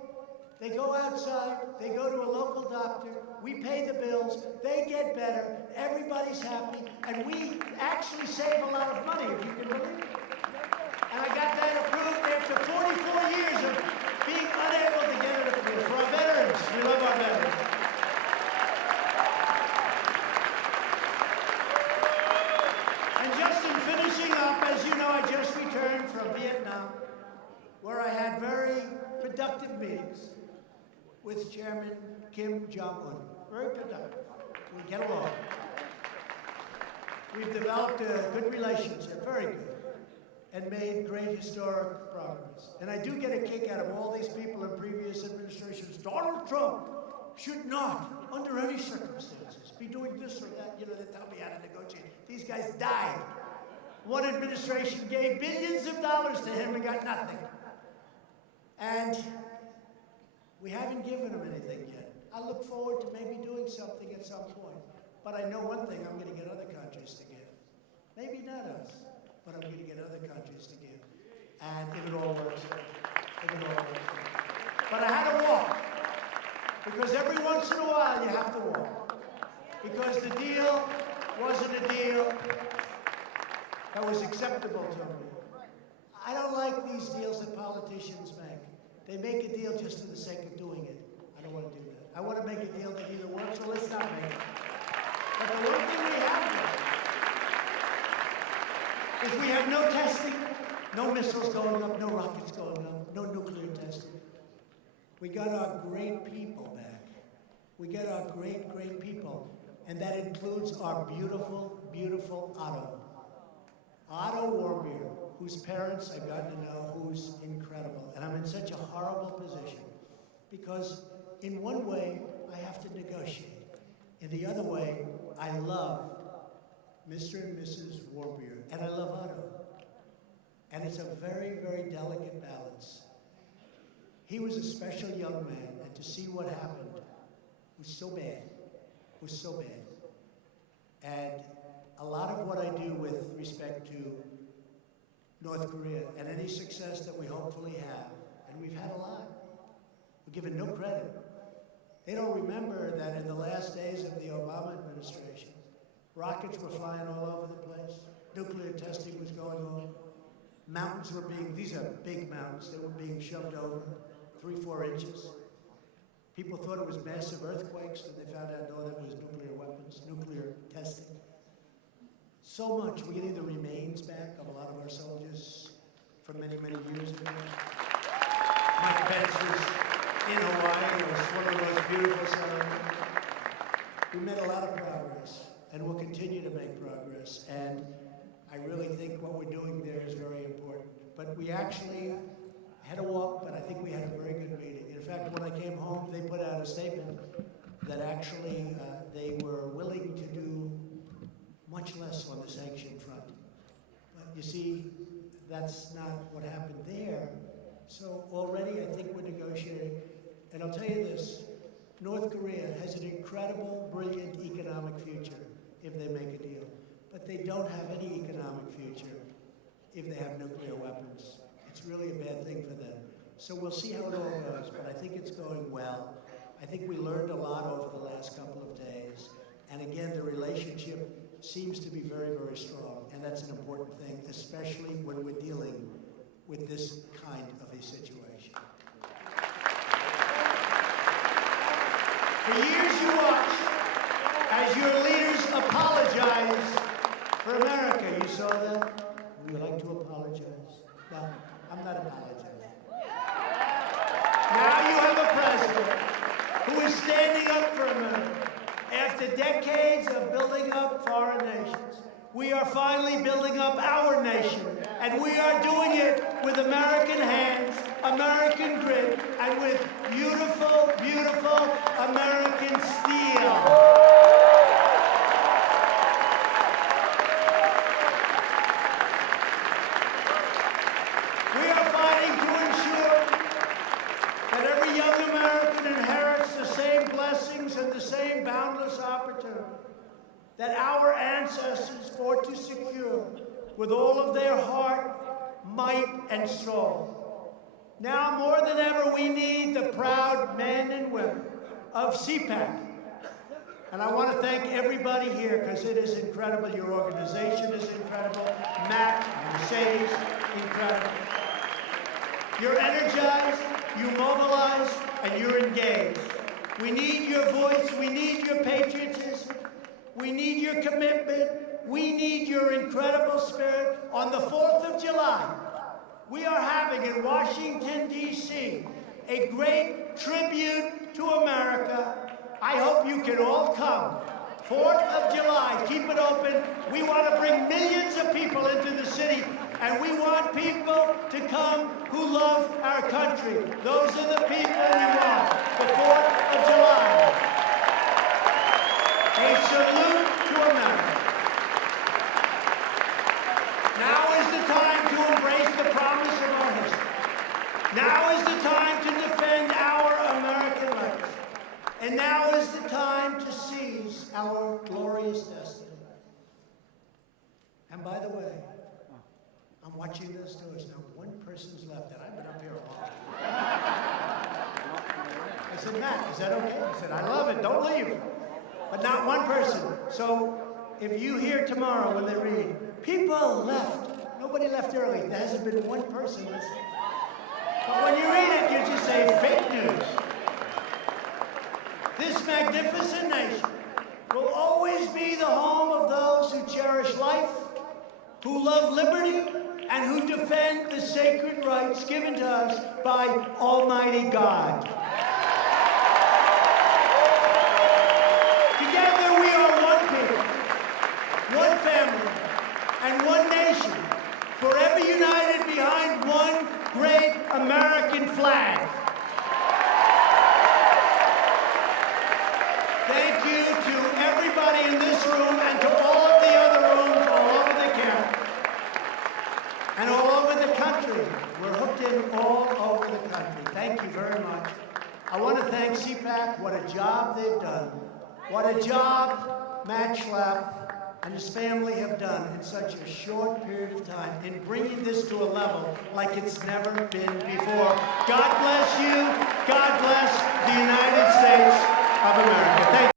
they go outside, they go to a local doctor, we pay the bills, they get better, everybody's happy, and we actually save a lot of money, if you can believe it. And I got that approved after 44 years of being unable to get it approved. For our veterans, we love our veterans. And just in finishing up, as you know, I just returned from Vietnam, where I had very productive meetings with Chairman Kim Jong-un. Very productive. We get along. We've developed a good relationship, very good, and made great historic progress. And I do get a kick out of all these people in previous administrations. Donald Trump should not, under any circumstances, be doing this or that. You know, they tell me how to negotiate. These guys died. One administration gave billions of dollars to him and got nothing. And we haven't given him anything yet. I look forward to maybe doing something at some point. But I know one thing I'm going to get other countries to give. Maybe not us, but I'm going to get other countries to give. And if it all works out, if it all works out. But I had to walk. Because every once in a while you have to walk. Because the deal wasn't a deal that was acceptable to me. I don't like these deals that politicians make. They make a deal just for the sake of doing it. I don't want to do that. I want to make a deal that either works or let's not make it. But the one thing we have to is we have no testing, no missiles going up, no rockets going up, no nuclear testing. We got our great people back. We got our great, great people. And that includes our beautiful, beautiful Otto. Otto Warmbier, whose parents I've gotten to know, who's incredible. And I'm in such a horrible position because in one way, I have to negotiate. In the other way, I love Mr. and Mrs. Warmbier, and I love Otto. And it's a very, very delicate balance. He was a special young man, and to see what happened was so bad, was so bad. And a lot of what I do with respect to North Korea and any success that we hopefully have, and we've had a lot, we're given no credit. They don't remember that in the last days of the Obama administration, Rockets were flying all over the place. Nuclear testing was going on. Mountains were these are big mountains, they were being shoved over 3-4 inches. People thought it was massive earthquakes, and they found out, no, that was nuclear weapons, nuclear testing. So much. We're getting the remains back of a lot of our soldiers from many, many years ago. Mike Pence was in Hawaii. It was one of the most beautiful ceremonies. We made a lot of progress, and we'll continue to make progress. And I really think what we're doing there is very important. But we actually had a walk, but I think we had a very good meeting. In fact, when I came home, they put out a statement that actually they were willing to do much less on the sanction front. But you see, that's not what happened there. So already I think we're negotiating. And I'll tell you this, North Korea has an incredible, brilliant economic future if they make a deal. But they don't have any economic future if they have nuclear weapons. It's really a bad thing for them. So we'll see how it all goes, but I think it's going well. I think we learned a lot over the last couple of days. And again, the relationship seems to be very, very strong. And that's an important thing, especially when we're dealing with this kind of a situation. For years you watched as your leaders apologize for America. You saw that? Would you like to apologize? No, I'm not apologizing. Now you have a president who is standing up for America. After decades of building up foreign nations, we are finally building up our nation. And we are doing it with American hands, American grit, and with beautiful, beautiful American steel. That our ancestors fought to secure with all of their heart, might, and soul. Now more than ever, we need the proud men and women of CPAC. And I want to thank everybody here because it is incredible. Your organization is incredible. Matt, Mercedes, incredible. You're energized, you mobilize, and you're engaged. We need your voice. We need your patriotism. We need your commitment. We need your incredible spirit. On the 4th of July, we are having in Washington, D.C., a great tribute to America. I hope you can all come. 4th of July, keep it open. We want to bring millions of people into the city, and we want people to come who love our country. Those are the people we want. The 4th of July. A salute to America. Now is the time to embrace the promise of our history. Now is the time to defend our American rights. And now is the time to seize our glorious destiny. And by the way, I'm watching those doors now. One person's left, and I've been up here a while. I said, Matt, is that okay? He said, I love it. Don't leave. But not one person. So if you hear tomorrow when they read, people left. Nobody left early. There hasn't been one person listening. But when you read it, you just say fake news. This magnificent nation will always be the home of those who cherish life, who love liberty, and who defend the sacred rights given to us by Almighty God. Together we are one people, one family, and one nation, forever united behind one great American flag. Thank you to everybody in this room and to all of the other rooms all over the camp and all over the country. We're hooked in all over the country. Thank you very much. I want to thank CPAC. What a job they've done. What a job Matt Schlapp and his family have done in such a short period of time in bringing this to a level like it's never been before. God bless you. God bless the United States of America. Thank you.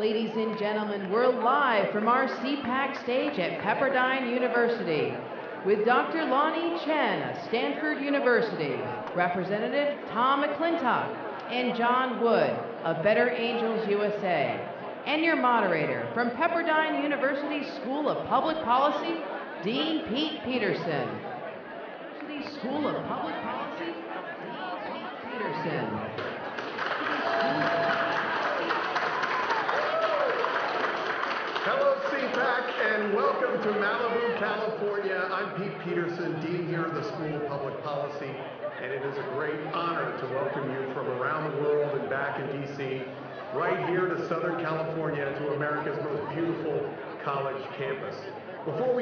Ladies and gentlemen, we're live from our CPAC stage at Pepperdine University with Dr. Lonnie Chen of Stanford University, Representative Tom McClintock, and John Wood of Better Angels USA, and your moderator from Pepperdine University School of Public Policy, Dean Pete Peterson. School of Public Policy, Dean Pete Peterson. Hello, CPAC, and welcome to Malibu, California. I'm Pete Peterson, Dean here at the School of Public Policy, and it is a great honor to welcome you from around the world and back in D.C., right here to Southern California, to America's most beautiful college campus. Before we